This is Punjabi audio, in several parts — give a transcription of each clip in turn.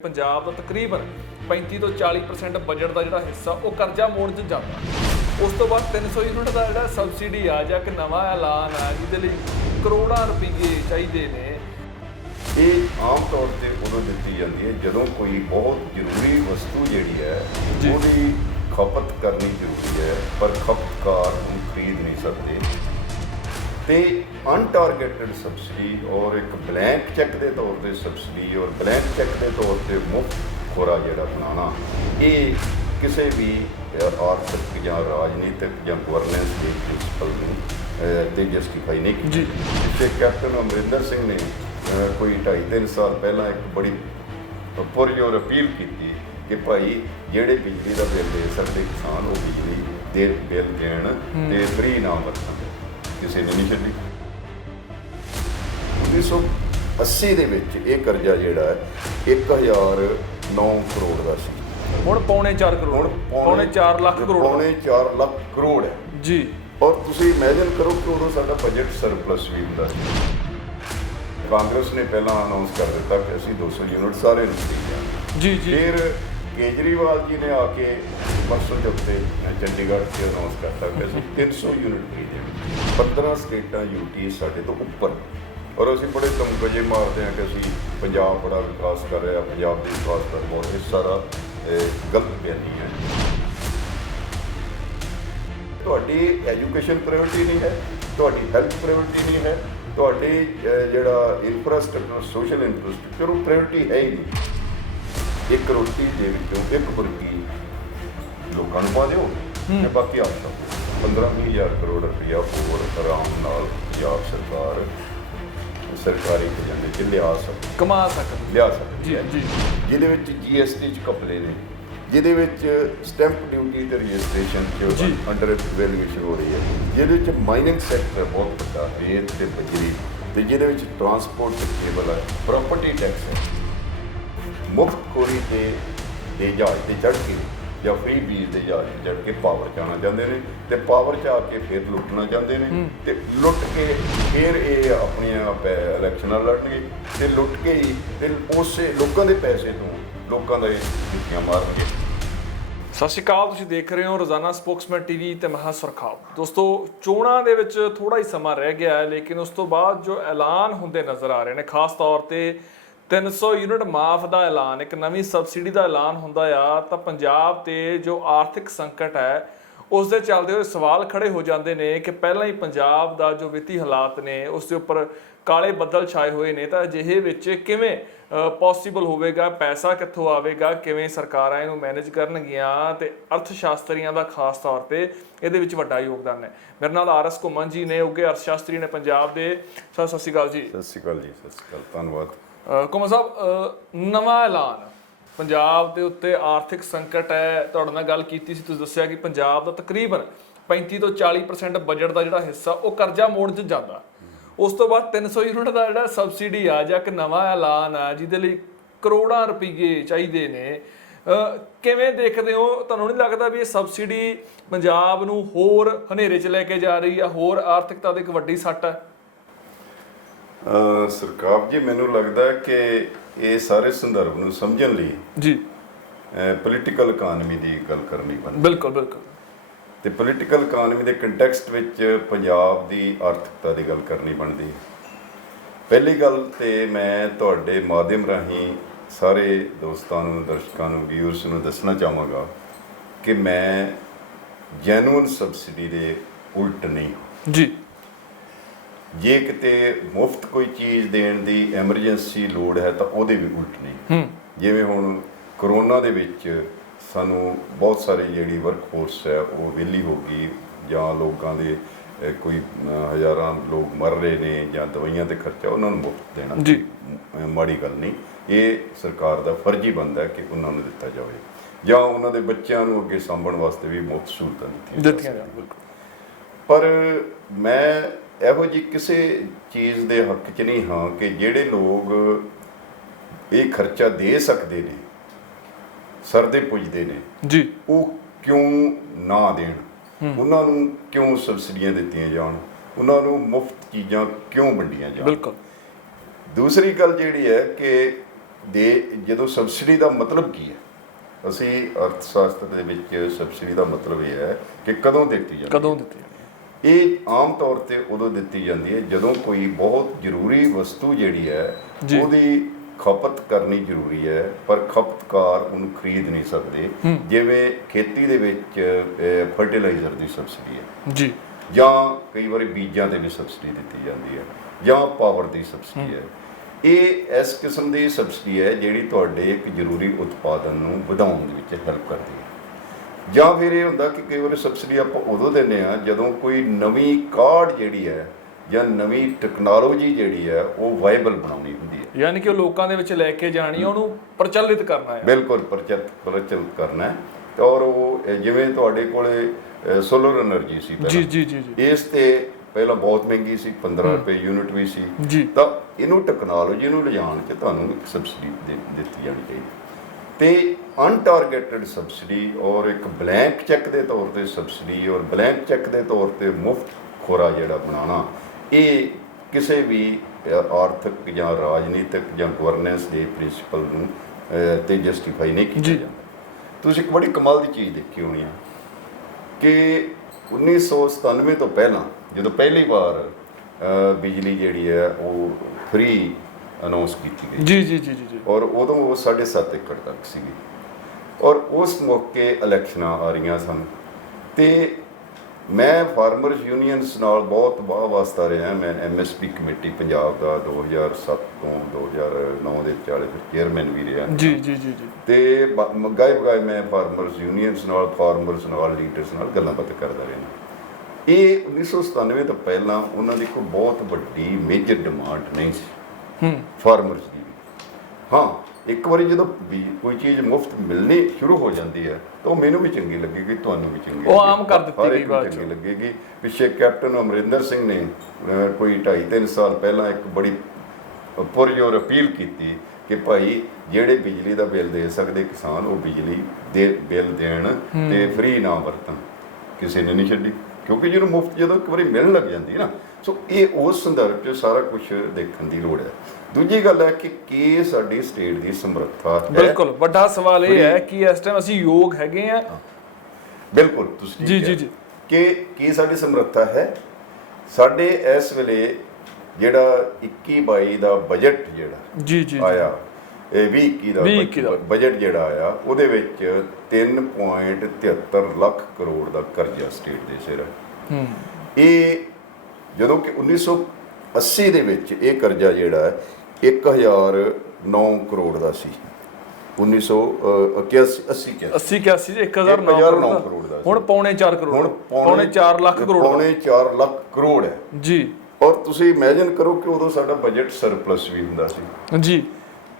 ਪੰਜਾਬ ਦਾ ਤਕਰੀਬਨ 35 ਤੋਂ 40% ਬਜਟ ਦਾ ਜਿਹੜਾ ਹਿੱਸਾ ਉਹ ਕਰਜ਼ਾ ਮੋੜ 'ਚ ਜਾਂਦਾ। ਉਸ ਤੋਂ ਬਾਅਦ 300 ਯੂਨਿਟ ਦਾ ਜਿਹੜਾ ਸਬਸਿਡੀ ਆ ਜਾਂ ਇੱਕ ਨਵਾਂ ਐਲਾਨ ਆ ਜਿਹਦੇ ਲਈ ਕਰੋੜਾਂ ਰੁਪਏ ਚਾਹੀਦੇ ਨੇ। ਇਹ ਆਮ ਤੌਰ ਤੇ ਉਦੋਂ ਦਿੱਤੀ ਜਾਂਦੀ ਹੈ ਜਦੋਂ ਕੋਈ ਬਹੁਤ ਜ਼ਰੂਰੀ ਵਸਤੂ ਜਿਹੜੀ ਹੈ ਉਹਦੀ ਖਪਤ ਕਰਨੀ ਜ਼ਰੂਰੀ ਹੈ, ਪਰ ਖਪਤਕਾਰ ਨੂੰ ਖਰੀਦ ਨਹੀਂ ਸਕਦੇ। ਤੇ ਅਨਟਾਰਗੇਟਡ ਸਬਸਿਡੀ ਔਰ ਇੱਕ ਬਲੈਂਕ ਚੈੱਕ ਦੇ ਤੌਰ ਤੇ ਸਬਸਿਡੀ ਔਰ ਬਲੈਂਕ ਚੈੱਕ ਦੇ ਤੌਰ ਤੇ ਮੁਫਤ ਖੋਰਾ ਜਿਹੜਾ ਬਣਾਉਣਾ, ਇਹ ਕਿਸੇ ਵੀ ਆਰਥਿਕ ਜਾਂ ਰਾਜਨੀਤਿਕ ਜਾਂ ਗਵਰਨੈਂਸ ਦੇ ਪ੍ਰਿੰਸੀਪਲ ਨੂੰ ਤੇ ਜਸਟੀਫਾਈ ਨਹੀਂ ਕੀਤੀ। ਜਿੱਥੇ ਕੈਪਟਨ ਅਮਰਿੰਦਰ ਸਿੰਘ ਨੇ ਕੋਈ 2.5-3 ਸਾਲ ਪਹਿਲਾਂ ਇੱਕ ਬੜੀ ਪੁਰਜੋਰ ਅਪੀਲ ਕੀਤੀ ਕਿ ਭਾਈ ਜਿਹੜੇ ਬਿਜਲੀ ਦਾ ਬਿੱਲ ਦੇ ਸਕਦੇ ਕਿਸਾਨ ਉਹ ਬਿਜਲੀ ਦੇ ਬਿੱਲ ਦੇਣ ਤੇ ਫ੍ਰੀ ਨਾ ਵਰਤਣ, ਕਿਸੇ ਨੇ ਨਹੀਂ ਛੱਡੀ। 1980 ਦੇ ਵਿੱਚ ਇਹ ਕਰਜ਼ਾ ਜਿਹੜਾ ਹੈ 1009 ਕਰੋੜ ਦਾ ਸੀ, ਹੁਣ ਪੌਣੇ 4 ਕਰੋੜ, ਪੌਣੇ 4 ਲੱਖ ਕਰੋੜ, ਪੌਣੇ 4 ਲੱਖ ਕਰੋੜ ਹੈ ਜੀ। ਔਰ ਤੁਸੀਂ ਇਮੇਜਿਨ ਕਰੋ ਕਿ ਉਦੋਂ ਸਾਡਾ ਬਜਟ ਸਰਪਲਸ ਵੀ ਹੁੰਦਾ ਸੀ। ਕਾਂਗਰਸ ਨੇ ਪਹਿਲਾਂ ਅਨਾਉਂਸ ਕਰ ਦਿੱਤਾ ਕਿ ਅਸੀਂ 200 ਯੂਨਿਟ ਸਾਰੇ ਨੂੰ ਖਰੀਦਾਂਗੇ। ਜੀ ਜੀ। ਫਿਰ ਕੇਜਰੀਵਾਲ ਜੀ ਨੇ ਆ ਕੇ ਪਰਸੋਂ ਚੌਥੇ ਚੰਡੀਗੜ੍ਹ 'ਚ ਅਨਾਉਂਸ ਕਰਤਾ ਕਿ ਅਸੀਂ 300 ਯੂਨਿਟ ਖਰੀਦਾਂਗੇ। 15 ਸਟੇਟਾਂ ਯੂਟੀ ਸਾਡੇ ਤੋਂ ਉੱਪਰ, ਔਰ ਅਸੀਂ ਬੜੇ ਤਮਗਜੇ ਮਾਰਦੇ ਹਾਂ ਕਿ ਅਸੀਂ ਪੰਜਾਬ ਬੜਾ ਵਿਕਾਸ ਕਰ ਰਿਹਾ, ਪੰਜਾਬ ਦੀ ਵਿਕਾਸ ਦਰ ਬਹੁਤ। ਇਹ ਸਾਰਾ ਗਲਤ ਬਿਆਨੀ ਹੈ। ਤੁਹਾਡੀ ਐਜੂਕੇਸ਼ਨ ਪ੍ਰਾਇਓਰਟੀ ਨਹੀਂ ਹੈ, ਤੁਹਾਡੀ ਹੈਲਥ ਪ੍ਰਾਇਓਰਟੀ ਨਹੀਂ ਹੈ, ਤੁਹਾਡੀ ਜਿਹੜਾ ਇਨਫਰਾਸਟ੍ਰਕਚਰ ਸੋਸ਼ਲ ਇਨਫਰਾਸਟ੍ਰਕਚਰ ਉਹ ਪ੍ਰਾਇਓਰਟੀ ਹੈ ਹੀ ਨਹੀਂ। ਇੱਕ ਰੋਟੀ ਦੇ ਵਿੱਚੋਂ ਇੱਕ ਬੁਰਕੀ ਲੋਕਾਂ ਨੂੰ ਪਾ ਦਿਓ ਤੇ ਬਾਕੀ ਆਪ ਸਭ 15-20 ਕਰੋੜ ਰੁਪਇਆ ਹੋਰ ਆਰਾਮ ਨਾਲ ਪੰਜਾਬ ਸਰਕਾਰ ਸਰਕਾਰੀ ਖਜ਼ਾਨੇ 'ਚ ਲਿਆ ਸਕਦੀ, ਕਮਾ ਸਕਦੀ, ਲਿਆ ਸਕਦੀ ਜੀ ਜੀ। ਜਿਹਦੇ ਵਿੱਚ GST 'ਚ ਘਪਲੇ ਨੇ, ਜਿਹਦੇ ਵਿੱਚ ਸਟੈਂਪ ਡਿਊਟੀ ਤੇ ਰਜਿਸਟ੍ਰੇਸ਼ਨ 'ਚ ਅੰਡਰ ਵੈਲਿਊਏਸ਼ਨ ਹੋ ਰਹੀ ਹੈ, ਜਿਹਦੇ ਵਿੱਚ ਮਾਈਨਿੰਗ ਸੈਕਟਰ ਬਹੁਤ ਵੱਡਾ, ਰੇਤ ਤੇ ਬਜਰੀ, ਤੇ ਜਿਹਦੇ ਵਿੱਚ ਟਰਾਂਸਪੋਰਟ ਤੇ ਕੇਬਲ ਹੈ, ਪ੍ਰਾਪਰਟੀ ਟੈਕਸ ਹੈ। ਮੁਫਤ ਖੋਰੀ ਤੇ ਜਹਾਜ਼ ਤੇ ਚੜ੍ਹ ਕੇ ਜਾਂ ਫ੍ਰੀ ਬੀਜ ਦੇ ਜਹਾਜ਼ ਤੇ ਚੜ੍ਹ ਕੇ ਪਾਵਰ 'ਚ ਆਉਣਾ ਚਾਹੁੰਦੇ ਨੇ, ਤੇ ਪਾਵਰ 'ਚ ਆ ਕੇ ਫਿਰ ਲੁੱਟਣਾ ਚਾਹੁੰਦੇ ਨੇ, ਤੇ ਲੁੱਟ ਕੇ ਫਿਰ ਇਹ ਆਪਣੀਆਂ ਇਲੈਕਸ਼ਨਾਂ ਲੜਨਗੇ, ਤੇ ਲੁੱਟ ਕੇ ਹੀ ਤੇ ਉਸੇ ਲੋਕਾਂ ਦੇ ਪੈਸੇ ਤੋਂ ਲੋਕਾਂ ਦੇ ਜੁੱਤੀਆਂ ਮਾਰਨਗੇ। ਸਤਿ ਸ਼੍ਰੀ ਅਕਾਲ, ਤੁਸੀਂ ਦੇਖ ਰਹੇ ਹੋ ਰੋਜ਼ਾਨਾ ਸਪੋਕਸਮੈਨ ਟੀਵੀ ਤੇ ਮੈਂ ਸੁਰਖਾਬ। ਦੋਸਤੋ, ਚੋਣਾਂ ਦੇ ਵਿੱਚ ਥੋੜਾ ਹੀ ਸਮਾਂ ਰਹਿ ਗਿਆ ਹੈ, ਲੇਕਿਨ ਉਸ ਤੋਂ ਬਾਅਦ ਜੋ ਐਲਾਨ ਹੁੰਦੇ ਨਜ਼ਰ ਆ ਰਹੇ ਨੇ, ਖਾਸ ਤੌਰ ਤੇ 300 ਯੂਨਿਟ ਮਾਫ ਦਾ ਐਲਾਨ, ਇੱਕ ਨਵੀਂ ਸਬਸਿਡੀ ਦਾ ਐਲਾਨ ਹੁੰਦਾ ਆ, ਤਾਂ ਪੰਜਾਬ ਤੇ ਜੋ ਆਰਥਿਕ ਸੰਕਟ ਹੈ ਉਸ ਦੇ ਚੱਲਦੇ ਹੋਏ ਸਵਾਲ ਖੜੇ ਹੋ ਜਾਂਦੇ ਨੇ ਕਿ ਪਹਿਲਾਂ ਹੀ ਪੰਜਾਬ ਦਾ ਜੋ ਵਿੱਤੀ ਹਾਲਾਤ ਨੇ ਉਸ ਦੇ ਉੱਪਰ ਕਾਲੇ ਬੱਦਲ ਛਾਏ ਹੋਏ ਨੇ, ਤਾਂ ਅਜਿਹੇ ਵਿੱਚ ਕਿਵੇਂ ਪੋਸੀਬਲ ਹੋਵੇਗਾ, ਪੈਸਾ ਕਿੱਥੋਂ ਆਵੇਗਾ, ਕਿਵੇਂ ਸਰਕਾਰਾਂ ਇਹਨੂੰ ਮੈਨੇਜ ਕਰਨਗੀਆਂ, ਤੇ ਅਰਥ ਸ਼ਾਸਤਰੀਆਂ ਦਾ ਖਾਸ ਤੌਰ ਤੇ ਇਹਦੇ ਵਿੱਚ ਵੱਡਾ ਯੋਗਦਾਨ ਹੈ। ਮੇਰੇ ਨਾਲ RS ਘੁੰਮਣ ਜੀ ਨੇ, ਉੱਘੇ ਅਰਥ ਸ਼ਾਸਤਰੀ ਨੇ ਪੰਜਾਬ ਦੇ। ਸਤਿ ਸ਼੍ਰੀ ਅਕਾਲ ਜੀ। ਸਤਿ ਸ਼੍ਰੀ ਅਕਾਲ ਜੀ। ਸਤਿ ਸ਼੍ਰੀ ਅਕਾਲ, ਧੰਨਵਾਦ। ਘੁੰਮਣ ਸਾਹਿਬ, ਨਵਾਂ ਐਲਾਨ, ਪੰਜਾਬ ਦੇ ਉੱਤੇ ਆਰਥਿਕ ਸੰਕਟ ਹੈ, ਤੁਹਾਡੇ ਨਾਲ ਗੱਲ ਕੀਤੀ ਸੀ, ਤੁਸੀਂ ਦੱਸਿਆ ਕਿ ਪੰਜਾਬ ਦਾ ਤਕਰੀਬਨ 35 ਤੋਂ 40% ਬਜਟ ਦਾ ਜਿਹੜਾ ਹਿੱਸਾ ਉਹ ਕਰਜ਼ਾ ਮੋੜ 'ਚ ਜਾਂਦਾ। ਉਸ ਤੋਂ ਬਾਅਦ 300 ਯੂਨਿਟ ਦਾ ਜਿਹੜਾ ਸਬਸਿਡੀ ਆ ਜਾਂ ਇੱਕ ਨਵਾਂ ਐਲਾਨ ਆ ਜਿਹਦੇ ਲਈ ਕਰੋੜਾਂ ਰੁਪਏ ਚਾਹੀਦੇ ਨੇ, ਕਿਵੇਂ ਦੇਖਦੇ ਹੋ? ਤੁਹਾਨੂੰ ਨਹੀਂ ਲੱਗਦਾ ਵੀ ਇਹ ਸਬਸਿਡੀ ਪੰਜਾਬ ਨੂੰ ਹੋਰ ਹਨੇਰੇ 'ਚ ਲੈ ਕੇ ਜਾ ਰਹੀ ਆ, ਹੋਰ ਆਰਥਿਕਤਾ ਦੀ ਇੱਕ ਵੱਡੀ ਸੱਟ ਹੈ? ਸਰਕਾਰ ਜੀ, ਮੈਨੂੰ ਲੱਗਦਾ ਕਿ ਇਹ ਸਾਰੇ ਸੰਦਰਭ ਨੂੰ ਸਮਝਣ ਲਈ ਜੀ ਪੋਲੀਟੀਕਲ ਇਕਾਨਮੀ ਦੀ ਗੱਲ ਕਰਨੀ ਪੈਂਦੀ। ਬਿਲਕੁਲ ਬਿਲਕੁਲ। ਤੇ ਪੋਲੀਟੀਕਲ ਇਕਾਨਮੀ ਦੇ ਕੰਟੈਕਸਟ ਵਿੱਚ ਪੰਜਾਬ ਦੀ ਆਰਥਿਕਤਾ ਦੀ ਗੱਲ ਕਰਨੀ ਬਣਦੀ ਹੈ। ਪਹਿਲੀ ਗੱਲ ਤੇ ਮੈਂ ਤੁਹਾਡੇ ਮਾਧਿਅਮ ਰਾਹੀਂ ਸਾਰੇ ਦੋਸਤਾਂ ਨੂੰ, ਦਰਸ਼ਕਾਂ ਨੂੰ, ਵਿਊਅਰਸ ਨੂੰ ਦੱਸਣਾ ਚਾਹਾਂਗਾ ਕਿ ਮੈਂ ਜੈਨੂਅਨ ਸਬਸਿਡੀ ਦੇ ਉਲਟ ਨਹੀਂ ਜੀ। ਜੇ ਕਿਤੇ ਮੁਫਤ ਕੋਈ ਚੀਜ਼ ਦੇਣ ਦੀ ਐਮਰਜੈਂਸੀ ਲੋੜ ਹੈ ਤਾਂ ਉਹਦੇ ਵੀ ਉਲਟ ਨਹੀਂ। ਜਿਵੇਂ ਹੁਣ ਕਰੋਨਾ ਦੇ ਵਿੱਚ ਸਾਨੂੰ ਬਹੁਤ ਸਾਰੀ ਜਿਹੜੀ ਵਰਕਫੋਰਸ ਹੈ ਉਹ ਵਿਹਲੀ ਹੋ ਗਈ, ਜਾਂ ਲੋਕਾਂ ਦੇ ਕੋਈ ਹਜ਼ਾਰਾਂ ਲੋਕ ਮਰ ਰਹੇ ਨੇ, ਜਾਂ ਦਵਾਈਆਂ ਤੇ ਖਰਚਾ, ਉਹਨਾਂ ਨੂੰ ਮੁਫਤ ਦੇਣਾ ਜੀ ਮਾੜੀ ਗੱਲ ਨਹੀਂ। ਇਹ ਸਰਕਾਰ ਦਾ ਫਰਜ਼ ਹੀ ਬਣਦਾ ਕਿ ਉਹਨਾਂ ਨੂੰ ਦਿੱਤਾ ਜਾਵੇ, ਜਾਂ ਉਹਨਾਂ ਦੇ ਬੱਚਿਆਂ ਨੂੰ ਅੱਗੇ ਸਾਂਭਣ ਵਾਸਤੇ ਵੀ ਮੁਫਤ ਸਹੂਲਤਾਂ ਦਿੱਤੀਆਂ ਜਾਣ। ਪਰ ਮੈਂ ਇਹੋ ਜਿਹੀ ਕਿਸੇ ਚੀਜ਼ ਦੇ ਹੱਕ 'ਚ ਨਹੀਂ ਹਾਂ ਕਿ ਜਿਹੜੇ ਲੋਕ ਇਹ ਖਰਚਾ ਦੇ ਸਕਦੇ ਨੇ, ਸਰਦੇ ਪੁੱਜਦੇ ਨੇ ਜੀ, ਉਹ ਕਿਉਂ ਨਾ ਦੇਣ? ਉਹਨਾਂ ਨੂੰ ਕਿਉਂ ਸਬਸਿਡੀਆਂ ਦਿੱਤੀਆਂ ਜਾਣ? ਉਹਨਾਂ ਨੂੰ ਮੁਫਤ ਚੀਜ਼ਾਂ ਕਿਉਂ ਵੰਡੀਆਂ ਜਾਣ? ਬਿਲਕੁਲ। ਦੂਸਰੀ ਗੱਲ ਜਿਹੜੀ ਹੈ ਕਿ ਦੇ ਜਦੋਂ ਸਬਸਿਡੀ ਦਾ ਮਤਲਬ ਕੀ ਹੈ, ਅਸੀਂ ਅਰਥ ਸ਼ਾਸਤਰ ਦੇ ਵਿੱਚ ਸਬਸਿਡੀ ਦਾ ਮਤਲਬ ਇਹ ਹੈ ਕਿ ਕਦੋਂ ਦਿੱਤੀ ਜਾਂਦੀ ਹੈ। ਕਦੋਂ ਦਿੱਤੀ ਜਾਂਦੀ ਇਹ ਆਮ ਤੌਰ ਤੇ ਉਦੋਂ ਦਿੱਤੀ ਜਾਂਦੀ ਹੈ ਜਦੋਂ ਕੋਈ ਬਹੁਤ ਜ਼ਰੂਰੀ ਵਸਤੂ ਜਿਹੜੀ ਹੈ ਜੀ। ਉਹਦੀ ਖਪਤ ਕਰਨੀ ਜ਼ਰੂਰੀ ਹੈ, ਪਰ ਖਪਤਕਾਰ ਉਹਨੂੰ ਖਰੀਦ ਨਹੀਂ ਸਕਦੇ। ਜਿਵੇਂ ਖੇਤੀ ਦੇ ਵਿੱਚ ਫਰਟੀਲਾਈਜ਼ਰ ਦੀ ਸਬਸਿਡੀ ਹੈ ਜੀ, ਜਾਂ ਕਈ ਵਾਰੀ ਬੀਜਾਂ ਤੇ ਵੀ ਸਬਸਿਡੀ ਦਿੱਤੀ ਜਾਂਦੀ ਹੈ, ਜਾਂ ਪਾਵਰ ਦੀ ਸਬਸਿਡੀ ਹੈ। ਇਹ ਇਸ ਕਿਸਮ ਦੀ ਸਬਸਿਡੀ ਹੈ ਜਿਹੜੀ ਤੁਹਾਡੇ ਇੱਕ ਜ਼ਰੂਰੀ ਉਤਪਾਦਨ ਨੂੰ ਵਧਾਉਣ ਦੇ ਵਿੱਚ ਹੈਲਪ ਕਰਦੀ ਹੈ। ਜਾਂ ਫਿਰ ਇਹ ਹੁੰਦਾ ਕਿ ਕਈ ਵਾਰੀ ਸਬਸਿਡੀ ਆਪਾਂ ਉਦੋਂ ਦਿੰਦੇ ਹਾਂ ਜਦੋਂ ਕੋਈ ਨਵੀਂ ਕਾਢ ਜਿਹੜੀ ਹੈ ਜਾਂ ਨਵੀਂ ਟੈਕਨੋਲੋਜੀ ਜਿਹੜੀ ਹੈ ਉਹ ਵਾਇਬਲ ਬਣਾਉਣੀ ਹੁੰਦੀ ਹੈ। ਯਾਨੀ ਕਿ ਉਹ ਲੋਕਾਂ ਦੇ ਵਿੱਚ ਲੈ ਕੇ ਜਾਣੀ ਹੈ, ਉਹਨੂੰ ਪ੍ਰਚਲਿਤ ਕਰਨਾ ਹੈ। ਬਿਲਕੁਲ ਪ੍ਰਚਲਿਤ ਕਰਨਾ ਹੈ। ਤੇ ਔਰ ਉਹ ਜਿਵੇਂ ਤੁਹਾਡੇ ਕੋਲੇ ਸੋਲਰ એનર્ਜੀ ਸੀ ਜੀ ਜੀ ਜੀ ਜੀ, ਇਸ ਤੇ ਪਹਿਲਾਂ ਬਹੁਤ ਮਹਿੰਗੀ ਸੀ, 15 ਰੁਪਏ ਯੂਨਿਟ ਵੀ ਸੀ ਜੀ। ਤਾਂ ਇਹਨੂੰ ਟੈਕਨੋਲੋਜੀ ਨੂੰ ਲਿਜਾਣ ਕੇ ਤੁਹਾਨੂੰ ਇੱਕ ਸਬਸਿਡੀ ਦਿੱਤੀ ਜਾਣੀ ਚਾਹੀਦੀ। ਤੇ ਅਨਟਾਰਗੇਟਡ ਸਬਸਿਡੀ ਔਰ ਇੱਕ ਬਲੈਂਕ ਚੈੱਕ ਦੇ ਤੌਰ ਤੇ ਸਬਸਿਡੀ ਔਰ ਬਲੈਂਕ ਚੈੱਕ ਦੇ ਤੌਰ ਤੇ ਮੁਫਤ ਖੋਰਾ ਜਿਹੜਾ ਬਣਾਉਣਾ, ਇਹ ਕਿਸੇ ਵੀ ਆਰਥਿਕ ਜਾਂ ਰਾਜਨੀਤਿਕ ਜਾਂ ਗਵਰਨੈਂਸ ਦੇ ਪ੍ਰਿੰਸੀਪਲ ਨੂੰ ਤੇ ਜਸਟੀਫਾਈ ਨਹੀਂ ਕੀਤਾ ਜਾਂਦਾ। ਤੁਸੀਂ ਇੱਕ ਬੜੀ ਕਮਾਲ ਦੀ ਚੀਜ਼ ਦੇਖੀ ਹੋਣੀ ਆ ਕਿ 1997 ਤੋਂ ਪਹਿਲਾਂ ਜਦੋਂ ਪਹਿਲੀ ਵਾਰ ਬਿਜਲੀ ਜਿਹੜੀ ਹੈ ਉਹ ਫ੍ਰੀ ਅਨਾਉਂਸ ਕੀਤੀ ਗਈ ਜੀ ਜੀ ਜੀ ਜੀ, ਔਰ ਉਦੋਂ ਉਹ 7.5 ਏਕੜ ਤੱਕ ਸੀਗੀ ਔਰ ਉਸ ਮੌਕੇ ਇਲੈਕਸ਼ਨਾਂ ਆ ਰਹੀਆਂ ਸਨ ਤੇ ਮੈਂ ਫਾਰਮਰਸ ਯੂਨੀਅਨਸ ਨਾਲ ਬਹੁਤ ਵਾਸਤਾ ਰਿਹਾ। ਮੈਂ MSP ਕਮੇਟੀ ਪੰਜਾਬ ਦਾ 2007 ਤੋਂ 2009 ਦੇ ਵਿਚਾਲੇ ਫਿਰ ਚੇਅਰਮੈਨ ਵੀ ਰਿਹਾ ਜੀ ਜੀ ਜੀ ਜੀ, ਤੇ ਬਗਾਏ ਮੈਂ ਫਾਰਮਰਸ ਯੂਨੀਅਨਸ ਨਾਲ, ਫਾਰਮਰਸ ਨਾਲ, ਲੀਡਰਸ ਨਾਲ ਗੱਲਾਂ ਬਾਤਾਂ ਕਰਦਾ ਰਿਹਾ। ਇਹ 1997 ਤੋਂ ਪਹਿਲਾਂ ਉਹਨਾਂ ਦੀ ਕੋਈ ਬਹੁਤ ਵੱਡੀ ਮੇਜਰ ਡਿਮਾਂਡ ਨਹੀਂ ਸੀ ਫਾਰਮਰਸ ਦੀ। ਹਾਂ, ਇੱਕ ਵਾਰੀ ਜਦੋਂ ਕੋਈ ਚੀਜ਼ ਮੁਫਤ ਮਿਲਣੀ ਸ਼ੁਰੂ ਹੋ ਜਾਂਦੀ ਹੈ ਤਾਂ ਉਹ ਮੈਨੂੰ ਵੀ ਚੰਗੀ ਲੱਗੇਗੀ, ਤੁਹਾਨੂੰ ਵੀ ਚੰਗੀ ਉਹ ਆਮ ਕਰ ਦਿੱਤੀ ਗਈ ਬਾਅਦ ਚੰਗੀ ਲੱਗੇਗੀ। ਪਿੱਛੇ ਕੈਪਟਨ ਅਮਰਿੰਦਰ ਸਿੰਘ ਨੇ ਕੋਈ 2.5-3 ਸਾਲ ਪਹਿਲਾਂ ਇੱਕ ਬੜੀ ਪੁਰਜੋਰ ਅਪੀਲ ਕੀਤੀ ਕਿ ਭਾਈ ਜਿਹੜੇ ਬਿਜਲੀ ਦਾ ਬਿੱਲ ਦੇ ਸਕਦੇ ਕਿਸਾਨ ਉਹ ਬਿਜਲੀ ਦੇ ਬਿੱਲ ਦੇਣ ਤੇ ਫ੍ਰੀ ਨਾ ਵਰਤਣ। ਕਿਸੇ ਨੇ ਨਹੀਂ ਛੱਡੀ, ਕਿਉਂਕਿ ਜਿਹਨੂੰ ਮੁਫਤ ਜਦੋਂ ਇੱਕ ਵਾਰੀ ਮਿਲਣ ਲੱਗ ਜਾਂਦੀ ਹੈ ਨਾ। ਸੋ ਇਹ ਉਸ ਸੰਦਰਭ 'ਚ ਸਾਰਾ ਕੁਝ ਦੇਖਣ ਦੀ ਲੋੜ ਹੈ। ਦੂਜੀ ਗੱਲ ਹੈ ਕਿ ਕੀ ਸਾਡੀ ਸਟੇਟ ਦੀ ਸਮਰੱਥਾ ਹੈ। ਬਿਲਕੁਲ ਵੱਡਾ ਸਵਾਲ ਇਹ ਹੈ ਕਿ ਇਸ ਟਾਈਮ ਅਸੀਂ ਯੋਗ ਹੈਗੇ ਆ। ਬਿਲਕੁਲ ਤੁਸੀਂ ਜੀ ਜੀ ਜੀ, ਕਿ ਕੀ ਸਾਡੀ ਸਮਰੱਥਾ ਹੈ। ਸਾਡੇ ਇਸ ਵੇਲੇ ਜਿਹੜਾ 21-22 ਦਾ ਬਜਟ ਜਿਹੜਾ ਜੀ ਜੀ ਆਇਆ, ਇਹ 2021 ਦਾ ਬਜਟ ਜਿਹੜਾ ਆਇਆ ਉਹਦੇ ਵਿੱਚ 3.73 ਲੱਖ ਕਰੋੜ ਦਾ ਕਰਜ਼ਾ ਸਟੇਟ ਦੇ ਸਿਰ ਹੈ। ਇਹ ਜਦੋਂ ਕਿ 1980 ਦੇ ਵਿੱਚ ਇਹ ਕਰਜ਼ਾ ਜਿਹੜਾ ਹੈ 1009 ਕਰੋੜ ਦਾ ਸੀ। 1981 1009 ਕਰੋੜ ਦਾ, ਹੁਣ ਪੌਣੇ 4 ਕਰੋੜ, ਹੁਣ ਪੌਣੇ 4 ਲੱਖ ਕਰੋੜ, ਪੌਣੇ 4 ਲੱਖ ਕਰੋੜ ਹੈ ਜੀ। ਔਰ ਤੁਸੀਂ ਇਮੇਜਿਨ ਕਰੋ ਕਿ ਉਦੋਂ ਸਾਡਾ ਬਜਟ ਸਰਪਲਸ ਵੀ ਹੁੰਦਾ ਸੀ ਜੀ।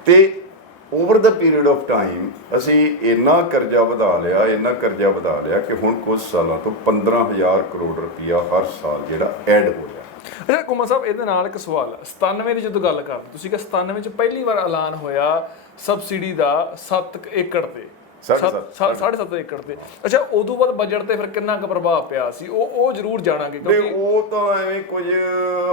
ਤੇ ਓਵਰ ਦਾ ਪੀਰੀਅਡ ਆਫ ਟਾਈਮ ਅਸੀਂ ਇੰਨਾ ਕਰਜ਼ਾ ਵਧਾ ਲਿਆ ਕਿ ਹੁਣ ਕੁਝ ਸਾਲਾਂ ਤੋਂ 15,000 ਕਰੋੜ ਰੁਪਇਆ ਹਰ ਸਾਲ ਜਿਹੜਾ ਐਡ ਹੋ ਰਿਹਾ। ਅੱਛਾ ਕੁਮਾਰ ਸਾਹਿਬ, ਇਹਦੇ ਨਾਲ ਇੱਕ ਸਵਾਲ ਹੈ। 97 ਦੀ ਜਦੋਂ ਗੱਲ ਕਰਦੇ ਤੁਸੀਂ ਕਿ 97 ਚ ਪਹਿਲੀ ਵਾਰ ਐਲਾਨ ਹੋਇਆ ਸਬਸਿਡੀ ਦਾ 7 ਏਕੜ ਤੇ, 7.5 ਏਕੜ ਤੇ। ਅੱਛਾ, ਉਦੋਂ ਬਾਅਦ ਬਜਟ ਤੇ ਫਿਰ ਕਿੰਨਾ ਕੁ ਪ੍ਰਭਾਵ ਪਿਆ ਸੀ ਉਹ ਜ਼ਰੂਰ ਜਾਣਾਂਗੇ ਕਿਉਂਕਿ ਉਹ ਤਾਂ ਐਵੇਂ ਕੁਝ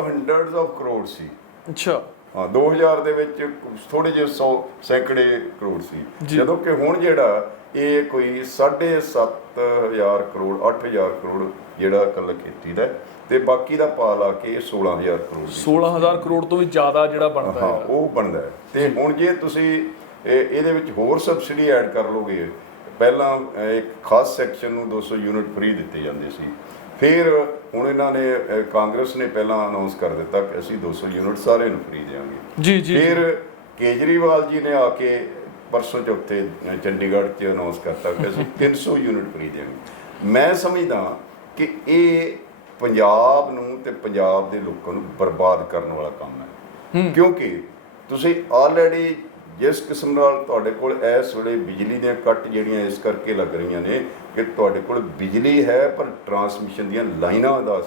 ਹੰਡਰਡਸ ਆਫ ਕਰੋੜ ਸੀ। ਅੱਛਾ, ਹਾਂ, 2000 ਦੇ ਵਿੱਚ ਥੋੜੇ ਜਿਹੇ 100 ਸੈਂਕੜੇ ਕਰੋੜ ਸੀ, ਜਦੋਂ ਕਿ ਹੁਣ ਜਿਹੜਾ ਇਹ ਕੋਈ 7.5 ਕਰੋੜ 8,000 ਕਰੋੜ ਜਿਹੜਾ ਇਕੱਲਾ ਖੇਤੀ ਦਾ ਤੇ ਬਾਕੀ ਦਾ ਪਾ ਲਾ ਕੇ 16,000 ਕਰੋੜ 16,000 ਕਰੋੜ ਤੋਂ ਵੀ ਜ਼ਿਆਦਾ ਜਿਹੜਾ ਬਣਦਾ ਹੈ। ਹਾਂ, ਉਹ ਬਣਦਾ ਹੈ। ਤੇ ਹੁਣ ਜੇ ਤੁਸੀਂ ਇਹਦੇ ਵਿੱਚ ਹੋਰ ਸਬਸਿਡੀ ਐਡ ਕਰ ਲੋਗੇ, ਪਹਿਲਾਂ ਇੱਕ ਖਾਸ ਸੈਕਸ਼ਨ ਨੂੰ 200 ਯੂਨਿਟ ਫ੍ਰੀ ਦਿੱਤੇ ਜਾਂਦੇ ਸੀ, ਫਿਰ ਹੁਣ ਇਹਨਾਂ ਨੇ ਕਾਂਗਰਸ ਨੇ ਪਹਿਲਾਂ ਅਨਾਉਂਸ ਕਰ ਦਿੱਤਾ ਕਿ ਅਸੀਂ 200 ਯੂਨਿਟ ਸਾਰਿਆਂ ਨੂੰ ਫ੍ਰੀ ਦੇਵਾਂਗੇ। ਜੀ ਜੀ। ਫਿਰ ਕੇਜਰੀਵਾਲ ਜੀ ਨੇ ਆ ਕੇ ਪਰਸੋਂ ਚੌਥੇ ਚੰਡੀਗੜ੍ਹ 'ਚ ਅਨਾਉਂਸ ਕਰਤਾ ਕਿ ਅਸੀਂ 300 ਯੂਨਿਟ ਫ੍ਰੀ ਦੇਵਾਂਗੇ। ਮੈਂ ਸਮਝਦਾ ਕਿ ਇਹ ਪੰਜਾਬ ਨੂੰ ਤੇ ਪੰਜਾਬ ਦੇ ਲੋਕਾਂ ਨੂੰ ਬਰਬਾਦ ਕਰਨ ਵਾਲਾ ਕੰਮ ਹੈ, ਕਿਉਂਕਿ ਤੁਸੀਂ ਆਲਰੇਡੀ ਜਿਸ ਕਿਸਮ ਨਾਲ ਤੁਹਾਡੇ ਕੋਲ ਇਸ ਵੇਲੇ ਬਿਜਲੀ ਦੀਆਂ ਕੱਟ ਜਿਹੜੀਆਂ ਇਸ ਕਰਕੇ ਲੱਗ ਰਹੀਆਂ ਨੇ ਕਿ ਤੁਹਾਡੇ ਕੋਲ ਬਿਜਲੀ ਹੈ ਪਰ ਟਰਾਂਸਮਿਸ਼ਨ ਦੀਆਂ ਲਾਈਨਾਂ ਦਾ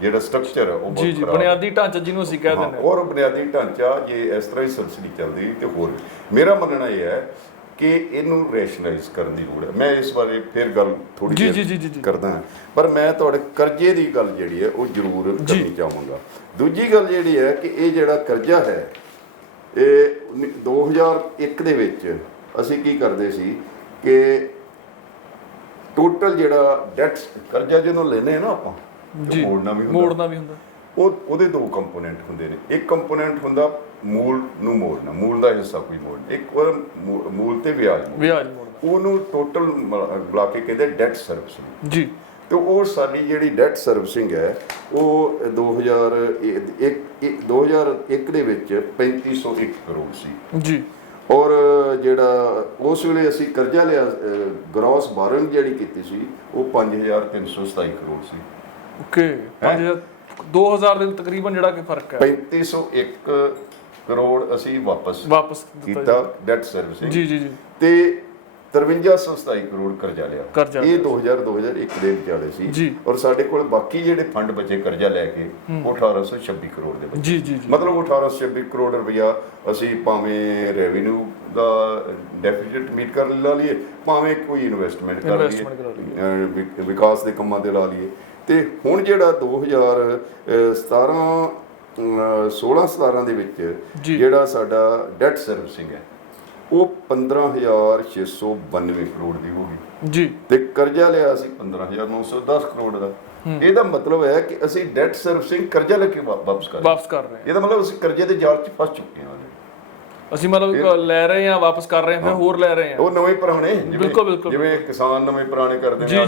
ਜਿਹੜਾ ਸਟਰਕਚਰ ਹੈ ਉਹ ਜੀ ਜੀ, ਬੁਨਿਆਦੀ ਢਾਂਚਾ ਜਿਹਨੂੰ ਅਸੀਂ ਕਹਿ ਦਿੰਦੇ ਹਾਂ। ਔਰ ਬੁਨਿਆਦੀ ਢਾਂਚਾ ਜੇ ਇਸ ਤਰ੍ਹਾਂ ਹੀ ਸਬਸਿਡੀ ਚੱਲਦੀ ਤੇ ਹੋਰ ਮੇਰਾ ਮੰਨਣਾ ਇਹ ਹੈ ਕਿ ਇਹਨੂੰ ਰੈਸ਼ਨਲਾਈਜ਼ ਕਰਨ ਦੀ ਲੋੜ ਹੈ। ਮੈਂ ਇਸ ਬਾਰੇ ਫਿਰ ਗੱਲ ਥੋੜੀ ਜਿਹੀ ਕਰਦਾ ਹਾਂ, ਪਰ ਮੈਂ ਤੁਹਾਡੇ ਕਰਜ਼ੇ ਦੀ ਗੱਲ ਜਿਹੜੀ ਹੈ ਉਹ ਜ਼ਰੂਰ ਕਰਨੀ ਚਾਹਾਂਗਾ। ਦੂਜੀ ਗੱਲ ਜਿਹੜੀ ਹੈ ਕਿ ਇਹ ਜਿਹੜਾ ਕਰਜ਼ਾ ਹੈ ਇਹ 2001 ਦੇ ਵਿੱਚ ਅਸੀਂ ਕੀ ਕਰਦੇ ਸੀ ਕਿ ਟੋਟਲ ਜਿਹੜਾ ਡੈਟ ਕਰਜ਼ਾ ਜਦੋਂ ਲੈਨੇ ਆ ਨਾ ਆਪਾਂ ਜੀ ਮੋੜਨਾ ਵੀ ਹੁੰਦਾ ਉਹਦੇ ਦੋ ਕੰਪੋਨੈਂਟ ਹੁੰਦੇ ਨੇ। ਇੱਕ ਕੰਪੋਨੈਂਟ ਹੁੰਦਾ ਮੂਲ ਨੂੰ ਮੋੜਨਾ, ਮੂਲ ਦਾ ਹਿੱਸਾ ਕੋਈ ਮੋੜਨਾ, ਇੱਕ ਮੂਲ ਤੇ ਵਿਆਜ ਮੋੜਨਾ, ਉਹਨੂੰ ਟੋਟਲ ਬੁਲਾ ਕੇ ਕਹਿੰਦੇ ਡੈਟ ਸਰਵਿਸਿੰਗ ਜੀ। ਤੇ ਉਹ ਸਾਡੀ ਜਿਹੜੀ ਡੈਟ ਸਰਵਿਸਿੰਗ ਹੈ ਉਹ 2001 ਦੇ ਵਿੱਚ 3501 ਕਰੋੜ ਸੀ ਜੀ। ਔਰ ਜਿਹੜਾ ਉਸ ਵੇਲੇ ਅਸੀਂ ਕਰਜ਼ਾ ਲਿਆ, ਗ੍ਰੋਸ ਬਾਰੋਇੰਗ ਜਿਹੜੀ ਕੀਤੀ ਸੀ ਉਹ 5327 ਕਰੋੜ ਸੀ। ਓਕੇ, 5000 2000 ਦੇ ਤਕਰੀਬਨ ਜਿਹੜਾ ਕਿ ਫਰਕ ਹੈ। 3501 ਕਰੋੜ ਅਸੀਂ ਵਾਪਸ ਕੀਤਾ ਡੈਟ ਸਰਵਿਸਿੰਗ ਜੀ ਜੀ ਜੀ, ਤੇ 5327 ਕਰੋੜ ਕਰਜ਼ਾ ਲਿਆ। ਇਹ 2001 ਦੇ ਵਿਚਾਲੇ ਸੀ। ਔਰ ਸਾਡੇ ਕੋਲ ਬਾਕੀ ਜਿਹੜੇ ਫੰਡ ਬਚੇ ਕਰਜ਼ਾ ਲੈ ਕੇ ਉਹ 1826 ਕਰੋੜ ਦੇ ਬਚੇ। ਜੀ ਜੀ, ਮਤਲਬ 1826 ਕਰੋੜ ਰੁਪਇਆ ਅਸੀਂ ਭਾਵੇਂ ਰੈਵਨਿਊ ਦਾ ਡੈਫਿਸਿਟ ਮੀਟ ਕਰਨ ਲਾ ਲਈਏ, ਭਾਵੇਂ ਕੋਈ ਇਨਵੈਸਟਮੈਂਟ ਕਰ ਲਈਏ, ਵਿਕਾਸ ਦੇ ਕੰਮਾਂ ਤੇ ਲਾ ਲਈਏ। ਤੇ ਹੁਣ ਜਿਹੜਾ 2016-17 ਦੇ ਵਿੱਚ ਜਿਹੜਾ ਸਾਡਾ ਡੈਟ ਸਰਵਿਸਿੰਗ ਹੈ ਉਹ 15,692 ਕਰੋੜ ਦੀ ਹੋ ਗਈ ਜੀ, ਤੇ ਕਰਜ਼ਾ ਲਿਆ ਸੀ 15,910 ਕਰੋੜ ਦਾ। ਇਹਦਾ ਮਤਲਬ ਹੈ ਕਿ ਅਸੀਂ ਡੈਟ ਸਰਵਿਸਿੰਗ ਕਰਜ਼ਾ ਲੈ ਕੇ ਵਾਪਸ ਕਰ ਰਹੇ ਹਾਂ। ਇਹਦਾ ਮਤਲਬ ਅਸੀਂ ਕਰਜ਼ੇ ਦੇ ਜਾਲ 'ਚ ਫਸ ਚੁੱਕੇ ਹਾਂ। ਅਸੀਂ ਮਤਲਬ ਲੈ ਰਹੇ ਹਾਂ, ਵਾਪਸ ਕਰ ਰਹੇ ਹਾਂ, ਫਿਰ ਹੋਰ ਲੈ ਰਹੇ ਹਾਂ। ਉਹ ਨਵੇਂ ਪੁਰਾਣੇ, ਬਿਲਕੁਲ ਜਿਵੇਂ ਕਿਸਾਨ ਨਵੇਂ ਪੁਰਾਣੇ ਕਰਦੇ ਨੇ,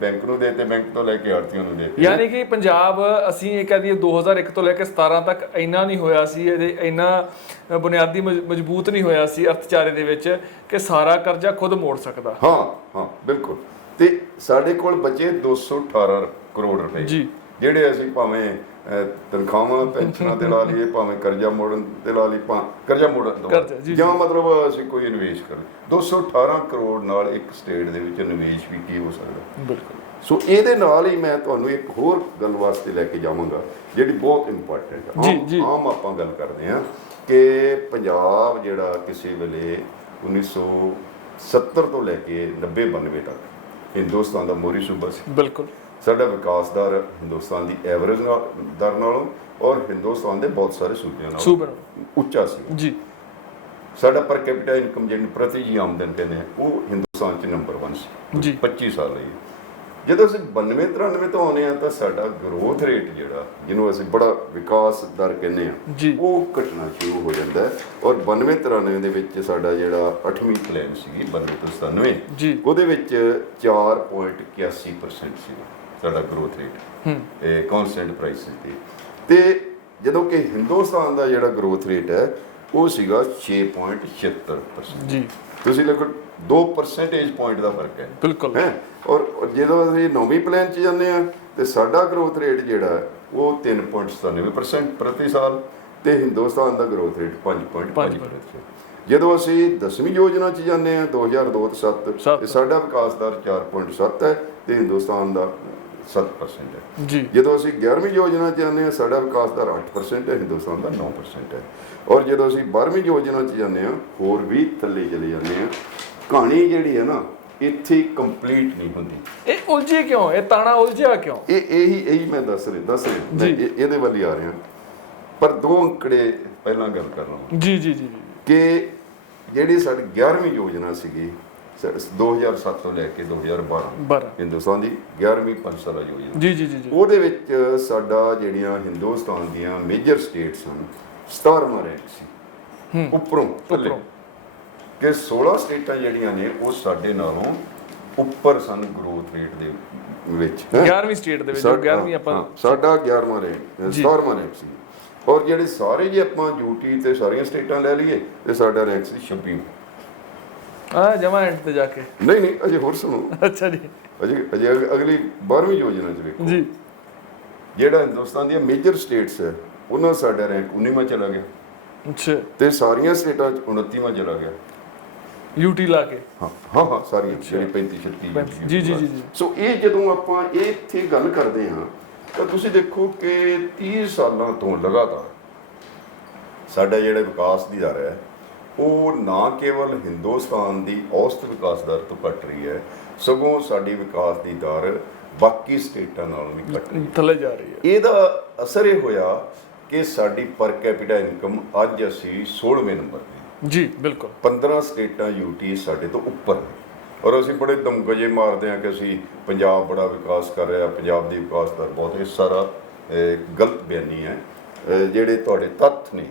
ਬੈਂਕ ਨੂੰ ਦੇਤੇ, ਬੈਂਕ ਤੋਂ ਲੈ ਕੇ ਆੜਤੀਆਂ ਨੂੰ ਦੇਤੇ। ਯਾਨੀ ਕਿ ਪੰਜਾਬ, ਅਸੀਂ ਇਹ ਕਹਿ ਦਈਏ 2001 ਤੋਂ ਲੈ ਕੇ 17 ਤੱਕ ਇੰਨਾ ਨਹੀਂ ਹੋਇਆ ਸੀ, ਇਹਦੇ ਇੰਨਾ ਬੁਨਿਆਦੀ ਮਜ਼ਬੂਤ ਨਹੀਂ ਹੋਇਆ ਸੀ ਅਰਥਚਾਰੇ ਦੇ ਵਿੱਚ ਕਿ ਸਾਰਾ ਕਰਜ਼ਾ ਖੁਦ ਮੋੜ ਸਕਦਾ। ਹਾਂ ਬਿਲਕੁਲ। ਤੇ ਸਾਡੇ ਕੋਲ ਬਚੇ 218 ਕਰੋੜ ਰੁਪਏ ਜੀ, ਜਿਹੜੇ ਅਸੀਂ ਭਾਵੇਂ ਤਨਖਾਹਾਂ ਪੈਨਸ਼ਨਾਂ ਤੇ ਲਾ ਲਈਏ, ਭਾਵੇਂ ਕਰਜ਼ਾ ਮੋੜਨ ਤੇ ਲਾ ਲਈ, ਕਰਜ਼ਾ ਮੋੜਨ ਜਾਂ ਮਤਲਬ ਅਸੀਂ ਕੋਈ ਨਿਵੇਸ਼ ਕਰੀਏ। 218 ਕਰੋੜ ਨਾਲ ਇੱਕ ਸਟੇਟ ਦੇ ਵਿੱਚ ਨਿਵੇਸ਼ ਵੀ ਕੀ ਹੋ ਸਕਦਾ। ਬਿਲਕੁਲ। ਸੋ ਇਹਦੇ ਨਾਲ ਹੀ ਮੈਂ ਤੁਹਾਨੂੰ ਇੱਕ ਹੋਰ ਗੱਲ ਵਾਸਤੇ ਲੈ ਕੇ ਜਾਵਾਂਗਾ ਜਿਹੜੀ ਬਹੁਤ ਇੰਪੋਰਟੈਂਟ ਹੈ। ਆਮ ਆਪਾਂ ਗੱਲ ਕਰਦੇ ਹਾਂ ਕਿ ਪੰਜਾਬ ਜਿਹੜਾ ਕਿਸੇ ਵੇਲੇ 1970 ਤੋਂ ਲੈ ਕੇ 90-92 ਤੱਕ ਹਿੰਦੁਸਤਾਨ ਦਾ ਮੋਹਰੀ ਸੂਬਾ ਸੀ। ਬਿਲਕੁਲ। ਸਾਡਾ ਵਿਕਾਸ ਦਰ ਹਿੰਦੁਸਤਾਨ ਦੀ ਐਵਰੇਜ ਦਰ ਨਾਲੋਂ ਔਰ ਹਿੰਦੁਸਤਾਨ ਦੇ ਬਹੁਤ ਸਾਰੇ ਸੂਬਿਆਂ ਨਾਲੋਂ ਉੱਚਾ ਸੀ ਜੀ। ਸਾਡਾ ਪਰ ਕੈਪੀਟਲ ਇਨਕਮ ਜਿਹੜੀ ਪ੍ਰਤੀ ਜੀ ਆਮਦਨ ਕਹਿੰਦੇ ਆ ਉਹ ਹਿੰਦੁਸਤਾਨ 'ਚ ਨੰਬਰ 1 ਸੀ ਜੀ 25 ਸਾਲ ਲਈ। ਜਦੋਂ ਅਸੀਂ 92-93 ਤੋਂ ਆਉਂਦੇ ਆ ਤਾਂ ਸਾਡਾ ਗਰੋਥ ਰੇਟ ਜਿਹੜਾ ਜਿਹਨੂੰ ਅਸੀਂ ਬੜਾ ਵਿਕਾਸ ਦਰ ਕਹਿੰਦੇ ਆ ਉਹ ਘਟਣਾ ਸ਼ੁਰੂ ਹੋ ਜਾਂਦਾ ਹੈ। ਔਰ 92-93 ਦੇ ਵਿੱਚ ਸਾਡਾ ਜਿਹੜਾ 8ਵੀਂ ਪਲਾਨ ਸੀ 92 ਤੋਂ 97 ਉਹਦੇ ਵਿੱਚ 4.81% ਸੀ ਸਾਡਾ ਗਰੋਥ ਰੇਟ ਇਹ ਕਨਸਟੈਂਟ ਪ੍ਰਾਈਸ ਤੇ ਜਦੋਂ ਕਿ ਹਿੰਦੁਸਤਾਨ ਦਾ ਜਿਹੜਾ ਗਰੋਥ ਰੇਟ ਹੈ ਉਹ ਸੀਗਾ 6.76% ਜੀ। ਤੁਸੀਂ ਦੇਖੋ 2 ਪਰਸੈਂਟੇਜ ਪੁਆਇੰਟ ਦਾ ਫਰਕ ਹੈ। ਬਿਲਕੁਲ ਹੈ। ਔਰ ਜਦੋਂ ਅਸੀਂ 9ਵੀਂ ਪਲਾਨ 'ਚ ਜਾਂਦੇ ਆ ਤੇ ਸਾਡਾ ਗਰੋਥ ਰੇਟ ਜਿਹੜਾ ਉਹ 3.97% ਪ੍ਰਤੀ ਸਾਲ ਤੇ ਹਿੰਦੁਸਤਾਨ ਦਾ ਗਰੋਥ ਰੇਟ 5.5%। ਜਦੋਂ ਅਸੀਂ 10ਵੀਂ ਯੋਜਨਾ 'ਚ ਜਾਂਦੇ ਆ 2002 ਤੋਂ 7 ਤੇ ਸਾਡਾ ਵਿਕਾਸ ਦਰ 4.7 ਹੈ ਤੇ ਹਿੰਦੁਸਤਾਨ ਦਾ 7% ਹੈ ਜੀ। ਜਦੋਂ ਅਸੀਂ 11ਵੀਂ ਯੋਜਨਾ 'ਚ ਜਾਂਦੇ ਆ ਸਾਡਾ ਵਿਕਾਸ ਦਰ 8% ਹੈ, ਹਿੰਦੁਸਤਾਨ ਦਾ 9% ਹੈ। ਔਰ ਜਦੋਂ ਅਸੀਂ 12ਵੀਂ ਯੋਜਨਾ 'ਚ ਜਾਂਦੇ ਆ ਹੋਰ ਵੀ ਥੱਲੇ ਚਲੇ ਜਾਂਦੇ ਆ। ਕਹਾਣੀ ਜਿਹੜੀ ਹੈ ਨਾ ਇੱਥੇ ਕੰਪਲੀਟ ਨਹੀਂ ਹੁੰਦੀ। ਇਹ ਉਲਝੇ ਕਿਉਂ? ਇਹ ਤਾਣਾ ਉਲਝਿਆ ਕਿਉਂ? ਇਹੀ ਮੈਂ ਦੱਸ ਰਿਹਾ ਇਹਦੇ ਵੱਲ ਹੀ ਆ ਰਿਹਾ। ਪਰ ਦੋ ਅੰਕੜੇ ਪਹਿਲਾਂ ਗੱਲ ਕਰ ਰਹਾ ਜੀ ਕਿ ਜਿਹੜੀ ਸਾਡੀ 11ਵੀਂ ਯੋਜਨਾ ਸੀਗੀ 2007 ਤੋਂ ਲੈ ਕੇ 2012 ਹਿੰਦੁਸਤਾਨ ਦੀ 11ਵੀਂ ਪੰਚਸਾਲਾ ਯੋਜਨਾ ਉਹਦੇ ਵਿੱਚ ਸਾਡਾ ਜਿਹੜੀਆਂ ਹਿੰਦੁਸਤਾਨ ਦੀਆਂ ਮੇਜਰ ਸਟੇਟਸ ਹਨ 17ਵਾਂ ਰੈਂਕ ਸੀ ਉੱਪਰੋਂ ਕਿ 16 ਸਟੇਟਾਂ ਜਿਹੜੀਆਂ ਨੇ ਉਹ ਸਾਡੇ ਨਾਲੋਂ ਉੱਪਰ ਸਨ ਗਰੋਥ ਰੇਟ ਦੇ ਵਿੱਚ। 11ਵੀਂ ਸਟੇਟ ਦੇ ਵਿੱਚ 11ਵੀਂ ਆਪਾਂ ਸਾਡਾ 11ਵਾਂ ਰੈਂਕ 17ਵਾਂ ਰੈਂਕ ਸੀ। ਔਰ ਜਿਹੜੇ ਸਾਰੇ ਜੇ ਆਪਾਂ ਯੂਟੀ ਤੇ ਸਾਰੀਆਂ ਸਟੇਟਾਂ ਲੈ ਲਈਏ ਤੇ ਸਾਡਾ ਰੈਂਕ ਸੀ 26ਵਾਂ। ਜਮਾ ਐਂਡ ਤੇ ਜਾ ਕੇ ਨਹੀਂ ਅਜੇ ਹੋਰ ਸੁਣੋ। ਅੱਛਾ ਜੀ। ਅਜੇ ਅਗਲੀ 12ਵੀਂ ਯੋਜਨਾ 'ਚ ਵੇਖੋ ਜੀ ਜਿਹੜਾ ਹਿੰਦੁਸਤਾਨ ਦੀਆਂ ਮੇਜਰ ਸਟੇਟਸ ਹੈ ਉਹਨਾਂ ਸਾਡਾ ਰੈਂਕ 19ਵਾਂ ਚਲਾ ਗਿਆ। ਅੱਛਾ। ਤੇ ਸਾਰੀਆਂ ਸਟੇਟਾਂ 'ਚ 29ਵਾਂ ਚਲਾ ਗਿਆ ਯੂਟੀ ਲਾ ਕੇ। ਹਾਂ ਸਾਰੀਆਂ ਜਿਹੜੀ 35-36 ਜੀ। ਸੋ ਇਹ ਜਦੋਂ ਆਪਾਂ ਇੱਥੇ ਗੱਲ ਕਰਦੇ ਹਾਂ ਤਾਂ ਤੁਸੀਂ ਦੇਖੋ ਕਿ 30 ਸਾਲਾਂ ਤੋਂ ਲਗਾਤਾਰ ਸਾਡਾ ਜਿਹੜਾ ਵਿਕਾਸ ਦੀ ਦਰ ਹੈ ਉਹ ਨਾ ਕੇਵਲ ਹਿੰਦੁਸਤਾਨ ਦੀ ਔਸਤ ਵਿਕਾਸ ਦਰ ਤੋਂ ਘਟ ਰਹੀ ਹੈ ਸਗੋਂ ਸਾਡੀ ਵਿਕਾਸ ਦੀ ਦਰ ਬਾਕੀ ਸਟੇਟਾਂ ਨਾਲੋਂ ਵੀ ਘਟ ਰਹੀ ਥੱਲੇ ਜਾ ਰਹੀ ਹੈ। ਇਹਦਾ ਅਸਰ ਇਹ ਹੋਇਆ ਕਿ ਸਾਡੀ ਪਰ ਕੈਪੀਟਾ ਇਨਕਮ ਅੱਜ ਅਸੀਂ 16ਵੇਂ ਨੰਬਰ ਤੇ, ਜੀ ਬਿਲਕੁਲ 15 ਸਟੇਟਾਂ ਯੂਟੀ ਸਾਡੇ ਤੋਂ ਉੱਪਰ ਨੇ। ਔਰ ਅਸੀਂ ਬੜੇ ਦਮਗਜੇ ਮਾਰਦੇ ਹਾਂ ਕਿ ਅਸੀਂ ਪੰਜਾਬ ਬੜਾ ਵਿਕਾਸ ਕਰ ਰਿਹਾ, ਪੰਜਾਬ ਦੀ ਵਿਕਾਸ ਦਰ ਬਹੁਤ, ਇਹ ਸਾਰਾ ਗਲਤ ਬਿਆਨੀ ਹੈ। ਜਿਹੜੇ ਤੁਹਾਡੇ ਤੱਥ ਨੇ,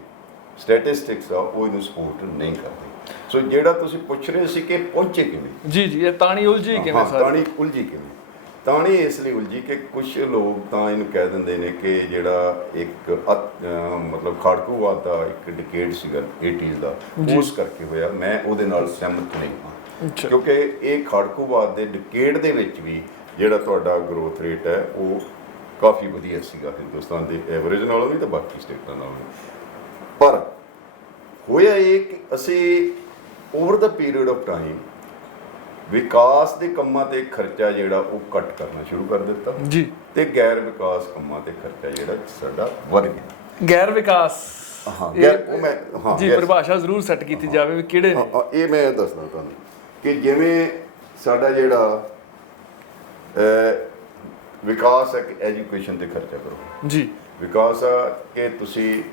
ਸਟੈਟਿਸਟਿਕਸ ਆ, ਉਹ ਇਹਨੂੰ ਸਪੋਰਟ ਨਹੀਂ ਕਰਦੇ। ਸੋ ਜਿਹੜਾ ਤੁਸੀਂ ਪੁੱਛ ਰਹੇ ਸੀ ਕਿ ਪਹੁੰਚੇ ਕਿਵੇਂ, ਜੀ ਜੀ, ਇਹ ਤਾਣੀ ਉਲਝੀ ਕਿਵੇਂ ਸਰ? ਤਾਣੀ ਉਲਝੀ ਕਿਵੇਂ? ਤਾਣੀ ਇਸ ਲਈ ਉਲਝੀ ਕਿ ਕੁਝ ਲੋਕ ਤਾਂ ਇਹਨੂੰ ਕਹਿ ਦਿੰਦੇ ਨੇ ਕਿ ਜਿਹੜਾ ਇੱਕ ਮਤਲਬ ਖਾੜਕੂਵਾਦ ਦਾ ਇੱਕ ਡਿਕੇਡ ਸੀਗਾ 80s ਦਾ, ਉਸ ਕਰਕੇ ਹੋਇਆ। ਮੈਂ ਉਹਦੇ ਨਾਲ ਸਹਿਮਤ ਨਹੀਂ ਹਾਂ, ਕਿਉਂਕਿ ਇਹ ਖਾੜਕੂਵਾਦ ਦੇ ਡਿਕੇਡ ਦੇ ਵਿੱਚ ਵੀ ਜਿਹੜਾ ਤੁਹਾਡਾ ਗਰੋਥ ਰੇਟ ਹੈ ਉਹ ਕਾਫੀ ਵਧੀਆ ਸੀਗਾ ਹਿੰਦੁਸਤਾਨ ਦੇ ਐਵਰੇਜ ਨਾਲੋਂ ਵੀ ਤੇ ਬਾਕੀ ਸਟੇਟਾਂ ਨਾਲੋਂ ਵੀ। ਪਰ ਹੋਇਆ ਇਹ ਕਿ ਅਸੀਂ ਓਵਰ ਦਾ ਪੀਰੀਅਡ ਆਫ ਟਾਈਮ ਵਿਕਾਸ ਦੇ ਕੰਮਾਂ ਤੇ ਖਰਚਾ ਜਿਹੜਾ ਉਹ ਘੱਟ ਕਰਨਾ ਸ਼ੁਰੂ ਕਰ ਦਿੱਤਾ ਜੀ, ਤੇ ਗੈਰ ਵਿਕਾਸ ਕੰਮਾਂ ਤੇ ਖਰਚਾ ਜਿਹੜਾ ਸਾਡਾ ਵੱਧ ਗਿਆ। ਗੈਰ ਵਿਕਾਸ, ਜੀ ਪਰਿਭਾਸ਼ਾ ਜ਼ਰੂਰ ਸੈੱਟ ਕੀਤੀ ਜਾਵੇ ਵੀ ਕਿਹੜੇ ਨੇ। ਇਹ ਮੈਂ ਦੱਸਦਾ ਤੁਹਾਨੂੰ ਕਿ ਜਿਵੇਂ ਸਾਡਾ ਜਿਹੜਾ ਵਿਕਾਸ ਹੈ ਕਿ ਐਜੂਕੇਸ਼ਨ ਤੇ ਖਰਚਾ ਕਰੋ ਜੀ, ਵਿਕਾਸ ਆ ਕਿ ਤੁਸੀਂ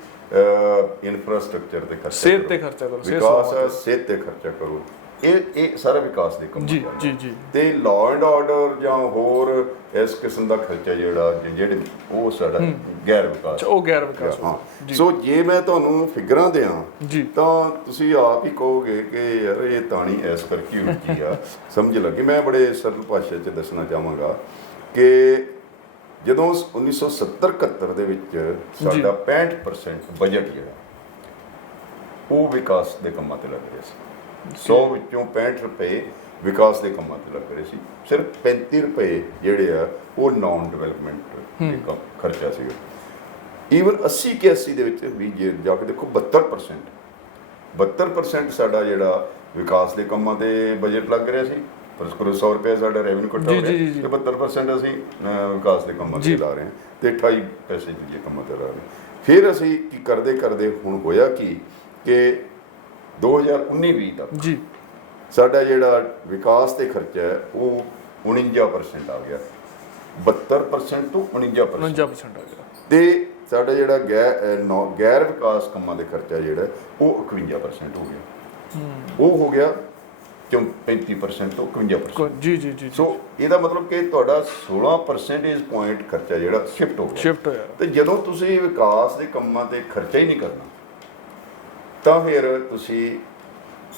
ਇਨਫਰਾਸਟ੍ਰਕਚਰ ਤੇ ਖਰਚਾ, ਸਿਹਤ ਤੇ ਖਰਚਾ ਕਰੋ, ਵਿਕਾਸ ਆ ਸਿਹਤ ਤੇ ਖਰਚਾ ਕਰੋ। ਇਹ ਸਾਰਾ ਵਿਕਾਸ ਦੇ ਕੰਮ ਜੀ ਜੀ ਜੀ। ਤੇ ਲਾਅ ਐਂਡ ਆਰਡਰ ਜਾਂ ਹੋਰ ਇਸ ਕਿਸਮ ਦਾ ਖਰਚਾ ਜਿਹੜੇ ਉਹ ਸਾਡਾ ਗੈਰ ਵਿਕਾਸ, ਉਹ ਗੈਰ ਵਿਕਾਸ। ਹਾਂ, ਸੋ ਜੇ ਮੈਂ ਤੁਹਾਨੂੰ ਫਿਗਰਾਂ ਦਿਆਂ ਤਾਂ ਤੁਸੀਂ ਆਪ ਹੀ ਕਹੋਗੇ ਕਿ ਯਾਰ ਇਹ ਤਾਣੀ ਇਸ ਕਰਕੇ ਉੱਚੀ ਆ, ਸਮਝ ਲੱਗੇ। ਮੈਂ ਬੜੇ ਸਰਲ ਭਾਸ਼ਾ 'ਚ ਦੱਸਣਾ ਚਾਹਾਂਗਾ ਕਿ ਜਦੋਂ 1970-71 ਦੇ ਵਿੱਚ ਸਾਡਾ 65% ਬਜਟ ਜਿਹੜਾ ਉਹ ਵਿਕਾਸ ਦੇ ਕੰਮਾਂ ਤੇ ਲੱਗ ਰਿਹਾ ਸੀ। 100 ਵਿੱਚੋਂ 65 ਰੁਪਏ ਵਿਕਾਸ ਦੇ ਕੰਮਾਂ ਤੇ ਲੱਗ ਰਹੇ ਸੀ, ਸਿਰਫ 35 ਰੁਪਏ ਜਿਹੜੇ ਆ ਉਹ ਨਾਨ ਡਿਵੈਲਪਮੈਂਟ ਦੇ ਖਰਚਾ ਸੀਗਾ। ਈਵਨ 80-81 ਦੇ ਵਿੱਚ ਵੀ ਜੇ ਜਾ ਕੇ ਦੇਖੋ 72% ਸਾਡਾ ਜਿਹੜਾ ਵਿਕਾਸ ਦੇ ਕੰਮਾਂ ਤੇ ਬਜਟ ਲੱਗ ਰਿਹਾ ਸੀ। ਪਰ ਕਰੋ 100 ਰੁਪਏ ਸਾਡਾ ਰੈਵਨਿਊ ਇਕੱਠਾ ਹੋ ਰਿਹਾ ਤੇ 72% ਅਸੀਂ ਵਿਕਾਸ ਦੇ ਕੰਮਾਂ ਤੇ ਲਾ ਰਹੇ ਹਾਂ ਤੇ 28 ਪੈਸੇ ਦੂਜੇ ਕੰਮਾਂ ਤੇ ਲਾ ਰਹੇ। ਫਿਰ ਅਸੀਂ ਕੀ ਕਰਦੇ ਹੁਣ ਹੋਇਆ ਕਿ 2019-20 ਤੱਕ ਜੀ ਸਾਡਾ ਜਿਹੜਾ ਵਿਕਾਸ ਤੇ ਖਰਚਾ ਹੈ ਉਹ 49% ਆ ਗਿਆ, 72% ਤੋਂ 49% ਆ ਗਿਆ। ਤੇ ਸਾਡਾ ਜਿਹੜਾ ਗੈਰ ਵਿਕਾਸ ਕੰਮਾਂ ਦੇ ਖਰਚਾ ਜਿਹੜਾ ਉਹ 51% ਹੋ ਗਿਆ। ਉਹ ਹੋ ਗਿਆ 35% ਤੋਂ 51%। ਜੀ ਜੀ ਜੀ। ਸੋ ਇਹਦਾ ਮਤਲਬ ਕਿ ਤੁਹਾਡਾ 16 percentage point ਖਰਚਾ ਜਿਹੜਾ ਸ਼ਿਫਟ ਹੋਇਆ। ਤੇ ਜਦੋਂ ਤੁਸੀਂ ਵਿਕਾਸ ਦੇ ਕੰਮਾਂ ਤੇ ਖਰਚਾ ਹੀ ਨਹੀਂ ਕਰਨਾ ਤਾਂ ਫਿਰ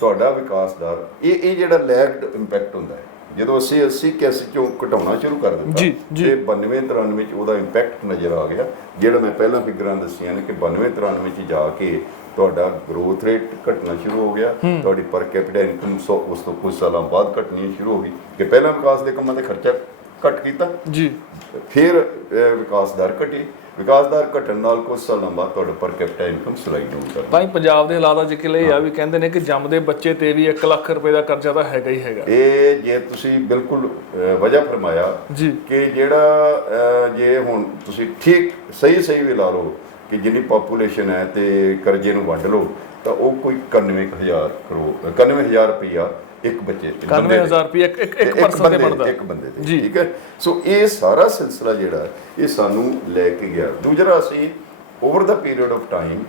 ਤੁਹਾਡਾ ਵਿਕਾਸ ਦਾ ਇਹ ਜਿਹੜਾ ਲੈਗਡ ਇੰਪੈਕਟ ਹੁੰਦਾ ਹੈ, ਜਦੋਂ ਅਸੀਂ 80-81 ਚੋਂ ਘਟਾਉਣਾ ਸ਼ੁਰੂ ਕਰ ਦਿੱਤਾ ਤੇ 92-93 ਚ ਉਹਦਾ ਇੰਪੈਕਟ ਨਜ਼ਰ ਆ ਗਿਆ। ਜਿਹੜਾ ਮੈਂ ਪਹਿਲਾਂ ਫਿਗਰਾਂ ਦੱਸੀਆਂ ਨੇ ਕਿ 92-93 ਚ ਜਾ ਕੇ ਤੁਹਾਡਾ ਗਰੋਥ ਰੇਟ ਘਟਣਾ ਸ਼ੁਰੂ ਹੋ ਗਿਆ, ਤੁਹਾਡੀ ਪਰ ਕੈਪੀਟਾ ਇਨਕਮ ਉਸ ਤੋਂ ਕੁਝ ਸਾਲਾਂ ਬਾਅਦ ਘਟਣੀ ਸ਼ੁਰੂ ਹੋ ਗਈ ਕਿ ਪਹਿਲਾਂ ਵਿਕਾਸ ਦੇ ਕੰਮਾਂ ਤੇ ਖਰਚਾ ਘੱਟ ਕੀਤਾ ਜੀ, ਫਿਰ ਵਿਕਾਸ ਦਰ ਘਟੀ। ਵਿਕਾਸ ਦਰ ਘਟਣ ਨਾਲ ਕੁਝ ਸਾਲਾਂ ਬਾਅਦ ਤੁਹਾਡਾ ਪਰ ਕੈਪੀਟਾ ਇਨਕਮ ਸਲਾਈਡ ਹੋ ਕਰਦਾ। ਤਾਂ ਹੀ ਪੰਜਾਬ ਦੇ ਹਾਲਾਤ ਅੱਜ ਕਿਲੇ ਆ ਵੀ ਕਹਿੰਦੇ ਨੇ ਕਿ ਜੰਮਦੇ ਬੱਚੇ ਤੇ ਵੀ 1 ਲੱਖ ਰੁਪਏ ਦਾ ਕਰਜ਼ਾ ਤਾਂ ਹੈਗਾ ਹੀ ਹੈਗਾ। ਇਹ ਜੇ ਤੁਸੀਂ ਬਿਲਕੁਲ ਵਜ੍ਹਾ ਫਰਮਾਇਆ ਜੀ ਕਿ ਜਿਹੜਾ ਜੇ ਹੁਣ ਤੁਸੀਂ ਠੀਕ ਸਹੀ ਵੀ ਲਾ ਲਓ ਕਿ ਜਿੰਨੀ ਪਾਪੂਲੇਸ਼ਨ ਹੈ ਤੇ ਕਰਜ਼ੇ ਨੂੰ ਵੰਡ ਲਓ ਤਾਂ ਉਹ ਕੋਈ 91,000 ਰੁਪਇਆ ਇੱਕ ਬੱਚੇ 91,000 ਰੁਪਏ ਇੱਕ ਪਰਸਨ ਤੇ ਬਣਦਾ, ਇੱਕ ਬੰਦੇ ਤੇ। ਠੀਕ ਹੈ, ਸੋ ਇਹ ਸਾਰਾ ਸਿਲਸਿਲਾ ਜਿਹੜਾ ਇਹ ਸਾਨੂੰ ਲੈ ਕੇ ਗਿਆ। ਦੂਜਾ, ਅਸੀਂ ਓਵਰ ਦਾ ਪੀਰੀਅਡ ਆਫ ਟਾਈਮ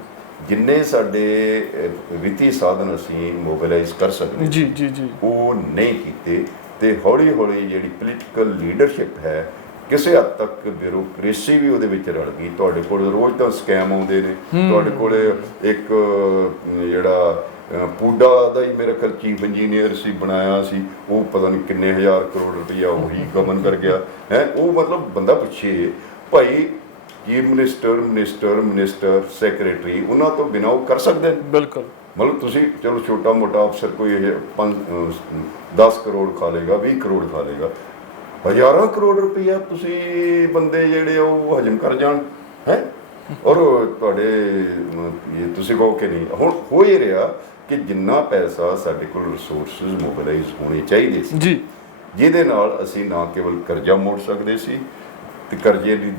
ਜਿੰਨੇ ਸਾਡੇ ਵਿੱਤੀ ਸਾਧਨ ਅਸੀਂ ਮੋਬਿਲਾਈਜ਼ ਕਰ ਸਕਦੇ ਜੀ ਜੀ ਜੀ ਉਹ ਨਹੀਂ ਕੀਤੇ ਤੇ ਹੌਲੀ ਜਿਹੜੀ ਪੋਲੀਟੀਕਲ ਲੀਡਰਸ਼ਿਪ ਹੈ ਕਿਸੇ ਹੱਦ ਤੱਕ ਬਿਊਰੋਕ੍ਰੇਸੀ ਵੀ ਉਹਦੇ ਵਿੱਚ ਰਲ ਗਈ। ਤੁਹਾਡੇ ਕੋਲ ਰੋਜ਼ ਤਾਂ ਸਕੈਮ ਆਉਂਦੇ ਨੇ, ਤੁਹਾਡੇ ਕੋਲ ਇੱਕ ਜਿਹੜਾ ਪੂਡਾ ਦਾ ਹੀ ਮੇਰੇ ਖਿਆਲ ਚੀਫ ਇੰਜੀਨੀਅਰ ਸੀ ਬਣਾਇਆ ਸੀ, ਉਹ ਪਤਾ ਨਹੀਂ ਕਿੰਨੇ ਹਜ਼ਾਰ ਕਰੋੜ ਰੁਪਈਆ ਉਹੀ ਗਵਨ ਕਰ ਗਿਆ ਹੈ। ਉਹ ਮਤਲਬ ਬੰਦਾ ਪੁੱਛੇ ਭਾਈ ਚੀਫ ਮਿਨਿਸਟਰ ਸੈਕਟਰੀ ਉਹਨਾਂ ਤੋਂ ਬਿਨਾਂ ਉਹ ਕਰ ਸਕਦੇ? ਬਿਲਕੁਲ। ਮਤਲਬ ਤੁਸੀਂ ਚਲੋ ਛੋਟਾ ਮੋਟਾ ਅਫਸਰ ਕੋਈ 10 ਕਰੋੜ ਖਾ ਲੇਗਾ, 20 ਕਰੋੜ ਖਾ ਲੇਗਾ, ਹਜ਼ਾਰਾਂ ਕਰੋੜ ਰੁਪਈਆ ਤੁਸੀਂ ਬੰਦੇ ਜਿਹੜੇ ਉਹ ਹਜਮ ਕਰ ਜਾਣ ਹੈ। ਔਰ ਤੁਹਾਡੇ ਤੁਸੀਂ ਕਹੋ ਕਿ ਨਹੀਂ, ਹੁਣ ਹੋ ਹੀ ਰਿਹਾ ਕਿ ਜਿੰਨਾ ਪੈਸਾ ਸਾਡੇ ਕੋਲ ਰਿਸੋਰਸਿਸ ਮੋਬਿਲਾਈਜ਼ ਹੋਣੇ ਚਾਹੀਦੇ ਸੀ ਜੀ, ਜਿਹਦੇ ਨਾਲ ਅਸੀਂ ਨਾ ਕੇਵਲ ਕਰਜ਼ਾ ਮੋੜ ਸਕਦੇ ਸੀ ਤੇ ਕਰਜ਼ੇ ਦੀ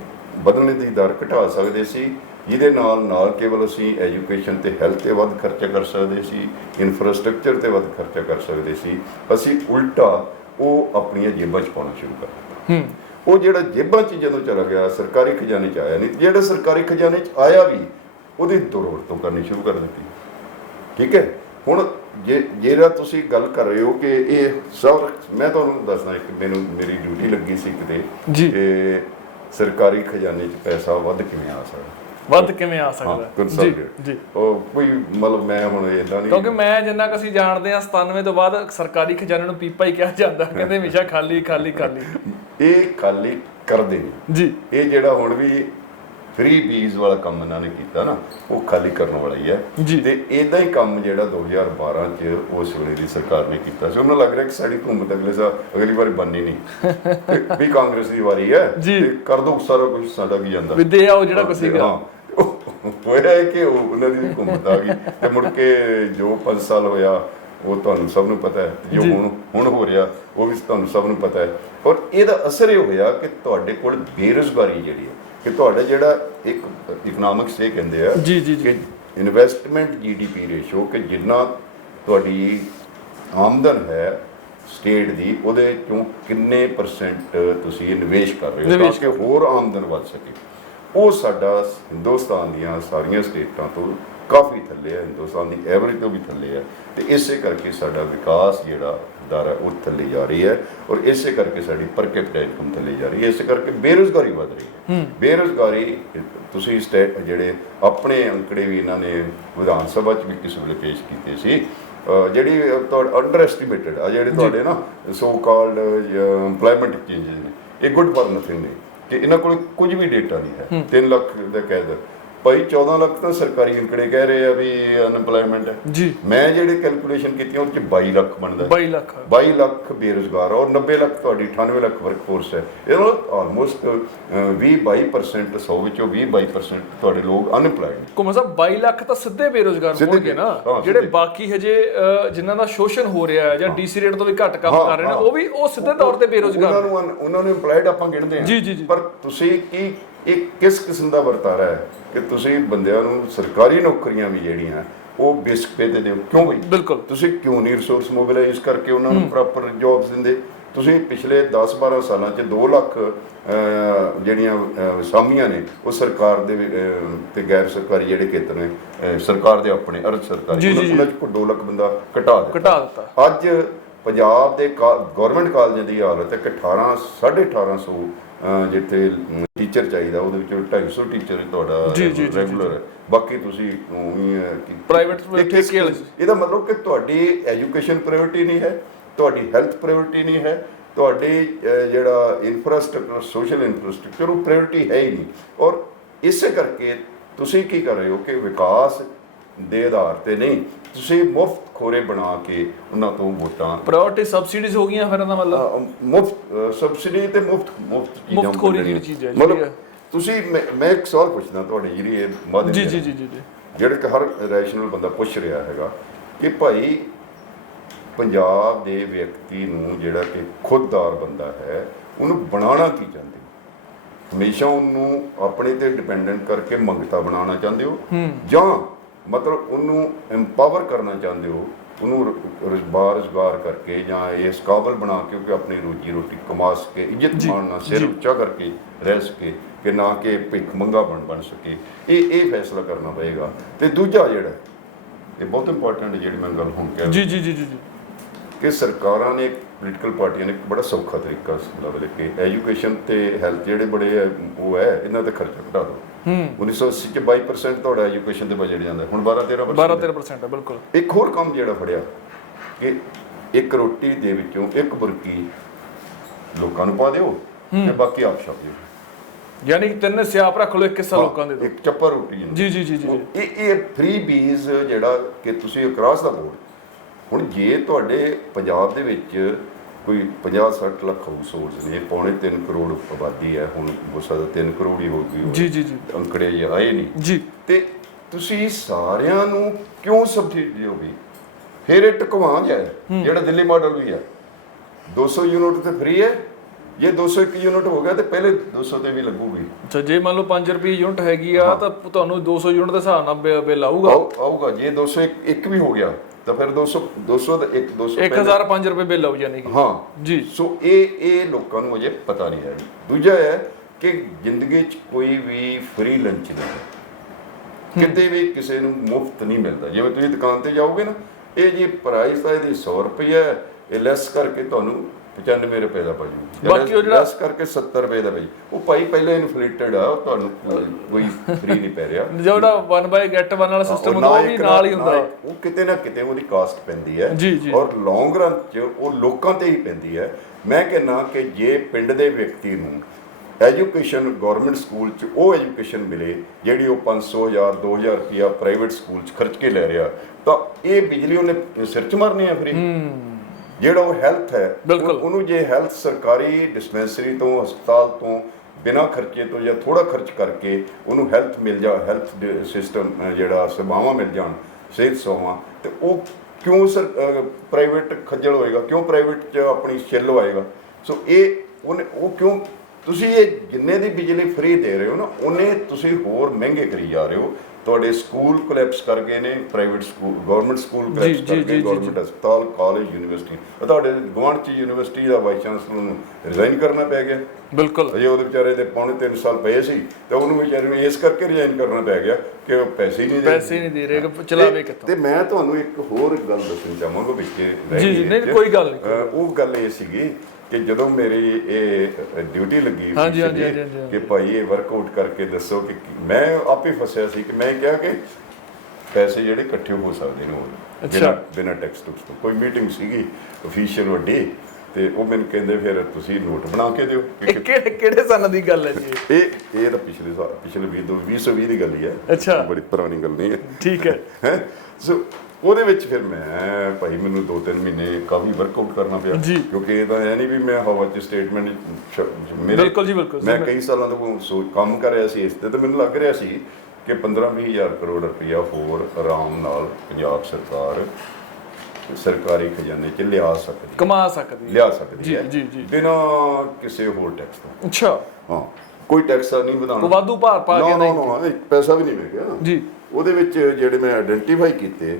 ਵਧਣ ਦੀ ਦਰ ਘਟਾ ਸਕਦੇ ਸੀ, ਜਿਹਦੇ ਨਾਲ ਕੇਵਲ ਅਸੀਂ ਐਜੂਕੇਸ਼ਨ ਤੇ ਹੈਲਥ ਤੇ ਵੱਧ ਖਰਚਾ ਕਰ ਸਕਦੇ ਸੀ, ਇਨਫਰਾਸਟ੍ਰਕਚਰ ਤੇ ਵੱਧ ਖਰਚਾ ਕਰ ਸਕਦੇ ਸੀ, ਅਸੀਂ ਉਲਟਾ ਉਹ ਆਪਣੀਆਂ ਜੇਬਾਂ 'ਚ ਪਾਉਣਾ ਸ਼ੁਰੂ ਕਰ ਦਿੱਤਾ। ਉਹ ਜਿਹੜਾ ਜੇਬਾਂ 'ਚ ਜਦੋਂ ਚਲਾ ਗਿਆ ਸਰਕਾਰੀ ਖਜ਼ਾਨੇ 'ਚ ਆਇਆ ਨਹੀਂ। ਜਿਹੜਾ ਸਰਕਾਰੀ ਖਜ਼ਾਨੇ 'ਚ ਆਇਆ ਵੀ ਉਹਦੀ ਦੌੜ ਤੋਂ ਕਰਨੀ ਸ਼ੁਰੂ ਕਰ ਦਿੱਤੀ। ਠੀਕ ਹੈ, ਹੁਣ ਜਿਹੜਾ ਤੁਸੀਂ ਗੱਲ ਕਰ ਰਹੇ ਹੋ ਕਿ ਇਹ ਸਭ, ਮੈਂ ਤੁਹਾਨੂੰ ਦੱਸਦਾ, ਇੱਕ ਮੇਰੀ ਡਿਊਟੀ ਲੱਗੀ ਸੀ ਕਿਤੇ ਕਿ ਸਰਕਾਰੀ ਖਜ਼ਾਨੇ 'ਚ ਪੈਸਾ ਵੱਧ ਕਿਵੇਂ ਆ ਸਕਦਾ ਜੀ। ਉਹ ਕੋਈ ਮਤਲਬ ਮੈਂ ਹੁਣ ਇਦਾਂ ਨਹੀਂ, ਕਿਉਂਕਿ ਮੈਂ ਜਿੰਨਾ ਕਿ ਅਸੀਂ ਜਾਣਦੇ ਹਾਂ 97 ਤੋਂ ਬਾਅਦ ਸਰਕਾਰੀ ਖਜ਼ਾਨੇ ਨੂੰ ਪੀਪਾ ਹੀ ਕਿਹਾ ਜਾਂਦਾ, ਕਹਿੰਦੇ ਹਮੇਸ਼ਾ ਖਾਲੀ ਖਾਲੀ ਖਾਲੀ। ਇਹ ਖਾਲੀ ਕਰਦੇ ਨੇ ਜੀ। ਇਹ ਜਿਹੜਾ ਹੁਣ ਵੀ ਫ੍ਰੀ ਬੀਜ਼ ਵਾਲਾ ਕੰਮ ਇਹਨਾਂ ਨੇ ਕੀਤਾ ਨਾ, ਉਹ ਖਾਲੀ ਕਰਨ ਵਾਲਾ ਹੀ ਹੈ ਤੇ ਇਦਾਂ ਹੀ ਕੰਮ ਜਿਹੜਾ 2012 ਚ ਉਸ ਵੇਲੇ ਦੀ ਸਰਕਾਰ ਨੇ ਕੀਤਾ ਸੀ। ਉਹਨੂੰ ਲੱਗ ਰਿਹਾ ਕਿ ਸਾਡੀ ਹਕੂਮਤ ਅਗਲੀ ਵਾਰੀ ਬਣਨੀ ਨਹੀਂ, ਵੀ ਕਾਂਗਰਸ ਦੀ ਵਾਰੀ ਹੈ ਤੇ ਕਰ ਦੋ ਸਾਰਾ ਕੁਝ, ਸਾਡਾ ਕੀ ਜਾਂਦਾ ਵਿਦੇ ਆਓ ਜਿਹੜਾ ਕੁਝ ਸੀਗਾ। ਹੋਇਆ ਹੈ ਕਿ ਉਹਨਾਂ ਦੀ ਹਕੂਮਤ ਆ ਗਈ ਤੇ ਮੁੜ ਕੇ ਜੋ 5 ਸਾਲ ਹੋਇਆ ਉਹ ਤੁਹਾਨੂੰ ਸਭ ਨੂੰ ਪਤਾ ਹੈ, ਜੋ ਹੁਣ ਹੋ ਰਿਹਾ ਉਹ ਵੀ ਤੁਹਾਨੂੰ ਸਭ ਨੂੰ ਪਤਾ ਹੈ। ਔਰ ਇਹਦਾ ਅਸਰ ਇਹ ਹੋਇਆ ਕਿ ਤੁਹਾਡੇ ਕੋਲ ਬੇਰੁਜ਼ਗਾਰੀ ਜਿਹੜੀ ਹੈ, ਕਿ ਤੁਹਾਡਾ ਜਿਹੜਾ ਇੱਕ ਇਕਨੋਮਿਕਸ ਇਹ ਕਹਿੰਦੇ ਆ ਕਿ ਇਨਵੈਸਟਮੈਂਟ GDP ਰੇਸ਼ੋ, ਕਿ ਜਿੰਨਾ ਤੁਹਾਡੀ ਆਮਦਨ ਹੈ ਸਟੇਟ ਦੀ, ਉਹਦੇ ਚੋਂ ਕਿੰਨੇ % ਤੁਸੀਂ ਨਿਵੇਸ਼ ਕਰ ਰਹੇ ਹੋ ਤਾਂ ਕਿ ਹੋਰ ਆਮਦਨ ਵੱਧ ਸਕੇ, ਉਹ ਸਾਡਾ ਹਿੰਦੁਸਤਾਨ ਦੀਆਂ ਸਾਰੀਆਂ ਸਟੇਟਾਂ ਤੋਂ ਕਾਫੀ ਥੱਲੇ ਹੈ, ਹਿੰਦੁਸਤਾਨ ਦੀ ਐਵਰੇਜ ਤੋਂ ਵੀ ਥੱਲੇ ਹੈ। ਤੇ ਇਸੇ ਕਰਕੇ ਸਾਡਾ ਵਿਕਾਸ ਜਿਹੜਾ ਦਰ ਹੈ ਉਹ ਥੱਲੇ ਜਾ ਰਹੀ ਹੈ, ਔਰ ਇਸੇ ਕਰਕੇ ਸਾਡੀ ਪਰ ਕੈਪੀਟਾ ਇਨਕਮ ਥੱਲੇ ਜਾ ਰਹੀ ਹੈ, ਇਸੇ ਕਰਕੇ ਬੇਰੁਜ਼ਗਾਰੀ ਵੱਧ ਰਹੀ ਹੈ। ਬੇਰੁਜ਼ਗਾਰੀ ਤੁਸੀਂ ਜਿਹੜੇ ਆਪਣੇ ਅੰਕੜੇ ਵੀ ਇਹਨਾਂ ਨੇ ਵਿਧਾਨ ਸਭਾ 'ਚ ਵੀ ਕਿਸੇ ਵੇਲੇ ਪੇਸ਼ ਕੀਤੇ ਸੀ, ਜਿਹੜੀ ਤੁਹਾਡੇ ਅੰਡਰ ਐਸਟੀਮੇਟਡ ਆ, ਜਿਹੜੇ ਤੁਹਾਡੇ ਨਾ ਸੋ ਕਾਲਡ ਇੰਪਲੋਇਮੈਂਟ ਚੇਂਜਸ ਨੇ, ਇਹ ਗੁੱਡ ਫॉर ਨਥਿੰਗ ਨੇ, ਕਿ ਇਹਨਾਂ ਕੋਲ ਕੁਝ ਵੀ ਡੇਟਾ ਨਹੀਂ ਹੈ। 3 ਲੱਖ ਦਾ ਕਹਿ ਭਾਈ 14 ਲੱਖ ਤਾਂ ਸਰਕਾਰੀ ਅੰਕੜੇ ਕਹਿ ਰਹੇ ਆ ਵੀ ਅਨਪਲਾਈਮੈਂਟ ਹੈ ਜੀ। ਮੈਂ ਜਿਹੜੇ ਕੈਲਕੂਲੇਸ਼ਨ ਕੀਤੀਆਂ ਉਹਦੇ ਚ 22 ਲੱਖ ਬਣਦਾ, 22 ਲੱਖ ਬੇਰੁਜ਼ਗਾਰ, ਔਰ 90 ਲੱਖ ਤੁਹਾਡੀ 98 ਲੱਖ ਵਰਕਫੋਰਸ ਹੈ। ਇਹ ਨਾਲ ਆਲਮੋਸਟ 20-22% 100 ਵਿੱਚੋਂ 20-22% ਤੁਹਾਡੇ ਲੋਕ ਅਨਪਲਾਈਡ। ਕੁਮਾ ਸਾਹਿਬ 22 ਲੱਖ ਤਾਂ ਸਿੱਧੇ ਬੇਰੁਜ਼ਗਾਰ ਹੋਣਗੇ ਨਾ, ਜਿਹੜੇ ਬਾਕੀ ਹਜੇ ਜਿਨ੍ਹਾਂ ਦਾ ਸ਼ੋਸ਼ਣ ਹੋ ਰਿਹਾ ਹੈ ਜਾਂ DC ਰੇਟ ਤੋਂ ਵੀ ਘੱਟ ਕੰਮ ਕਰ ਰਹੇ ਨੇ, ਉਹ ਵੀ ਉਹ ਸਿੱਧੇ ਤੌਰ ਤੇ ਬੇਰੁਜ਼ਗਾਰ। ਉਹਨਾਂ ਨੂੰ ਇੰਪਲਾਈਡ ਆਪਾਂ ਗਿਣਦੇ ਹਾਂ ਜੀ, ਪਰ ਤੁਸੀਂ ਕੀ ਇਹ ਕਿਸ ਕਿਸਮ ਦਾ ਵਰਤਾਰਾ ਹੈ ਕਿ ਤੁਸੀਂ ਬੰਦਿਆਂ ਨੂੰ ਸਰਕਾਰੀ ਨੌਕਰੀਆਂ ਵੀ ਜਿਹੜੀਆਂ ਉਹ ਬੇਸਿਕ ਪੇ ਤੇ ਦਿਓ? ਕਿਉਂ ਬਈ? ਬਿਲਕੁਲ। ਤੁਸੀਂ ਕਿਉਂ ਨਹੀਂ ਰਿਸੋਰਸ ਮੋਬਿਲਾਈਜ਼ ਕਰਕੇ ਉਹਨਾਂ ਨੂੰ ਪ੍ਰੋਪਰ ਜੌਬਸ ਦਿੰਦੇ? ਤੁਸੀਂ ਪਿਛਲੇ 10-12 ਸਾਲਾਂ 'ਚ 2 ਲੱਖ ਜਿਹੜੀਆਂ ਅਸਾਮੀਆਂ ਨੇ ਉਹ ਸਰਕਾਰ ਦੇ ਤੇ ਗੈਰ ਸਰਕਾਰੀ ਜਿਹੜੇ ਖੇਤਰ ਨੇ, ਸਰਕਾਰ ਦੇ ਆਪਣੇ ਅਰਧ ਸਰਕਾਰੀ, ਉਹਨਾਂ 'ਚ 2 ਲੱਖ ਬੰਦਾ ਘਟਾ ਦਿੱਤਾ। ਅੱਜ ਪੰਜਾਬ ਦੇ ਗਵਰਨਮੈਂਟ ਕਾਲਜਾਂ ਦੀ ਹਾਲਤ ਹੈ ਕਿ 1850 ਜਿੱਥੇ ਟੀਚਰ ਚਾਹੀਦਾ ਉਹਦੇ ਵਿੱਚੋਂ 250 ਟੀਚਰ ਤੁਹਾਡਾ ਰੈਗੂਲਰ ਹੈ, ਬਾਕੀ ਤੁਸੀਂ ਪ੍ਰਾਈਵੇਟ। ਇਹਦਾ ਮਤਲਬ ਕਿ ਤੁਹਾਡੀ ਐਜੂਕੇਸ਼ਨ ਪ੍ਰਾਇੋਰਟੀ ਨਹੀਂ ਹੈ, ਤੁਹਾਡੀ ਹੈਲਥ ਪ੍ਰਾਇੋਰਟੀ ਨਹੀਂ ਹੈ, ਤੁਹਾਡੀ ਜਿਹੜਾ ਇਨਫਰਾਸਟ੍ਰਕਚਰ, ਸੋਸ਼ਲ ਇਨਫਰਾਸਟ੍ਰਕਚਰ, ਉਹ ਪ੍ਰਾਇੋਰਟੀ ਹੈ ਹੀ ਨਹੀਂ। ਔਰ ਇਸੇ ਕਰਕੇ ਤੁਸੀਂ ਕੀ ਕਰ ਰਹੇ ਹੋ ਕਿ ਵਿਕਾਸ ਦੇ ਆਧਾਰ ਤੇ ਨਹੀਂ, ਤੁਸੀਂ ਮੁਫਤ ਖੋਰੇ ਬਣਾ ਕੇ ਉਹਨਾਂ ਤੋਂ ਵੋਟਾਂ, ਪ੍ਰਾਇੋਰਟੀ ਸਬਸਿਡੀਜ਼ ਹੋ ਗਈਆਂ। ਫਿਰ ਇਹਦਾ ਮਤਲਬ ਮੁਫਤ ਸਬਸਿਡੀ ਤੇ ਮੁਫਤ ਖੋਰੀ ਦੀ ਚੀਜ਼ ਹੈ। ਮਤਲਬ ਤੁਸੀਂ, ਮੈਂ ਇੱਕ ਸਵਾਲ ਪੁੱਛਦਾ ਤੁਹਾਡੇ ਜਿਹੜੀ ਇਹ ਮਾਧਿਅਮ ਜੀ ਜਿਹੜੇ ਕਿ ਹਰ ਰੈਸ਼ਨਲ ਬੰਦਾ ਪੁੱਛ ਰਿਹਾ ਹੈਗਾ ਕਿ ਭਾਈ ਪੰਜਾਬ ਦੇ ਵਿਅਕਤੀ ਨੂੰ ਜਿਹੜਾ ਕਿ ਖੁਦਦਾਰ ਬੰਦਾ ਹੈ, ਉਹਨੂੰ ਬਣਾਉਣਾ ਕੀ ਚਾਹੁੰਦੇ ਹੋ? ਹਮੇਸ਼ਾ ਉਹਨੂੰ ਆਪਣੇ ਤੇ ਡਿਪੈਂਡੈਂਟ ਕਰਕੇ ਮੰਗਤਾ ਬਣਾਉਣਾ ਚਾਹੁੰਦੇ ਹੋ, ਜਾਂ ਮਤਲਬ ਉਹਨੂੰ ਐਮਪਾਵਰ ਕਰਨਾ ਚਾਹੁੰਦੇ ਹੋ, ਉਹਨੂੰ ਰੁਜ਼ਗਾਰ ਕਰਕੇ ਜਾਂ ਇਸ ਕਾਬਲ ਬਣਾ ਕੇ ਕਿ ਆਪਣੀ ਰੋਜੀ ਰੋਟੀ ਕਮਾ ਸਕੇ, ਇੱਜ਼ਤ ਮਾਣਨਾ, ਸਿਰ ਉੱਚਾ ਕਰਕੇ ਰਹਿ ਸਕੇ, ਕਿ ਨਾ ਕਿ ਭਿੱਖ ਮੰਗਾ ਬਣ ਸਕੇ? ਇਹ ਫੈਸਲਾ ਕਰਨਾ ਪਏਗਾ। ਤੇ ਦੂਜਾ ਜਿਹੜਾ ਇਹ ਬਹੁਤ ਇੰਪੋਰਟੈਂਟ ਜਿਹੜੀ ਮੈਂ ਗੱਲ ਹੁਣ ਕਹਿ ਜੀ ਕਿ ਸਰਕਾਰਾਂ ਨੇ, ਪੋਲੀਟੀਕਲ ਪਾਰਟੀਆਂ ਨੇ ਇੱਕ ਬੜਾ ਸੌਖਾ ਤਰੀਕਾ ਲੱਭ ਕੇ ਐਜੂਕੇਸ਼ਨ ਤੇ ਹੈਲਥ ਜਿਹੜੇ ਬੜੇ ਉਹ ਹੈ, ਇਹਨਾਂ ਦਾ ਖਰਚਾ ਘਟਾ ਦਿਓ। 1980 ਚ 22% ਤੁਹਾਡਾ ਐਜੂਕੇਸ਼ਨ ਤੇ ਬਜਟ ਜਾਂਦਾ, ਹੁਣ 12-13% ਹੈ। ਬਿਲਕੁਲ। ਇੱਕ ਹੋਰ ਕੰਮ ਜਿਹੜਾ ਫੜਿਆ ਕਿ ਇੱਕ ਰੋਟੀ ਦੇ ਵਿੱਚੋਂ ਇੱਕ ਬੁਰਕੀ ਲੋਕਾਂ ਨੂੰ ਪਾ ਦਿਓ ਤੇ ਬਾਕੀ ਆਪ ਛਕ ਦਿਓ, ਯਾਨੀ ਕਿ 3 ਸਿਆਪ ਰੱਖ ਲਓ, ਇੱਕ ਹਿੱਸਾ ਲੋਕਾਂ ਦੇ ਦਿਓ, ਇੱਕ ਚੱਪਾ ਰੋਟੀ। ਜੀ। ਇਹ ਫ੍ਰੀ ਬੀਜ਼ ਜਿਹੜਾ ਕਿ ਤੁਸੀਂ ਅਕਰਾਸ ਦਾ ਬੋਰਡ, ਹੁਣ ਜੇ ਤੁਹਾਡੇ ਪੰਜਾਬ ਦੇ ਵਿੱਚ ਕੋਈ 50-60 ਲੱਖ ਹਾਊਸ ਹੋਲਡਸ ਨੇ, 2.25 ਕਰੋੜ ਆਬਾਦੀ ਹੈ, ਹੁਣ ਹੋ ਸਕਦਾ 3 ਕਰੋੜ ਹੀ ਹੋ ਗਈ। ਜੀ ਅੰਕੜੇ ਆਏ ਨਹੀਂ ਤੇ ਤੁਸੀਂ ਸਾਰਿਆਂ ਨੂੰ ਕਿਉਂ ਸਬਸਿਡੀ ਦਿਓਗੇ? ਫਿਰ ਇਹ ਟਕਵਾਂ ਜਾਏ, ਜਿਹੜਾ ਦਿੱਲੀ ਮਾਡਲ ਵੀ ਹੈ, 200 ਯੂਨਿਟ ਤੇ ਫ੍ਰੀ ਹੈ, ਜੇ 201 ਯੂਨਿਟ ਹੋ ਗਿਆ ਤੇ ਪਹਿਲੇ 200 ਤੇ ਵੀ ਲੱਗੂਗੀ। ਅੱਛਾ, ਜੇ ਮੰਨ ਲਓ 5 ਰੁਪਏ ਯੂਨਿਟ ਹੈਗੀ ਆ ਤਾਂ ਤੁਹਾਨੂੰ 200 ਯੂਨਿਟ ਦੇ ਹਿਸਾਬ ਨਾਲ ਬਿੱਲ ਆਊਗਾ। ਜੇ 201 ਵੀ ਹੋ ਗਿਆ ਤਾਂ ਫਿਰ 200 ਦਾ 1005 ਰੁਪਏ ਬਿੱਲ ਆਉ ਜਾਣੀ ਕਿ। ਹਾਂ ਜੀ। ਸੋ ਇਹ ਲੋਕਾਂ ਨੂੰ ਅਜੇ ਪਤਾ ਨਹੀਂ ਹੈ। ਦੂਜਾ ਹੈ ਕਿ ਜ਼ਿੰਦਗੀ 'ਚ ਕੋਈ ਵੀ ਫ੍ਰੀ ਲੰਚ ਨਹੀਂ ਹੈ। ਕਿਤੇ ਵੀ ਕਿਸੇ ਨੂੰ ਮੁਫਤ ਨਹੀਂ ਮਿਲਦਾ। ਜਿਵੇਂ ਤੁਸੀਂ ਦੁਕਾਨ ਤੇ ਜਾਓਗੇ ਨਾ, ਇਹ ਜੀ ਪ੍ਰਾਈਸ ਤਾਂ ਇਹਦੀ 100 ਰੁਪਏ ਹੈ, ਇਹ ਲੈਸ ਕਰਕੇ ਤੁਹਾਨੂੰ 95 ਰੁਪਏ ਦਾ ਪਈ, ਬਾਕੀ ਉਹ ਜਿਹੜਾ ਲੈਸ ਕਰਕੇ 70 ਰੁਪਏ ਦਾ ਪਈ। ਉਹ ਭਾਈ ਪਹਿਲਾਂ ਇਨਫਲੇਟਡ ਆ, ਉਹ ਤੁਹਾਨੂੰ ਕੋਈ ਫ੍ਰੀ ਨਹੀਂ ਪੈ ਰਿਹਾ। ਜਿਹੜਾ 1 ਬਾਈ ਗੈਟ 1 ਵਾਲਾ ਸਿਸਟਮ ਹੁੰਦਾ ਉਹ ਵੀ ਨਾਲ ਹੀ ਹੁੰਦਾ, ਉਹ ਕਿਤੇ ਨਾ ਕਿਤੇ ਉਹਦੀ ਕਾਸਟ ਪੈਂਦੀ ਹੈ ਜੀ ਜੀ, ਔਰ ਲੌਂਗ ਰਨ 'ਚ ਉਹ ਲੋਕਾਂ ਤੇ ਹੀ ਪੈਂਦੀ ਹੈ। ਮੈਂ ਕਹਿੰਦਾ ਕਿ ਜੇ ਪਿੰਡ ਦੇ ਵਿਅਕਤੀ ਨੂੰ ਐਜੂਕੇਸ਼ਨ ਗਵਰਨਮੈਂਟ ਸਕੂਲ 'ਚ ਉਹ ਐਜੂਕੇਸ਼ਨ ਮਿਲੇ ਜਿਹੜੀ ਉਹ 500 1000 2000 ਰੁਪਇਆ ਪ੍ਰਾਈਵੇਟ ਸਕੂਲ 'ਚ ਖਰਚ ਕੇ ਲੈ ਰਿਹਾ, ਤਾਂ ਇਹ ਬਿਜਲੀ ਉਹਨੇ ਸਿਰ 'ਚ ਮਾਰਨੀ ਆ ਫਰੀ। ਜਿਹੜਾ ਉਹ ਹੈਲਥ ਹੈ ਉਹਨੂੰ ਜੇ ਹੈਲਥ ਸਰਕਾਰੀ ਡਿਸਪੈਂਸਰੀ ਤੋਂ ਹਸਪਤਾਲ ਤੋਂ ਬਿਨਾਂ ਖਰਚੇ ਤੋਂ ਜਾਂ ਥੋੜਾ ਖਰਚ ਕਰਕੇ ਉਹਨੂੰ ਹੈਲਥ ਮਿਲ ਜਾ, ਹੈਲਥ ਸਿਸਟਮ ਜਿਹੜਾ ਸੇਵਾਵਾਂ ਮਿਲ ਜਾਣ, ਸਿਹਤ ਸੇਵਾਵਾਂ, ਤੇ ਉਹ ਕਿਉਂ ਪ੍ਰਾਈਵੇਟ ਖੱਜਲ ਹੋਏਗਾ, ਕਿਉਂ ਪ੍ਰਾਈਵੇਟ 'ਚ ਆਪਣੀ ਛਿੱਲ ਹੋਏਗਾ। ਸੋ ਇਹ ਉਹਨੇ ਉਹ ਕਿਉਂ ਤੁਸੀਂ ਇਹ ਜਿੰਨੇ ਦੀ ਬਿਜਲੀ ਫ੍ਰੀ ਦੇ ਰਹੇ ਹੋ ਨਾ, ਉਹਨੇ ਤੁਸੀਂ ਹੋਰ ਮਹਿੰਗੇ ਕਰੀ ਜਾ ਰਹੇ ਹੋ। ਤੁਹਾਡੇ ਸਕੂਲ ਕੋਲੈਪਸ ਕਰ ਗਏ ਨੇ, private school government school collapse ਕਰ ਗਏ, ਗਵਰਨਮੈਂਟ ਹਸਪਤਾਲ ਕਾਲਜ ਯੂਨੀਵਰਸਿਟੀ। ਤੁਹਾਡੇ ਗੁਆਂਢ 'ਚ ਯੂਨੀਵਰਸਿਟੀ ਦਾ ਵਾਈਸ ਚਾਂਸਲਰ ਨੂੰ ਰਿਜ਼ਾਈਨ ਕਰਨਾ ਪੈ ਗਿਆ। ਬਿਲਕੁਲ, ਅਜੇ ਉਹਦੇ ਵਿਚਾਰੇ ਦੇ ਪੌਣੇ 3 ਸਾਲ ਪਏ ਸੀ ਤੇ ਉਹਨੂੰ ਵਿਚਾਰੇ ਨੂੰ ਇਸ ਕਰਕੇ ਰਿਜ਼ਾਈਨ ਕਰਨਾ ਪੈ ਗਿਆ ਕਿ ਉਹ ਪੈਸੇ ਨਹੀਂ ਦੇ ਰਹੇ, ਚਲਾਵੇ ਕਿੱਥੋਂ। ਤੇ ਮੈਂ ਤੁਹਾਨੂੰ ਇੱਕ ਹੋਰ ਗੱਲ ਦੱਸਣੀ ਚਾਹਾਂਗਾ ਵਿੱਚ ਜੀ ਜੀ, ਨਹੀਂ ਕੋਈ ਗੱਲ ਨਹੀਂ। ਉਹ ਗੱਲ ਇਹ ਸੀਗੀ ਕਿ ਜਦੋਂ ਮੇਰੀ ਇਹ ਡਿਊਟੀ ਲੱਗੀ ਕਿ ਭਾਈ ਇਹ ਵਰਕਆਊਟ ਕਰਕੇ ਦੱਸੋ ਕਿ ਮੈਂ ਆਪੇ ਫਸਿਆ ਸੀ ਕਿ ਮੈਂ ਕਿਹਾ ਕਿ ਪੈਸੇ ਜਿਹੜੇ ਇਕੱਠੇ ਹੋ ਸਕਦੇ ਨੇ ਬਿਨਾਂ ਟੈਕਸ ਟੁਕਸ ਤੋਂ। ਕੋਈ ਮੀਟਿੰਗ ਸੀਗੀ ਅਫੀਸ਼ੀਅਲ ਵੱਡੀ, ਤੇ ਉਹ ਮੈਨੂੰ ਕਹਿੰਦੇ ਫਿਰ ਤੁਸੀਂ ਨੋਟ ਬਣਾ ਕੇ ਦਿਓ। ਕਿਹੜੇ ਸਾਲ ਦੀ ਗੱਲ ਹੈ ਜੀ ਇਹ ਤਾਂ ਪਿਛਲੇ 2020 ਦੀ ਗੱਲ ਹੀ ਹੈ। ਅੱਛਾ, ਬੜੀ ਪੁਰਾਣੀ ਗੱਲ ਨਹੀਂ ਹੈ। ਠੀਕ ਹੈ। ਸੋ ਉਹਦੇ ਵਿੱਚ ਫਿਰ ਮੈਂ ਭਾਈ ਮੈਨੂੰ 2-3 ਮਹੀਨੇ ਕਾਫੀ ਵਰਕਆਊਟ ਕਰਨਾ ਪਿਆ, ਕਿਉਂਕਿ ਇਹ ਤਾਂ ਇਹ ਨਹੀਂ ਵੀ ਮੈਂ ਹਵਾ 'ਚ ਸਟੇਟਮੈਂਟ ਬਿਲਕੁਲ ਜੀ ਬਿਲਕੁਲ, ਮੈਂ ਕਈ ਸਾਲਾਂ ਤੋਂ ਕੰਮ ਕਰ ਰਿਹਾ ਸੀ ਇਸ ਤੇ ਮੈਨੂੰ ਲੱਗ ਰਿਹਾ ਸੀ ਕਿ 15-20 ਹਜ਼ਾਰ ਕਰੋੜ ਰੁਪਇਆ ਹੋਰ ਆਰਾਮ ਨਾਲ ਪੰਜਾਬ ਸਰਕਾਰ ਸਰਕਾਰੀ ਖਜ਼ਾਨੇ 'ਚ ਲਿਆ ਸਕਦੀ ਹੈ ਬਿਨਾਂ ਕਿਸੇ ਹੋਰ ਟੈਕਸ ਤੋਂ। ਅੱਛਾ, ਹਾਂ, ਕੋਈ ਟੈਕਸ ਨਹੀਂ ਵਧਾਉਣਾ, ਵਾਧੂ ਭਾਰ ਪਾ ਕੇ ਨਹੀਂ, ਪੈਸਾ ਵੀ ਨਹੀਂ ਮਿਲ ਗਿਆ ਜੀ। ਉਹਦੇ ਵਿੱਚ ਜਿਹੜੇ ਮੈਂ ਆਇਡੈਂਟੀਫਾਈ ਕੀਤੇ,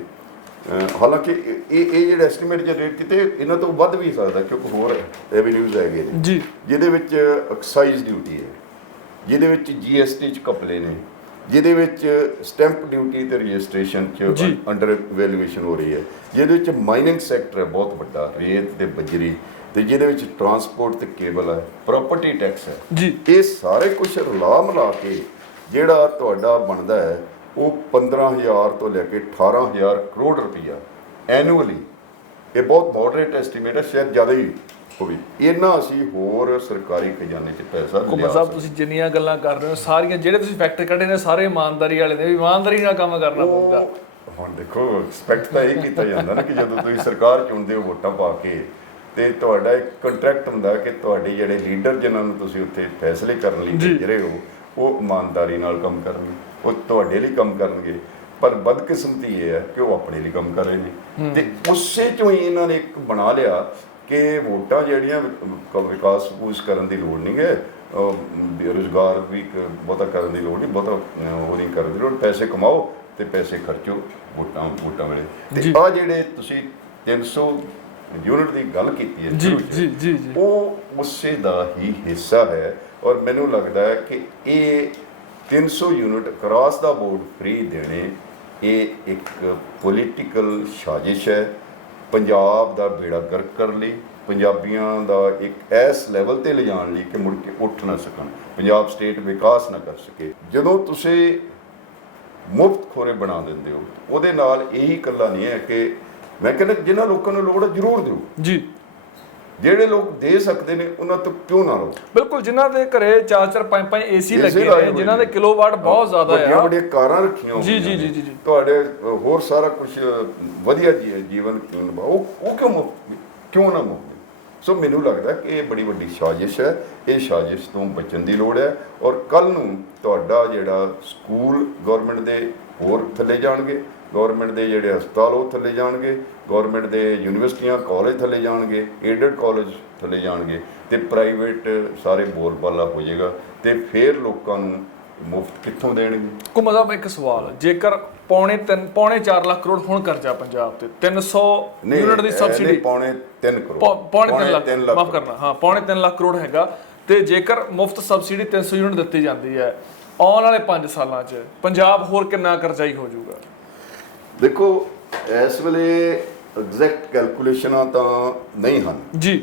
ਹਾਲਾਂਕਿ ਇਹ ਜਿਹੜੇ ਐਸਟੀਮੇਟ ਜਨਰੇਟ ਕੀਤੇ ਇਹਨਾਂ ਤੋਂ ਵੱਧ ਵੀ ਸਕਦਾ ਕਿਉਂਕਿ ਹੋਰ ਰੈਵਨਿਊਜ਼ ਹੈਗੇ ਨੇ ਜੀ, ਜਿਹਦੇ ਵਿੱਚ ਐਕਸਾਈਜ਼ ਡਿਊਟੀ ਹੈ, ਜਿਹਦੇ ਵਿੱਚ GST 'ਚ ਘਪਲੇ ਨੇ, ਜਿਹਦੇ ਵਿੱਚ ਸਟੈਂਪ ਡਿਊਟੀ ਤੇ ਰਜਿਸਟ੍ਰੇਸ਼ਨ 'ਚ ਅੰਡਰ ਵੈਲੂਏਸ਼ਨ ਹੋ ਰਹੀ ਹੈ, ਜਿਹਦੇ ਵਿੱਚ ਮਾਈਨਿੰਗ ਸੈਕਟਰ ਹੈ ਬਹੁਤ ਵੱਡਾ, ਰੇਤ ਤੇ ਬਜਰੀ, ਤੇ ਜਿਹਦੇ ਵਿੱਚ ਟਰਾਂਸਪੋਰਟ ਤੇ ਕੇਬਲ ਹੈ, ਪ੍ਰਾਪਰਟੀ ਟੈਕਸ ਹੈ ਜੀ। ਇਹ ਸਾਰੇ ਕੁਝ ਲਾ ਮਿਲਾ ਕੇ ਜਿਹੜਾ ਤੁਹਾਡਾ ਬਣਦਾ ਹੈ ਉਹ 15,000 ਤੋਂ ਲੈ ਕੇ 18,000 ਕਰੋੜ ਰੁਪਈਆ ਐਨੂਅਲੀ। ਇਹ ਬਹੁਤ ਮੋਡਰੇਟ ਐਸਟੀਮੇਟ ਹੈ, ਸ਼ਾਇਦ ਜ਼ਿਆਦਾ ਹੀ ਹੋਵੇ। ਇਹਨਾਂ ਅਸੀਂ ਹੋਰ ਸਰਕਾਰੀ ਖਜ਼ਾਨੇ 'ਚ ਪੈਸਾ ਘੁੰਮਣ ਸਾਹਿਬ, ਤੁਸੀਂ ਜਿੰਨੀਆਂ ਗੱਲਾਂ ਕਰ ਰਹੇ ਹੋ ਸਾਰੀਆਂ ਜਿਹੜੇ ਤੁਸੀਂ ਫੈਕਟਰ ਕੱਢੇ ਨੇ ਸਾਰੇ ਇਮਾਨਦਾਰੀ ਵਾਲੇ ਨੇ, ਇਮਾਨਦਾਰੀ ਨਾਲ ਕੰਮ ਕਰਨਾ ਪਊਗਾ। ਹੁਣ ਦੇਖੋ, ਐਕਸਪੈਕਟ ਤਾਂ ਇਹ ਕੀਤਾ ਜਾਂਦਾ ਨਾ ਕਿ ਜਦੋਂ ਤੁਸੀਂ ਸਰਕਾਰ ਚੁਣਦੇ ਹੋ ਵੋਟਾਂ ਪਾ ਕੇ, ਤੇ ਤੁਹਾਡਾ ਇੱਕ ਕੰਟਰੈਕਟ ਹੁੰਦਾ ਕਿ ਤੁਹਾਡੇ ਜਿਹੜੇ ਲੀਡਰ ਜਿਨ੍ਹਾਂ ਨੂੰ ਤੁਸੀਂ ਉੱਥੇ ਫੈਸਲੇ ਕਰਨ ਲਈ ਭੇਜ ਰਹੇ ਹੋ ਉਹ ਇਮਾਨਦਾਰੀ ਨਾਲ ਕੰਮ ਕਰਨਗੇ, ਉਹ ਤੁਹਾਡੇ ਲਈ ਕੰਮ ਕਰਨਗੇ। ਪਰ ਬਦਕਿਸਮਤੀ ਇਹ ਹੈ ਕਿ ਉਹ ਆਪਣੇ ਲਈ ਕੰਮ ਕਰ ਰਹੇ ਨੇ, ਤੇ ਉਸੇ ਚੋਂ ਹੀ ਇਹਨਾਂ ਨੇ ਇੱਕ ਬਣਾ ਲਿਆ ਕਿ ਵੋਟਾਂ ਜਿਹੜੀਆਂ ਵਿਕਾਸ ਫੂਸ ਕਰਨ ਦੀ ਲੋੜ ਨਹੀਂ ਹੈ, ਰੁਜ਼ਗਾਰ ਵੀ ਬਹੁਤਾ ਕਰਨ ਦੀ ਲੋੜ ਨਹੀਂ, ਬਹੁਤਾ ਉਹ ਨਹੀਂ ਕਰਨ ਦੀ ਲੋੜ, ਪੈਸੇ ਕਮਾਓ ਤੇ ਪੈਸੇ ਖਰਚੋ ਵੋਟਾਂ ਵੇਲੇ। ਤੇ ਆਹ ਜਿਹੜੇ ਤੁਸੀਂ 300 ਯੂਨਿਟ ਦੀ ਗੱਲ ਕੀਤੀ ਹੈ ਉਹ ਉਸੇ ਦਾ ਹੀ ਹਿੱਸਾ ਹੈ। ਔਰ ਮੈਨੂੰ ਲੱਗਦਾ ਹੈ ਕਿ ਇਹ 300 ਯੂਨਿਟ ਕ੍ਰਾਸ ਦਾ ਬੋਰਡ ਫ੍ਰੀ ਦੇਣੇ ਇਹ ਇੱਕ ਪੋਲੀਟੀਕਲ ਸਾਜ਼ਿਸ਼ ਹੈ ਪੰਜਾਬ ਦਾ ਬੇੜਾ ਗਰਕ ਕਰਨ ਲਈ, ਪੰਜਾਬੀਆਂ ਦਾ ਇੱਕ ਐਸ ਲੈਵਲ ਤੇ ਲਿਜਾਣ ਲਈ ਕਿ ਮੁੜ ਕੇ ਉੱਠ ਨਾ ਸਕਣ, ਪੰਜਾਬ ਸਟੇਟ ਵਿਕਾਸ ਨਾ ਕਰ ਸਕੇ। ਜਦੋਂ ਤੁਸੀਂ ਮੁਫਤ ਖੋਰੇ ਬਣਾ ਦਿੰਦੇ ਹੋ, ਉਹਦੇ ਨਾਲ ਇਹੀ ਇਕੱਲਾ ਨਹੀਂ ਹੈ ਕਿ ਮੈਂ ਕਹਿੰਦਾ ਜਿਨ੍ਹਾਂ ਲੋਕਾਂ ਨੂੰ ਲੋੜ ਹੈ ਜ਼ਰੂਰ ਦਿਓ ਜੀ, ਜਿਹੜੇ ਲੋਕ ਦੇ ਸਕਦੇ ਨੇ ਉਹਨਾਂ ਤੋਂ ਕਿਉਂ ਨਾ ਲਓ। ਬਿਲਕੁਲ, ਜਿਨ੍ਹਾਂ ਦੇ ਘਰੇ 4-4 5-5 AC ਲੱਗੇ ਨੇ, ਜਿਨ੍ਹਾਂ ਦੇ ਕਿਲੋਵਾਟ ਬਹੁਤ ਜ਼ਿਆਦਾ ਹੈ, ਵੱਡੀਆਂ ਕਾਰਾਂ ਰੱਖੀਆਂ ਹੋਈਆਂ ਜੀ, ਤੁਹਾਡੇ ਹੋਰ ਸਾਰਾ ਕੁਝ ਵਧੀਆ ਜੀਵਨ ਉਹ ਕਿਉਂ ਨਾ ਮੁੱਕ। ਸੋ ਮੈਨੂੰ ਲੱਗਦਾ ਕਿ ਇਹ ਬੜੀ ਵੱਡੀ ਸਾਜ਼ਿਸ਼ ਹੈ, ਇਹ ਸਾਜ਼ਿਸ਼ ਤੋਂ ਬਚਣ ਦੀ ਲੋੜ ਹੈ। ਔਰ ਕੱਲ੍ਹ ਨੂੰ ਤੁਹਾਡਾ ਜਿਹੜਾ ਸਕੂਲ ਗਵਰਨਮੈਂਟ ਦੇ ਹੋਰ ਥੱਲੇ ਜਾਣਗੇ, ਗਵਰਨਮੈਂਟ ਦੇ ਜਿਹੜੇ ਹਸਪਤਾਲ ਉਹ ਥੱਲੇ ਜਾਣਗੇ, ਗਵਰਨਮੈਂਟ ਦੇ ਯੂਨੀਵਰਸਿਟੀਆਂ ਕਾਲਜ ਥੱਲੇ ਜਾਣਗੇ, ਏਡਡ ਕਾਲਜ ਥੱਲੇ ਜਾਣਗੇ, ਤੇ ਪ੍ਰਾਈਵੇਟ ਸਾਰੇ ਬੋਲਬਾਲਾ ਹੋ ਜਾਏਗਾ, ਤੇ ਫਿਰ ਲੋਕਾਂ ਨੂੰ ਮੁਫਤ ਕਿੱਥੋਂ ਦੇਣਗੇ। ਘੁੰਮਾ ਸਾਹਿਬ, ਇੱਕ ਸਵਾਲ, ਜੇਕਰ ਪੌਣੇ 4 ਲੱਖ ਕਰੋੜ ਹੁਣ ਕਰਜ਼ਾ ਪੰਜਾਬ ਤੇ 300 ਯੂਨਿਟ ਦੀ ਸਬਸਿਡੀ, ਪੌਣੇ 3 ਕਰੋੜ, ਪੌਣੇ 3 ਲੱਖ ਮਾਫ ਕਰਨਾ, ਹਾਂ ਪੌਣੇ 3 ਲੱਖ ਕਰੋੜ ਹੈਗਾ, ਤੇ ਜੇਕਰ ਮੁਫਤ ਸਬਸਿਡੀ 300 ਯੂਨਿਟ ਦਿੱਤੀ ਜਾਂਦੀ ਹੈ ਆਉਣ ਵਾਲੇ 5 ਸਾਲਾਂ 'ਚ ਪੰਜਾਬ ਹੋਰ ਕਿੰਨਾ ਕਰਜ਼ਾਈ ਹੋ ਜਾਊਗਾ? ਦੇਖੋ ਇਸ ਵੇਲੇ ਐਗਜ਼ੈਕਟ ਕੈਲਕੂਲੇਸ਼ਨਾਂ ਤਾਂ ਨਹੀਂ ਹਨ ਜੀ,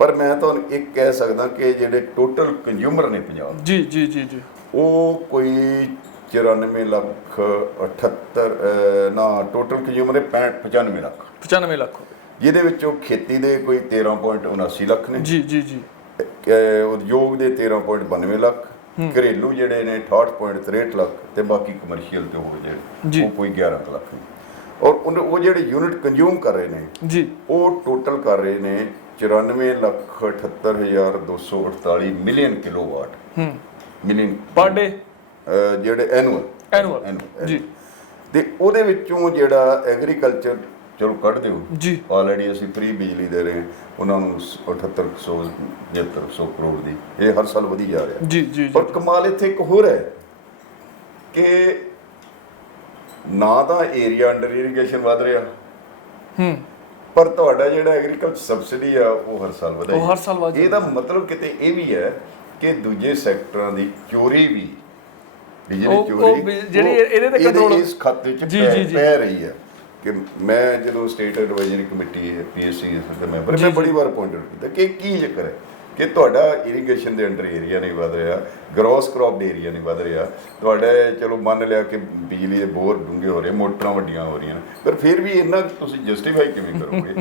ਪਰ ਮੈਂ ਤੁਹਾਨੂੰ ਇੱਕ ਕਹਿ ਸਕਦਾ ਕਿ ਜਿਹੜੇ ਟੋਟਲ ਕੰਜ਼ਿਊਮਰ ਨੇ ਪੰਜਾਬ ਜੀ ਜੀ ਜੀ ਜੀ ਉਹ ਕੋਈ 94 ਲੱਖ 78 ਨਾ ਟੋਟਲ ਕੰਜ਼ਿਊਮਰ ਹੈ 95 ਲੱਖ 95 ਲੱਖ ਜਿਹਦੇ ਵਿੱਚੋਂ ਖੇਤੀ ਦੇ ਕੋਈ 13.79 ਲੱਖ ਨੇ, ਜੀ ਜੀ ਜੀ ਉਦਯੋਗ ਦੇ 13.92 ਲੱਖ, ਘਰੇਲੂ ਜਿਹੜੇ ਨੇ 68.63 ਲੱਖ ਤੇ ਬਾਕੀ ਕਮਰਸ਼ੀਅਲ ਤੇ ਹੋਰ ਜੀ। ਜਿਹੜੇ ਉਹ ਕੋਈ 11 ਕੁ ਲੱਖ ਨੇ। ਔਰ ਉਹ ਜਿਹੜੇ ਯੂਨਿਟ ਕੰਜ਼ਿਊਮ ਕਰ ਰਹੇ ਨੇ ਜੀ ਉਹ ਟੋਟਲ ਕਰ ਰਹੇ ਨੇ 94,78,248 ਮਿਲੀਅਨ ਕਿਲੋਵਾਟ ਮਿਲੀਅਨ ਪਰ ਡੇ ਜਿਹੜੇ ਐਨੂਅਲ ਜੀ। ਤੇ ਉਹਦੇ ਵਿੱਚੋਂ ਜਿਹੜਾ ਐਗਰੀਕਲਚਰ ਚਲੋ ਕੱਢ ਦਿਓ ਜੀ, ਆਲਰੇਡੀ ਅਸੀਂ ਫ੍ਰੀ ਬਿਜਲੀ ਦੇ ਰਹੇ ਉਹਨਾਂ ਨੂੰ 7800 7300 ਕਰੋੜ ਦੀ, ਇਹ ਹਰ ਸਾਲ ਵਧੀ ਜਾ ਰਿਹਾ। ਜੀ ਜੀ ਪਰ ਕਮਾਲ ਇੱਥੇ ਇੱਕ ਹੋਰ ਹੈ ਕਿ ਨਾ ਤਾਂ ਏਰੀਆ ਅੰਡਰ ਇਰੀਗੇਸ਼ਨ ਵਧ ਰਿਹਾ ਪਰ ਤੁਹਾਡਾ ਜਿਹੜਾ ਐਗਰੀਕਲਚਰ ਸਬਸਿਡੀ ਆ ਉਹ ਹਰ ਸਾਲ ਵਧਾਈ, ਉਹ ਹਰ ਸਾਲ ਵਧ ਇਹਦਾ ਮਤਲਬ ਕਿਤੇ ਇਹ ਵੀ ਹੈ ਕਿ ਦੂਜੇ ਸੈਕਟਰਾਂ ਦੀ ਚੋਰੀ ਵੀ ਬਿਜਲੀ ਚੋਰੀ ਜਿਹੜੀ ਇਹਦੇ ਤੇ ਕੰਟਰੋਲ ਇਸ ਖਾਤੇ 'ਚ ਪੈ ਰਹੀ ਹੈ। ਕਿ ਮੈਂ ਜਦੋਂ ਸਟੇਟ ਐਡਵਾਈਜ਼ਰੀ ਕਮੇਟੀ PSC ਦੇ ਮੈਂਬਰ ਮੈਂ ਬੜੀ ਵਾਰ ਪੁਆਇੰਟ ਆਊਟ ਕੀਤਾ ਕਿ ਕੀ ਚੱਕਰ ਹੈ ਕਿ ਤੁਹਾਡਾ ਇਰੀਗੇਸ਼ਨ ਦੇ ਅੰਡਰ ਏਰੀਆ ਨਹੀਂ ਵਧ ਰਿਹਾ, ਗ੍ਰੋਸ ਕ੍ਰੌਪ ਏਰੀਆ ਨਹੀਂ ਵਧ ਰਿਹਾ ਤੁਹਾਡਾ। ਚਲੋ ਮੰਨ ਲਿਆ ਕਿ ਬਿਜਲੀ ਦੇ ਬੋਰ ਡੂੰਘੇ ਹੋ ਰਹੇ, ਮੋਟਰਾਂ ਵੱਡੀਆਂ ਹੋ ਰਹੀਆਂ, ਪਰ ਫਿਰ ਵੀ ਇਹਨਾਂ ਤੁਸੀਂ ਜਸਟੀਫਾਈ ਕਿਵੇਂ ਕਰੋਗੇ?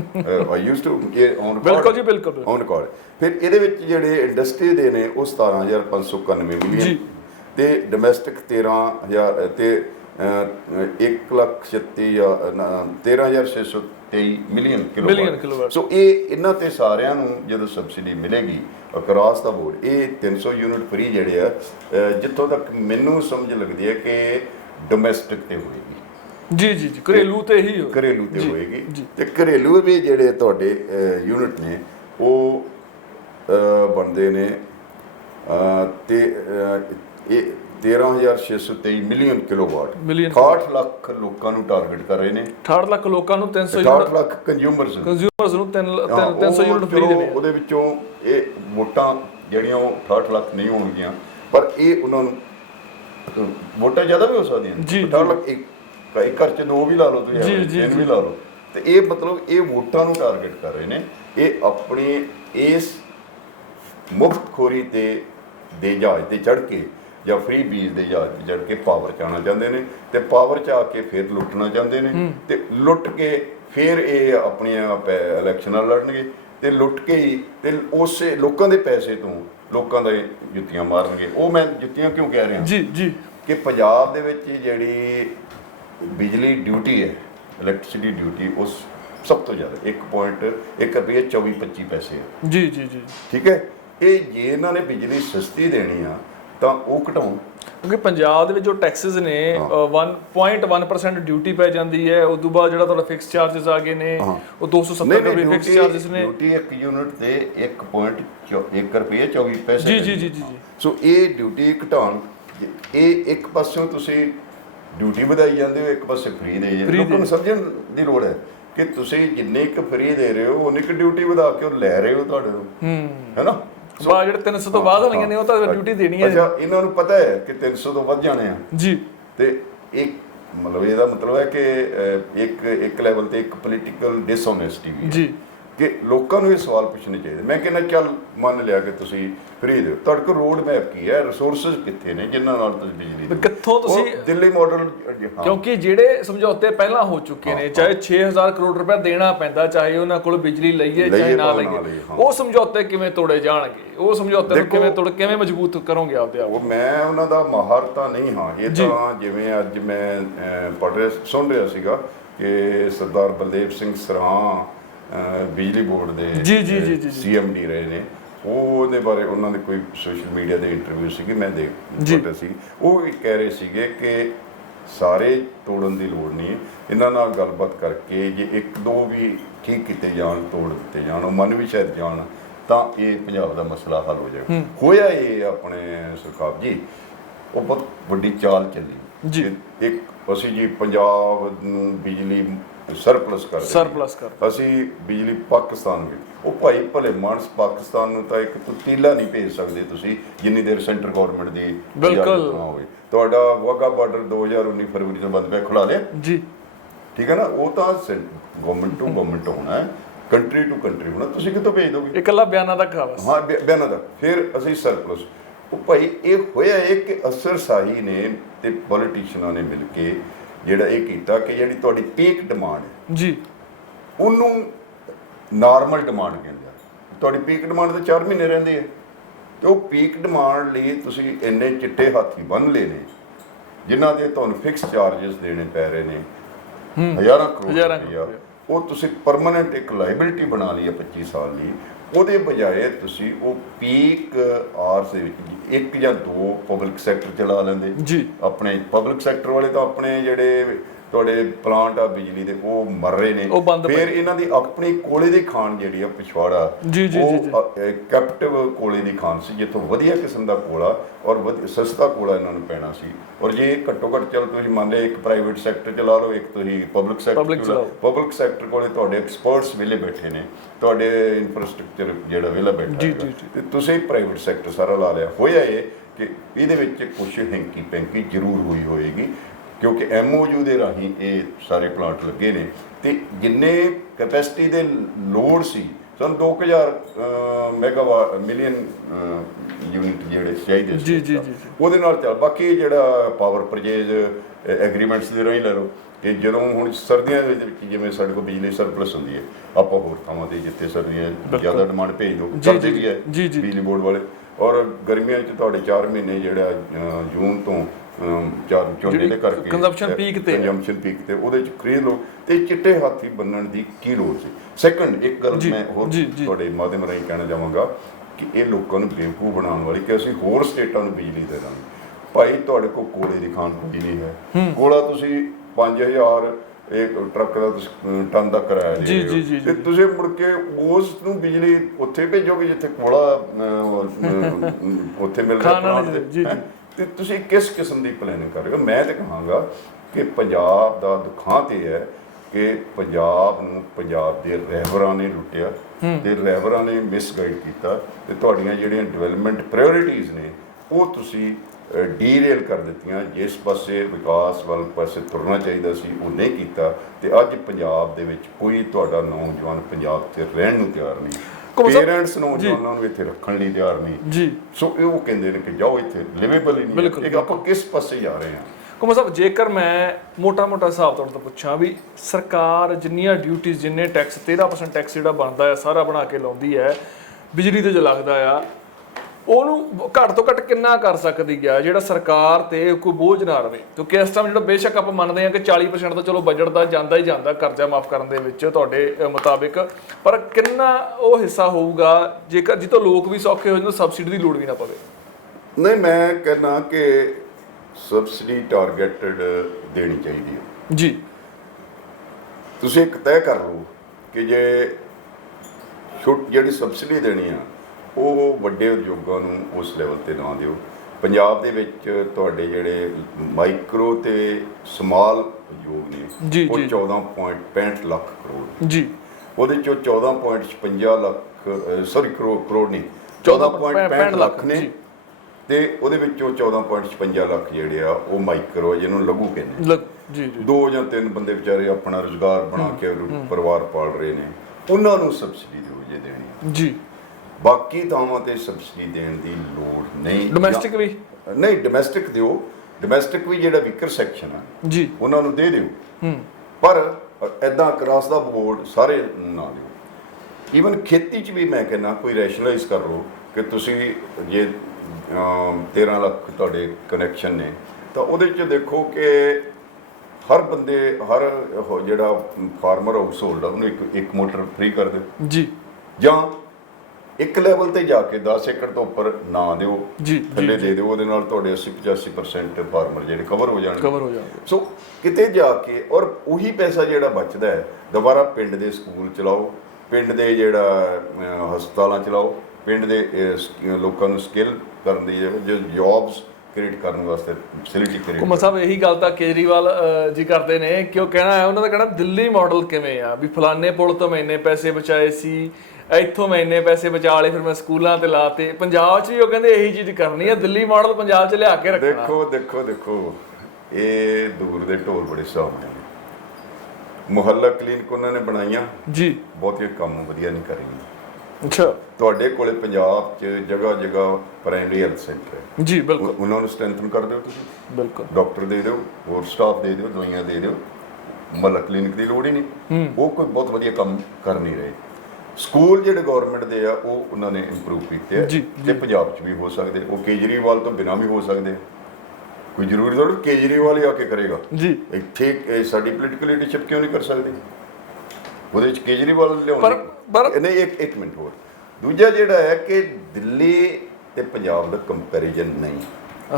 ਆਈ ਯੂਜ਼ਡ ਟੂ ਔਨ ਬਿਲਕੁਲ ਜੀ, ਬਿਲਕੁਲ ਔਨ ਕਾਲ। ਫਿਰ ਇਹਦੇ ਵਿੱਚ ਜਿਹੜੇ ਇੰਡਸਟਰੀ ਦੇ ਨੇ ਉਹ 17,591 ਮਿਲੀਅਨ ਤੇ ਡੋਮੈਸਟਿਕ 13,000 ਤੇ 13,623 ਮਿਲੀਅਨ ਕਿਲੋਵਾਟ। ਸੋ ਇਹ ਇਹਨਾਂ ਤੇ ਸਾਰਿਆਂ ਨੂੰ ਜਦੋਂ ਸਬਸਿਡੀ ਮਿਲੇਗੀ ਅਕਰਾਸ ਦਾ ਬੋਰਡ, ਇਹ 300 ਯੂਨਿਟ ਫਰੀ ਜਿਹੜੇ ਆ, ਜਿੱਥੋਂ ਤੱਕ ਮੈਨੂੰ ਸਮਝ ਲੱਗਦੀ ਹੈ ਕਿ ਡੋਮੈਸਟਿਕ ਤੇ ਹੋਏਗੀ। ਜੀ ਜੀ ਜੀ, ਘਰੇਲੂ ਤੇ ਹੀ ਘਰੇਲੂ ਤੇ ਹੋਏਗੀ। ਤੇ ਘਰੇਲੂ ਵੀ ਜਿਹੜੇ ਤੁਹਾਡੇ ਯੂਨਿਟ ਨੇ ਉਹ ਬਣਦੇ ਨੇ ਤੇ ਇਹ 13,623 ਮਿਲੀਅਨ ਕਿਲੋਵਾਟ। 68 ਲੱਖ ਲੋਕਾਂ ਨੂੰ ਟਾਰਗੇਟ ਕਰ ਰਹੇ ਨੇ। 68 ਲੱਖ ਲੋਕਾਂ ਨੂੰ 300 68 ਲੱਖ ਕੰਜ਼ਿਊਮਰਸ ਨੂੰ 300 ਯੂਨਿਟ ਫ੍ਰੀ ਦੇਣੇ। ਉਹਦੇ ਵਿੱਚੋਂ ਇਹ ਵੋਟਾਂ ਜਿਹੜੀਆਂ ਉਹ 68 ਲੱਖ ਨਹੀਂ ਹੋਣਗੀਆਂ, ਪਰ ਇਹ ਉਹਨਾਂ ਨੂੰ ਵੋਟਾਂ ਜ਼ਿਆਦਾ ਵੀ ਹੋ ਸਕਦੀਆਂ ਨੇ। 68 ਲੱਖ ਇੱਕ ਘਰ 'ਚ 2 ਵੀ ਲਾ ਲਓ ਤੁਸੀਂ, 3 ਵੀ ਲਾ ਲਓ, ਤੇ ਇਹ ਮਤਲਬ ਇਹ ਵੋਟਾਂ ਨੂੰ ਟਾਰਗੇਟ ਕਰ ਰਹੇ ਨੇ। ਇਹ ਆਪਣੀ ਇਸ ਮੁਫਤਖੋਰੀ ਤੇ ਦੇ ਜਹਾਜ਼ ਤੇ ਚੜ੍ਹ ਕੇ ਜਾਂ ਫ੍ਰੀ ਬੀਜ ਦੇ ਜਹਾਜ਼ ਤੇ ਚੜ੍ਹ ਕੇ ਪਾਵਰ 'ਚ ਆਉਣਾ ਚਾਹੁੰਦੇ ਨੇ ਤੇ ਪਾਵਰ 'ਚ ਆ ਕੇ ਫਿਰ ਲੁੱਟਣਾ ਚਾਹੁੰਦੇ ਨੇ ਤੇ ਲੁੱਟ ਕੇ ਫਿਰ ਇਹ ਆਪਣੀਆਂ ਇਲੈਕਸ਼ਨਾਂ ਲੜਨਗੇ ਤੇ ਲੁੱਟ ਕੇ ਹੀ ਤੇ ਉਸੇ ਲੋਕਾਂ ਦੇ ਪੈਸੇ ਤੋਂ ਲੋਕਾਂ ਦੇ ਜੁੱਤੀਆਂ ਮਾਰਨਗੇ। ਉਹ ਮੈਂ ਜੁੱਤੀਆਂ ਕਿਉਂ ਕਹਿ ਰਿਹਾ ਜੀ ਜੀ ਕਿ ਪੰਜਾਬ ਦੇ ਵਿੱਚ ਜਿਹੜੀ ਬਿਜਲੀ ਡਿਊਟੀ ਹੈ, ਇਲੈਕਟ੍ਰਿਸਿਟੀ ਡਿਊਟੀ, ਉਸ ਸਭ ਤੋਂ ਜ਼ਿਆਦਾ 1.1 ਰੁਪਏ 24-25 ਪੈਸੇ ਹੈ। ਜੀ ਜੀ ਜੀ, ਠੀਕ ਹੈ। ਇਹ ਜੇ ਇਹਨਾਂ ਨੇ ਬਿਜਲੀ ਸਸਤੀ ਦੇਣੀ ਆ ਤਾਂ ਉਹ ਘਟਾਉਣ, ਕਿਉਂਕਿ ਪੰਜਾਬ ਦੇ ਵਿੱਚ ਜੋ ਟੈਕਸਿਸ ਨੇ 1.1% ਡਿਊਟੀ ਪੈ ਜਾਂਦੀ ਹੈ। ਉਸ ਤੋਂ ਬਾਅਦ ਜਿਹੜਾ ਤੁਹਾਡਾ ਫਿਕਸ ਚਾਰजेस ਆ ਗਏ ਨੇ ਉਹ 270 ਰੁਪਏ ਫਿਕਸ ਚਾਰजेस ਨੇ। ਡਿਊਟੀ ਇੱਕ ਯੂਨਿਟ ਤੇ 1.1 ਰੁਪਏ 24 ਪੈਸੇ। ਜੀ ਜੀ ਜੀ ਜੀ। ਸੋ ਇਹ ਡਿਊਟੀ ਘਟਾਉਣ, ਇਹ ਇੱਕ ਪਾਸਿਓਂ ਤੁਸੀਂ ਡਿਊਟੀ ਵਧਾਈ ਜਾਂਦੇ ਹੋ, ਇੱਕ ਪਾਸੇ ਫ੍ਰੀ ਦੇ ਜਾਂਦੇ। ਲੋਕਾਂ ਨੂੰ ਸਮਝਣ ਦੀ ਲੋੜ ਹੈ ਕਿ ਤੁਸੀਂ ਜਿੰਨੇ ਕੁ ਫ੍ਰੀ ਦੇ ਰਹੇ ਹੋ ਉਨੀ ਕੁ ਡਿਊਟੀ ਵਧਾ ਕੇ ਉਹ ਲੈ ਰਹੇ ਹੋ ਤੁਹਾਡੇ ਤੋਂ, ਹੈ ਨਾ। ਸੋ ਜਿਹੜੇ 300 ਤੋਂ ਬਾਅਦ ਹੋਣੀਆਂ ਨੇ ਉਹ ਤਾਂ ਡਿਊਟੀ ਦੇਣੀ ਹੈ। ਅੱਛਾ, ਇਹਨਾਂ ਨੂੰ ਪਤਾ ਹੈ ਕਿ 300 ਤੋਂ ਵੱਧ ਜਾਣੇ ਆ ਜੀ। ਤੇ ਇੱਕ ਮਤਲਬ ਇਹਦਾ ਮਤਲਬ ਹੈ ਕਿ ਇੱਕ ਲੈਵਲ ਤੇ ਇੱਕ ਪੋਲੀਟੀਕਲ ਡਿਸਓਨੈਸਟੀ ਵੀ ਹੈ ਜੀ ਕਿ ਲੋਕਾਂ ਨੂੰ ਇਹ ਸਵਾਲ ਪੁੱਛਣੇ ਚਾਹੀਦੇ। ਮੈਂ ਕਹਿੰਦਾ ਚੱਲ ਮੰਨ ਲਿਆ ਕਿ ਤੁਸੀਂ ਫ੍ਰੀ ਦਿਓ, ਤੁਹਾਡੇ ਕੋਲ ਰੋਡ ਮੈਪ ਕੀ ਹੈ, ਰਿਸੋਰਸਸ ਕਿੱਥੇ ਨੇ ਜਿਨ੍ਹਾਂ ਨਾਲ ਤੁਸੀਂ ਬਿਜਲੀ ਦਿਓ, ਕਿੱਥੋਂ ਤੁਸੀਂ ਦਿੱਲੀ ਮਾਡਲ। ਕਿਉਂਕਿ ਜਿਹੜੇ ਸਮਝੌਤੇ ਪਹਿਲਾਂ ਹੋ ਚੁੱਕੇ ਨੇ, ਚਾਹੇ 6,000 ਕਰੋੜ ਰੁਪਏ ਦੇਣਾ ਪੈਂਦਾ, ਚਾਹੇ ਉਹਨਾਂ ਕੋਲ ਬਿਜਲੀ ਲਈਏ ਚਾਹੇ ਨਾ ਲਈਏ, ਉਹ ਸਮਝੌਤੇ ਕਿਵੇਂ ਤੋੜੇ ਜਾਣਗੇ? ਉਹ ਸਮਝੌਤੇ ਨੂੰ ਕਿਵੇਂ ਮਜ਼ਬੂਤ ਕਰੋਗੇ ਆਪਦੇ ਆਪ? ਉਹ ਮੈਂ ਉਹਨਾਂ ਦਾ ਮਾਹਰ ਤਾਂ ਨਹੀਂ ਹਾਂ। ਇਹ ਤਾਂ ਜਿਵੇਂ ਅੱਜ ਮੈਂ ਸੁਣ ਰਿਹਾ ਸੀਗਾ ਕਿ ਸਰਦਾਰ ਬਲਦੇਵ ਸਿੰਘ ਸਰਾਂ ਬਿਜਲੀ ਬੋਰਡ ਦੇ CMD ਰਹੇ ਨੇ, ਉਹਦੇ ਬਾਰੇ ਉਹਨਾਂ ਦੇ ਕੋਈ ਸੋਸ਼ਲ ਮੀਡੀਆ ਦੇ ਇੰਟਰਵਿਊ ਸੀਗੀ, ਮੈਂ ਦੇਖਦਾ ਸੀ। ਉਹ ਵੀ ਕਹਿ ਰਹੇ ਸੀਗੇ ਕਿ ਸਾਰੇ ਤੋੜਨ ਦੀ ਲੋੜ ਨਹੀਂ, ਇਹਨਾਂ ਨਾਲ ਗੱਲਬਾਤ ਕਰਕੇ ਜੇ ਇੱਕ ਦੋ ਵੀ ਠੀਕ ਕੀਤੇ ਜਾਣ, ਤੋੜ ਦਿੱਤੇ ਜਾਣ, ਉਹ ਮੰਨ ਵੀ ਸ਼ਾਇਦ ਜਾਣ, ਤਾਂ ਇਹ ਪੰਜਾਬ ਦਾ ਮਸਲਾ ਹੱਲ ਹੋ ਜਾਏਗਾ। ਹੋਇਆ ਇਹ ਆਪਣੇ ਸਰਕਾਰ ਜੀ, ਉਹ ਬਹੁਤ ਵੱਡੀ ਚਾਲ ਚੱਲੀ। ਇੱਕ ਅਸੀਂ ਜੀ ਪੰਜਾਬ ਨੂੰ ਬਿਜਲੀ ਸਰਪਲਸ ਕਰ ਦਿੰਦੀ ਹੈ। ਸਰਪਲਸ ਕਰ ਅਸੀਂ ਬਿਜਲੀ ਪਾਕਿਸਤਾਨ ਵਿੱਚ ਉਹ ਭਾਈ ਭਲੇ ਮਾਨਸ ਪਾਕਿਸਤਾਨ ਨੂੰ ਤਾਂ ਇੱਕ ਤੀਲਾ ਨਹੀਂ ਭੇਜ ਸਕਦੇ ਤੁਸੀਂ ਜਿੰਨੀ ਦੇਰ ਸੈਂਟਰ ਗਵਰਨਮੈਂਟ ਦੀ ਬਿਲਕੁਲ ਇਜਾਜ਼ਤ ਨਾ ਹੋਵੇ। ਤੁਹਾਡਾ ਵਾਹਗਾ ਬਾਰਡਰ 2019 ਫਰਵਰੀ ਤੋਂ ਬੰਦ ਪਿਆ, ਖੁਲਾ ਲਿਆ ਜੀ, ਠੀਕ ਹੈ ਨਾ। ਉਹ ਤਾਂ ਗਵਰਨਮੈਂਟ ਟੂ ਗਵਰਨਮੈਂਟ ਹੋਣਾ ਹੈ, ਕੰਟਰੀ ਟੂ ਕੰਟਰੀ ਹੋਣਾ। ਤੁਸੀਂ ਕਿੱਥੋਂ ਭੇਜ ਦੋਗੇ? ਇਕੱਲਾ ਬਿਆਨਾਂ ਤੱਕ ਆ ਬਸ। ਹਾਂ ਬਿਆਨਾਂ ਦਾ। ਫਿਰ ਅਸੀਂ ਸਰਪਲਸ ਉਹ ਭਾਈ ਇਹ ਹੋਇਆ ਇਹ ਕਿ ਅਫਸਰਸ਼ਾਹੀ ਨੇ ਤੇ ਪੋਲੀਟੀਸ਼ੀਅਨਾਂ ਨੇ ਮਿਲ ਕੇ ਜਿਹੜਾ ਇਹ ਕੀਤਾ ਕਿ ਜਿਹੜੀ ਤੁਹਾਡੀ ਪੀਕ ਡਿਮਾਂਡ ਹੈ ਜੀ ਉਹਨੂੰ ਨਾਰਮਲ ਡਿਮਾਂਡ ਕਹਿੰਦੇ ਆ। ਤੁਹਾਡੀ ਪੀਕ ਡਿਮਾਂਡ ਤਾਂ 4 ਮਹੀਨੇ ਰਹਿੰਦੀ ਹੈ ਤੇ ਉਹ ਪੀਕ ਡਿਮਾਂਡ ਲਈ ਤੁਸੀਂ ਇੰਨੇ ਚਿੱਟੇ ਹਾਥੀ ਬੰਨ ਲਏ ਨੇ ਜਿਨ੍ਹਾਂ ਦੇ ਤੁਹਾਨੂੰ ਫਿਕਸ ਚਾਰजेस ਦੇਣੇ ਪੈ ਰਹੇ ਨੇ ਹਜ਼ਾਰਾਂ ਕਰੋੜ ਰੁਪਈਆ। ਉਹ ਤੁਸੀਂ ਪਰਮਾਨੈਂਟ ਇੱਕ ਲਾਇਬਿਲਿਟੀ ਬਣਾ ਲਈ ਹੈ 25 ਸਾਲ ਲਈ। ਉਹਦੇ ਬਜਾਏ ਤੁਸੀਂ ਉਹ ਪੀਕ ਆਰਸ ਦੇ ਵਿੱਚ 1 ਜਾਂ 2 ਪਬਲਿਕ ਸੈਕਟਰ ਚਲਾ ਲੈਂਦੇ ਜੀ। ਆਪਣੇ ਪਬਲਿਕ ਸੈਕਟਰ ਵਾਲੇ ਤਾਂ ਆਪਣੇ ਜਿਹੜੇ ਤੁਹਾਡੇ ਪਲਾਂਟ ਆ ਬਿਜਲੀ ਦੇ ਉਹ ਮਰ ਰਹੇ ਨੇ। ਫਿਰ ਇਹਨਾਂ ਦੀ ਆਪਣੀ ਕੋਲੇ ਦੀ ਖਾਨ ਜਿਹੜੀ ਆ ਪਿਛਵਾੜਾ ਉਹ ਕੈਪਟਿਵ ਕੋਲੇ ਦੀ ਖਾਨ ਸੀ ਜਿੱਥੋਂ ਵਧੀਆ ਕਿਸਮ ਦਾ ਕੋਲਾ ਔਰ ਸਸਤਾ ਕੋਲਾ ਇਹਨਾਂ ਨੂੰ ਪੈਣਾ ਸੀ। ਔਰ ਜੇ ਘੱਟੋ ਘੱਟ ਚਲ ਤੁਸੀਂ ਮੰਨ ਲਿਆ ਇੱਕ ਪ੍ਰਾਈਵੇਟ ਸੈਕਟਰ ਚਲਾ ਲਓ, ਇੱਕ ਤੁਸੀਂ ਪਬਲਿਕ ਸੈਕਟਰ ਪਬਲਿਕ ਸੈਕਟਰ ਕੋਲੇ ਤੁਹਾਡੇ ਐਕਸਪਰਟਸ ਵਿਲੇ ਬੈਠੇ ਨੇ, ਤੁਹਾਡੇ ਇਨਫਰਾਸਟ੍ਰਕਚਰ ਜਿਹੜਾ ਵਿਲਾ ਬੈਠਾ ਤੇ ਤੁਸੀਂ ਪ੍ਰਾਈਵੇਟ ਸੈਕਟਰ ਸਾਰਾ ਲਾ ਲਿਆ। ਹੋਇਆ ਇਹ ਕਿ ਇਹਦੇ ਵਿੱਚ ਕੁਛ ਹੈਂਕੀ ਪੈਂਕੀ ਜ਼ਰੂਰ ਹੋਈ ਹੋਏਗੀ ਕਿਉਂਕਿ MOU ਦੇ ਰਾਹੀਂ ਇਹ ਸਾਰੇ ਪਲਾਂਟ ਲੱਗੇ ਨੇ ਤੇ ਜਿੰਨੇ ਕੈਪੈਸਿਟੀ ਦੇ ਲੋਡ ਸੀ ਸਾਨੂੰ 2000 ਮੈਗਾਵਾਟ ਮਿਲੀਅਨ ਯੂਨਿਟ ਜਿਹੜੇ ਚਾਹੀਦੇ ਸੀ ਉਹਦੇ ਨਾਲ ਚੱਲ। ਬਾਕੀ ਜਿਹੜਾ ਪਾਵਰ ਪਰਚੇਜ ਐਗਰੀਮੈਂਟਸ ਦੇ ਰਾਹੀਂ ਲੈ ਲਓ ਕਿ ਜਦੋਂ ਹੁਣ ਸਰਦੀਆਂ ਦੇ ਵਿੱਚ ਜਿਵੇਂ ਸਾਡੇ ਕੋਲ ਬਿਜਲੀ ਸਰਪਲਸ ਹੁੰਦੀ ਹੈ ਆਪਾਂ ਹੋਰ ਥਾਵਾਂ ਤੇ ਜਿੱਥੇ ਸਰਦੀਆਂ ਜ਼ਿਆਦਾ ਡਿਮਾਂਡ ਭੇਜ ਦਿਓ ਕਰਦੇ ਵੀ ਹੈ ਬਿਜਲੀ ਬੋਰਡ ਵਾਲੇ। ਔਰ ਗਰਮੀਆਂ 'ਚ ਤੁਹਾਡੇ 4 ਮਹੀਨੇ ਜਿਹੜਾ ਜੂਨ ਤੋਂ ਝੋਨੇ ਦੇ ਕਰਕੇ ਕੰਜ਼ੰਪਸ਼ਨ ਪੀਕ ਤੇ ਉਹਦੇ 'ਚ ਖਰੀਦ ਲਓ ਤੇ ਚਿੱਟੇ ਹਾਥੀ ਬੰਨਣ ਦੀ ਕੀ ਲੋੜ ਸੀ। ਸੈਕੰਡ ਇੱਕ ਗੱਲ ਮੈਂ ਹੋਰ ਤੁਹਾਡੇ ਮਾਧਿਅਮ ਰਾਹੀਂ ਕਹਿਣਾ ਚਾਹਾਂਗਾ ਕਿ ਇਹ ਲੋਕਾਂ ਨੂੰ ਬੇਵਕੂਫ ਬਣਾਉਣ ਵਾਲੀ ਕਿ ਅਸੀਂ ਹੋਰ ਸਟੇਟਾਂ ਨੂੰ ਬਿਜਲੀ ਦੇ ਦਾਂਗੇ। ਭਾਈ ਤੁਹਾਡੇ ਕੋਲ ਕੋਲੇ ਦੀ ਖਾਨ ਕੋਈ ਨਹੀਂ ਹੈ। ਕੋਲਾ ਤੁਸੀਂ 5000 ਇੱਕ ਟਰੱਕ ਦਾ ਟਨ ਦਾ ਕਿਰਾਇਆ ਜੀ ਤੇ ਤੁਸੀਂ ਮੁੜ ਕੇ ਉਸ ਨੂੰ ਬਿਜਲੀ ਉੱਥੇ ਭੇਜੋਗੇ ਜਿੱਥੇ ਕੋਲਾ ਉੱਥੇ ਮਿਲ ਰਿਹਾ ਤੇ ਤੁਸੀਂ ਕਿਸ ਕਿਸਮ ਦੀ ਪਲੈਨਿੰਗ ਕਰ ਰਹੇ ਹੋ? ਮੈਂ ਤਾਂ ਕਹਾਂਗਾ ਕਿ ਪੰਜਾਬ ਦਾ ਦੁਖਾਂਤ ਇਹ ਹੈ ਕਿ ਪੰਜਾਬ ਨੂੰ ਪੰਜਾਬ ਦੇ ਰਹਿਬਰਾਂ ਨੇ ਲੁੱਟਿਆ ਤੇ ਰਹਿਬਰਾਂ ਨੇ ਮਿਸਗਾਈਡ ਕੀਤਾ ਤੇ ਤੁਹਾਡੀਆਂ ਜਿਹੜੀਆਂ ਡਿਵੈਲਪਮੈਂਟ ਪ੍ਰਾਇਓਰਿਟੀਜ਼ ਨੇ ਉਹ ਤੁਸੀਂ ਡੀਰੇਲ ਕਰ ਦਿੱਤੀਆਂ। ਜਿਸ ਪਾਸੇ ਵਿਕਾਸ ਵੱਲ ਪਾਸੇ ਤੁਰਨਾ ਚਾਹੀਦਾ ਸੀ ਉਹ ਨਹੀਂ ਕੀਤਾ ਤੇ ਅੱਜ ਪੰਜਾਬ ਦੇ ਵਿੱਚ ਕੋਈ ਤੁਹਾਡਾ ਨੌਜਵਾਨ ਪੰਜਾਬ 'ਤੇ ਰਹਿਣ ਨੂੰ ਤਿਆਰ ਨਹੀਂ। ਪੇਰੈਂਟਸ ਨੌਜਵਾਨਾਂ ਨੂੰ ਇੱਥੇ ਰੱਖਣ ਲਈ ਤਿਆਰ ਨਹੀਂ। ਸੋ ਇਹ ਉਹ ਕਹਿੰਦੇ ਨੇ ਕਿ ਜਾਓ ਇੱਥੇ ਲਿਵੇਬਲ ਹੀ ਨਹੀਂ। ਇਹ ਆਪਾਂ ਕਿਸ ਪਾਸੇ ਜਾ ਰਹੇ ਹਾਂ? ਕੁਮਾਰ ਸਾਹਿਬ ਜੇਕਰ ਮੈਂ ਮੋਟਾ ਹਿਸਾਬ ਤੁਹਾਡੇ ਤੋਂ ਪੁੱਛਾਂ ਵੀ ਸਰਕਾਰ ਜਿੰਨੀਆਂ ਡਿਊਟੀਜ਼ ਜਿੰਨੇ ਟੈਕਸ 13% ਟੈਕਸ ਜਿਹੜਾ ਬਣਦਾ ਹੈ ਸਾਰਾ ਬਣਾ ਕੇ ਲਾਉਂਦੀ ਹੈ ਬਿਜਲੀ ਤੇ ਜੋ ਲੱਗਦਾ ਆ ਉਹਨੂੰ ਘੱਟ ਤੋਂ ਘੱਟ ਕਿੰਨਾ ਕਰ ਸਕਦੀ ਆ ਜਿਹੜਾ ਸਰਕਾਰ ਤੇ ਕੋਈ ਬੋਝ ਨਾ ਰਵੇ? ਕਿਉਂਕਿ ਇਸ ਟਾਈਮ ਜਿਹੜਾ ਬੇਸ਼ੱਕ ਆਪਾਂ ਮੰਨਦੇ ਹਾਂ ਕਿ 40% ਤਾਂ ਚਲੋ ਬਜਟ ਦਾ ਜਾਂਦਾ ਹੀ ਜਾਂਦਾ ਕਰਜ਼ਾ ਮਾਫ ਕਰਨ ਦੇ ਵਿੱਚ ਤੁਹਾਡੇ ਮੁਤਾਬਿਕ, ਪਰ ਕਿੰਨਾ ਉਹ ਹਿੱਸਾ ਹੋਊਗਾ ਜੇਕਰ ਜਿੱਤੋਂ ਲੋਕ ਵੀ ਸੌਖੇ ਹੋ ਜਾਣ ਸਬਸਿਡੀ ਦੀ ਲੋੜ ਵੀ ਨਾ ਪਵੇ? ਨਹੀਂ, ਮੈਂ ਕਹਿੰਦਾ ਕਿ ਸਬਸਿਡੀ ਟਾਰਗੇਟਡ ਦੇਣੀ ਚਾਹੀਦੀ ਹੈ ਜੀ। ਤੁਸੀਂ ਇੱਕ ਤੈਅ ਕਰ ਲਓ ਕਿ ਜੇ ਜਿਹੜੀ ਸਬਸਿਡੀ ਦੇਣੀ ਆ ਉਹ ਵੱਡੇ ਉਦਯੋਗਾਂ ਨੂੰ ਉਸ ਲੈਵਲ ਤੇ ਨਾ ਦਿਓ। ਪੰਜਾਬ ਦੇ ਵਿੱਚ ਤੁਹਾਡੇ ਜਿਹੜੇ ਮਾਈਕਰੋ ਤੇ ਸਮਾਲ ਉਦਯੋਗ ਨੇ ਉਹ 14.65 ਲੱਖ ਕਰੋੜ ਜੀ। ਉਹਦੇ ਚੋਂ 14.56 ਲੱਖ ਕਰੋੜ ਨਹੀਂ 14.65 ਲੱਖ ਨੇ ਤੇ ਉਹਦੇ ਵਿੱਚੋਂ 14.56 ਲੱਖ ਜਿਹੜੇ ਆ ਉਹ ਮਾਈਕਰੋ ਜਿਹਨੂੰ ਲਘੂ ਕਹਿੰਦੇ ਜੀ। 2 ਜਾਂ 3 ਬੰਦੇ ਵਿਚਾਰੇ ਆਪਣਾ ਰੁਜ਼ਗਾਰ ਬਣਾ ਕੇ ਪਰਿਵਾਰ ਪਾਲ ਰਹੇ ਨੇ, ਉਹਨਾਂ ਨੂੰ ਸਬਸਿਡੀ ਦਿਓ ਜੇ ਦੇਣੀ ਜੀ। ਬਾਕੀ ਥਾਵਾਂ ਤੇ ਸਬਸਿਡੀ ਦੇਣ ਦੀ ਲੋੜ ਨਹੀਂ। ਡੋਮੈਸਟਿਕ ਵੀ ਨਹੀਂ, ਡੋਮੈਸਟਿਕ ਦਿਓ। ਡੋਮੈਸਟਿਕ ਵੀ ਜਿਹੜਾ ਵੀਕਰ ਸੈਕਸ਼ਨ ਆ ਜੀ ਉਹਨਾਂ ਨੂੰ ਦੇ ਦਿਓ, ਪਰ ਐਦਾਂ ਕਰਾਸ ਦਾ ਬੋਰਡ ਸਾਰੇ ਨਾ ਦਿਓ। ਈਵਨ ਖੇਤੀ 'ਚ ਵੀ ਮੈਂ ਕਹਿੰਦਾ ਕੋਈ ਰੈਸ਼ਨਲਾਈਜ਼ ਕਰ ਲਓ ਕਿ ਤੁਸੀਂ ਜੇ 13 ਲੱਖ ਤੁਹਾਡੇ ਕਨੈਕਸ਼ਨ ਨੇ ਤਾਂ ਉਹਦੇ 'ਚ ਦੇਖੋ ਕਿ ਹਰ ਬੰਦੇ ਹਰ ਜਿਹੜਾ ਫਾਰਮਰ ਹਾਊਸ ਹੋਲਡ ਆ ਉਹਨੂੰ ਇੱਕ ਮੋਟਰ ਫ੍ਰੀ ਕਰ ਦਿਓ ਜੀ, ਜਾਂ ਇੱਕ ਲੈਵਲ ਤੇ ਜਾ ਕੇ 10 ਏਕੜ ਤੋਂ ਉੱਪਰ ਨਾ ਦਿਓ ਜੀ, ਥੱਲੇ ਦੇ ਦਿਓ। ਉਹਦੇ ਨਾਲ ਤੁਹਾਡੇ 80-85% ਫਾਰਮਰ ਜਿਹੜੇ ਕਵਰ ਹੋ ਜਾਣਗੇ। ਸੋ ਕਿਤੇ ਜਾ ਕੇ ਔਰ ਉਹੀ ਪੈਸਾ ਜਿਹੜਾ ਬਚਦਾ ਹੈ ਦੁਬਾਰਾ ਪਿੰਡ ਦੇ ਸਕੂਲ ਚਲਾਓ, ਪਿੰਡ ਦੇ ਜਿਹੜਾ ਹਸਪਤਾਲਾਂ ਚਲਾਓ, ਪਿੰਡ ਦੇ ਲੋਕਾਂ ਨੂੰ ਸਕਿੱਲ ਕਰਨ ਦੀ ਜੋ ਜੌਬਸ ਕ੍ਰੀਏਟ ਕਰਨ ਵਾਸਤੇ ਫੈਸਿਲਿਟੀ ਕ੍ਰੀਏਟ। ਕੁਮਾਰ ਸਾਹਿਬ ਇਹੀ ਗੱਲ ਤਾਂ ਕੇਜਰੀਵਾਲ ਜੀ ਕਰਦੇ ਨੇ ਕਿ ਉਹ ਕਹਿਣਾ ਹੈ, ਉਹਨਾਂ ਦਾ ਕਹਿਣਾ ਦਿੱਲੀ ਮਾਡਲ ਕਿਵੇਂ ਆ ਵੀ ਫਲਾਣੇ ਪੁਲ ਤੋਂ ਮੈਂ ਇੰਨੇ ਪੈਸੇ ਬਚਾਏ ਸੀ, ਇੱਥੋਂ ਮੈਂ ਇੰਨੇ ਪੈਸੇ ਬਚਾ ਲਏ, ਫਿਰ ਮੈਂ ਸਕੂਲਾਂ ਤੇ ਲਾਤੇ। ਪੰਜਾਬ 'ਚ ਵੀ ਉਹ ਕਹਿੰਦੇ ਇਹੀ ਚੀਜ਼ ਕਰਨੀ ਆ, ਦਿੱਲੀ ਮਾਡਲ ਪੰਜਾਬ 'ਚ ਲਿਆ ਕੇ ਰੱਖਣਾ। ਦੇਖੋ ਇਹ ਦੂਰ ਦੇ ਢੋਲ ਬੜੇ ਸਾਹਮਣੇ ਨੇ। ਮੁਹੱਲਾ ਕਲੀਨਿਕ ਉਹਨਾਂ ਨੇ ਬਣਾਈਆਂ ਜੀ, ਬਹੁਤੇ ਕੰਮ ਵਧੀਆ ਨਹੀਂ ਕਰੀਆਂ। ਅੱਛਾ, ਤੁਹਾਡੇ ਕੋਲੇ ਪੰਜਾਬ 'ਚ ਜਗ੍ਹਾ ਪ੍ਰਾਇਮਰੀ ਹੈਲਥ ਸੈਂਟਰ ਹੈ ਜੀ ਬਿਲਕੁਲ, ਉਹਨਾਂ ਨੂੰ ਸਟਰੈਂਥਨ ਕਰ ਦਿਓ ਤੁਸੀਂ, ਬਿਲਕੁਲ ਡਾਕਟਰ ਦੇ ਦਿਓ, ਹੋਰ ਸਟਾਫ ਦੇ ਦਿਓ, ਦਵਾਈਆਂ ਦੇ ਦਿਓ। ਮੁਹੱਲਾ ਕਲੀਨਿਕ ਦੀ ਲੋੜ ਹੀ ਨਹੀਂ, ਉਹ ਕੋਈ ਬਹੁਤ ਵਧੀਆ ਕੰਮ ਕਰ ਨਹੀਂ ਰਹੇ। ਸਕੂਲ ਜਿਹੜੇ ਗਵਰਨਮੈਂਟ ਦੇ ਆ ਉਹ ਉਹਨਾਂ ਨੇ ਇੰਪਰੂਵ ਕੀਤੇ ਆ ਤੇ ਪੰਜਾਬ 'ਚ ਵੀ ਹੋ ਸਕਦੇ, ਉਹ ਕੇਜਰੀਵਾਲ ਤੋਂ ਬਿਨਾਂ ਵੀ ਹੋ ਸਕਦੇ। ਕੋਈ ਜ਼ਰੂਰੀ ਥੋੜ੍ਹਾ ਕੇਜਰੀਵਾਲ ਹੀ ਆ ਕੇ ਕਰੇਗਾ ਜੀ। ਇੱਥੇ ਸਾਡੀ ਪੋਲੀਟੀਕਲ ਲੀਡਰਸ਼ਿਪ ਕਿਉਂ ਨਹੀਂ ਕਰ ਸਕਦੀ? ਉਹਦੇ ਵਿੱਚ ਕੇਜਰੀਵਾਲ ਲਿਆਉਣ ਨਹੀਂ। ਇੱਕ ਮਿੰਟ ਹੋਰ, ਦੂਜਾ ਜਿਹੜਾ ਹੈ ਕਿ ਦਿੱਲੀ ਤੇ ਪੰਜਾਬ ਦਾ ਕੰਪੈਰੀਜ਼ਨ ਨਹੀਂ।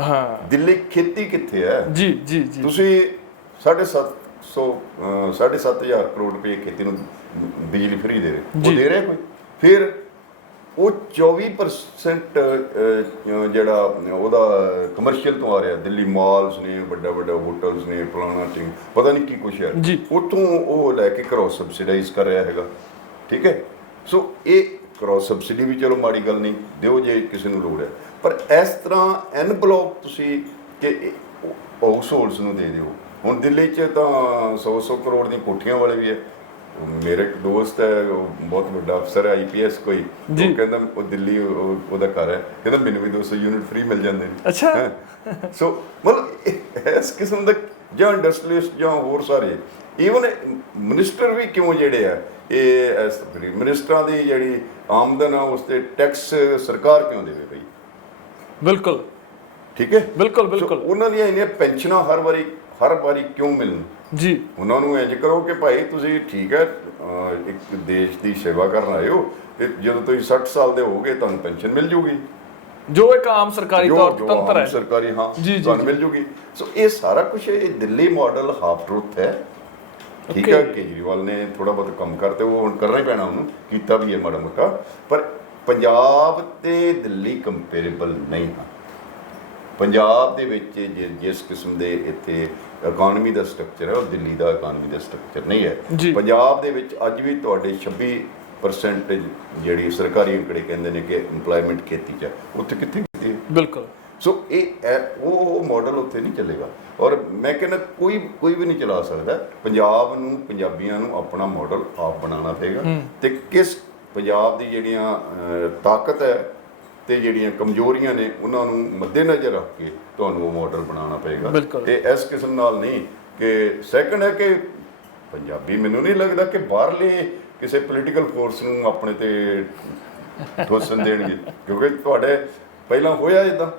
ਹਾਂ, ਦਿੱਲੀ ਖੇਤੀ ਕਿੱਥੇ ਹੈ? ਜੀ ਜੀ ਜੀ, ਤੁਸੀਂ 7,500 ਕਰੋੜ ਰੁਪਏ ਖੇਤੀ ਨੂੰ ਬਿਜਲੀ ਫਰੀ ਦੇ ਰਹੇ, ਉਹ ਦੇ ਰਿਹਾ ਕੋਈ? ਫਿਰ ਉਹ 24% ਜਿਹੜਾ ਉਹਦਾ ਕਮਰਸ਼ੀਅਲ ਤੋਂ ਆ ਰਿਹਾ, ਦਿੱਲੀ ਮਾਲਸ ਨੇ, ਵੱਡਾ ਹੋਟਲਸ ਨੇ, ਫਲਾਣਾ ਟਿੰਗ ਪਤਾ ਨਹੀਂ ਕੀ ਕੁਛ ਹੈ, ਉੱਥੋਂ ਉਹ ਲੈ ਕੇ ਕ੍ਰੋਸ ਸਬਸਿਡਾਈਜ਼ ਕਰ ਰਿਹਾ ਹੈਗਾ। ਠੀਕ ਹੈ, ਸੋ ਇਹ ਕ੍ਰੋਸ ਸਬਸਿਡੀ ਵੀ ਚਲੋ ਮਾੜੀ ਗੱਲ ਨਹੀਂ, ਦਿਓ ਜੇ ਕਿਸੇ ਨੂੰ ਲੋੜ ਹੈ, ਪਰ ਇਸ ਤਰ੍ਹਾਂ ਐਨ ਬਲੋਕ ਤੁਸੀਂ ਕਿ ਹਾਊਸ ਹੋਲਡਸ ਨੂੰ ਦੇ ਦਿਓ। ਹੁਣ ਦਿੱਲੀ 'ਚ ਤਾਂ 100 ਕਰੋੜ ਦੀਆਂ ਕੋਠੀਆਂ ਵਾਲੇ ਵੀ ਹੈ। ਮੇਰੇ ਇੱਕ ਦੋਸਤ ਹੈ, ਉਹ ਬਹੁਤ ਵੱਡਾ ਅਫਸਰ ਹੈ IPS ਕੋਈ, ਉਹ ਕਹਿੰਦਾ ਉਹ ਦਿੱਲੀ ਉਹਦਾ ਘਰ ਹੈ, ਕਹਿੰਦਾ ਮੈਨੂੰ ਵੀ 200 ਯੂਨਿਟ ਫ੍ਰੀ ਮਿਲ ਜਾਂਦੇ ਨੇ। ਅੱਛਾ, ਸੋ ਮਤਲਬ ਇਸ ਕਿਸਮ ਦਾ ਜਾਂ ਇੰਡਸਟਰੀਅਲਿਸਟ ਜਾਂ ਹੋਰ ਸਾਰੇ, ਈਵਨ ਮਿਨਿਸਟਰ ਵੀ ਕਿਉਂ ਜਿਹੜੇ ਆ ਇਹ ਇਸ ਮਿਨਿਸਟਰਾਂ ਦੀ ਜਿਹੜੀ ਆਮਦਨ ਆ ਉਸ ਤੇ ਟੈਕਸ ਸਰਕਾਰ ਕਿਉਂ ਦੇਵੇ ਬਈ? ਬਿਲਕੁਲ ਠੀਕ ਹੈ, ਬਿਲਕੁਲ ਉਹਨਾਂ ਦੀਆਂ ਇੰਨੀਆਂ ਪੈਨਸ਼ਨਾਂ ਹਰ ਵਾਰੀ ਕਿਉਂ ਮਿਲਣ ਜੀ? ਉਹਨਾਂ ਨੂੰ ਇੰਜ ਕਰੋ ਕਿ ਭਾਈ ਤੁਸੀਂ ਠੀਕ ਹੈ ਇੱਕ ਦੇਸ਼ ਦੀ ਸੇਵਾ ਕਰਨ ਆਏ ਹੋ, ਤੇ ਜਦੋਂ ਤੁਸੀਂ 60 ਸਾਲ ਦੇ ਹੋਗੇ ਤੁਹਾਨੂੰ ਪੈਨਸ਼ਨ ਮਿਲ ਜੂਗੀ, ਜੋ ਇੱਕ ਆਮ ਸਰਕਾਰੀ ਤੰਤਰ ਹੈ, ਸਰਕਾਰੀ ਹਾਂ ਤੁਹਾਨੂੰ ਮਿਲ ਜੂਗੀ। ਸੋ ਇਹ ਸਾਰਾ ਕੁਝ ਇਹ ਦਿੱਲੀ ਮਾਡਲ ਹਾਫ ਟਰੂਥ ਹੈ। ਠੀਕ ਹੈ, ਕੇਜਰੀਵਾਲ ਨੇ ਥੋੜਾ ਬਹੁਤ ਕੰਮ ਕਰਤੇ, ਉਹ ਹੁਣ ਕਰਨਾ ਹੀ ਪੈਣਾ, ਉਹਨੂੰ ਕੀਤਾ ਵੀ ਹੈ ਮਾੜਾ ਮੋਟਾ, ਪਰ ਪੰਜਾਬ ਤੇ ਦਿੱਲੀ ਕੰਪੇਰੇਬਲ ਨਹੀਂ ਹਨ। ਪੰਜਾਬ ਦੇ ਵਿੱਚ ਜਿਸ ਕਿਸਮ ਦੇ ਇੱਥੇ ਇਕਾਨਮੀ ਦਾ ਸਟਰਕਚਰ ਹੈ, ਉਹ ਦਿੱਲੀ ਦਾ ਇਕਾਨਮੀ ਦਾ ਸਟਰਕਚਰ ਨਹੀਂ ਹੈ। ਪੰਜਾਬ ਦੇ ਵਿੱਚ ਅੱਜ ਵੀ ਤੁਹਾਡੇ 26% ਜਿਹੜੀ ਸਰਕਾਰੀ ਅੰਕੜੇ ਕਹਿੰਦੇ ਨੇ ਕਿ ਇੰਪਲੋਇਮੈਂਟ ਖੇਤੀ 'ਚ, ਉੱਥੇ ਕਿੱਥੇ ਕੀਤੀ ਹੈ? ਬਿਲਕੁਲ। ਸੋ ਉਹ ਮਾਡਲ ਉੱਥੇ ਨਹੀਂ ਚੱਲੇਗਾ, ਔਰ ਮੈਂ ਕਹਿੰਦਾ ਕੋਈ ਵੀ ਨਹੀਂ ਚਲਾ ਸਕਦਾ। ਪੰਜਾਬ ਨੂੰ, ਪੰਜਾਬੀਆਂ ਨੂੰ ਆਪਣਾ ਮਾਡਲ ਆਪ ਬਣਾਉਣਾ ਪਏਗਾ, ਤੇ ਕਿਸ ਪੰਜਾਬ ਦੀ ਜਿਹੜੀਆਂ ਤਾਕਤ ਹੈ ਤੇ ਜਿਹੜੀਆਂ ਕਮਜ਼ੋਰੀਆਂ ਨੇ ਉਹਨਾਂ ਨੂੰ ਮੱਦੇਨਜ਼ਰ ਰੱਖ ਕੇ ਤੁਹਾਨੂੰ ਉਹ ਮਾਡਲ ਬਣਾਉਣਾ ਪਏਗਾ। ਤੇ ਇਸ ਕਿਸਮ ਨਾਲ ਨਹੀਂ ਕਿ ਸੈਕੰਡ ਹੈ ਕਿ ਪੰਜਾਬੀ, ਮੈਨੂੰ ਨਹੀਂ ਲੱਗਦਾ ਕਿ ਬਾਹਰਲੇ ਕਿਸੇ ਪੋਲੀਟੀਕਲ ਫੋਰਸ ਨੂੰ ਆਪਣੇ ਤੇ ਠੋਸਣ ਦੇਣਗੇ, ਕਿਉਂਕਿ ਤੁਹਾਡੇ ਪਹਿਲਾਂ ਹੋਇਆ ਇੱਦਾਂ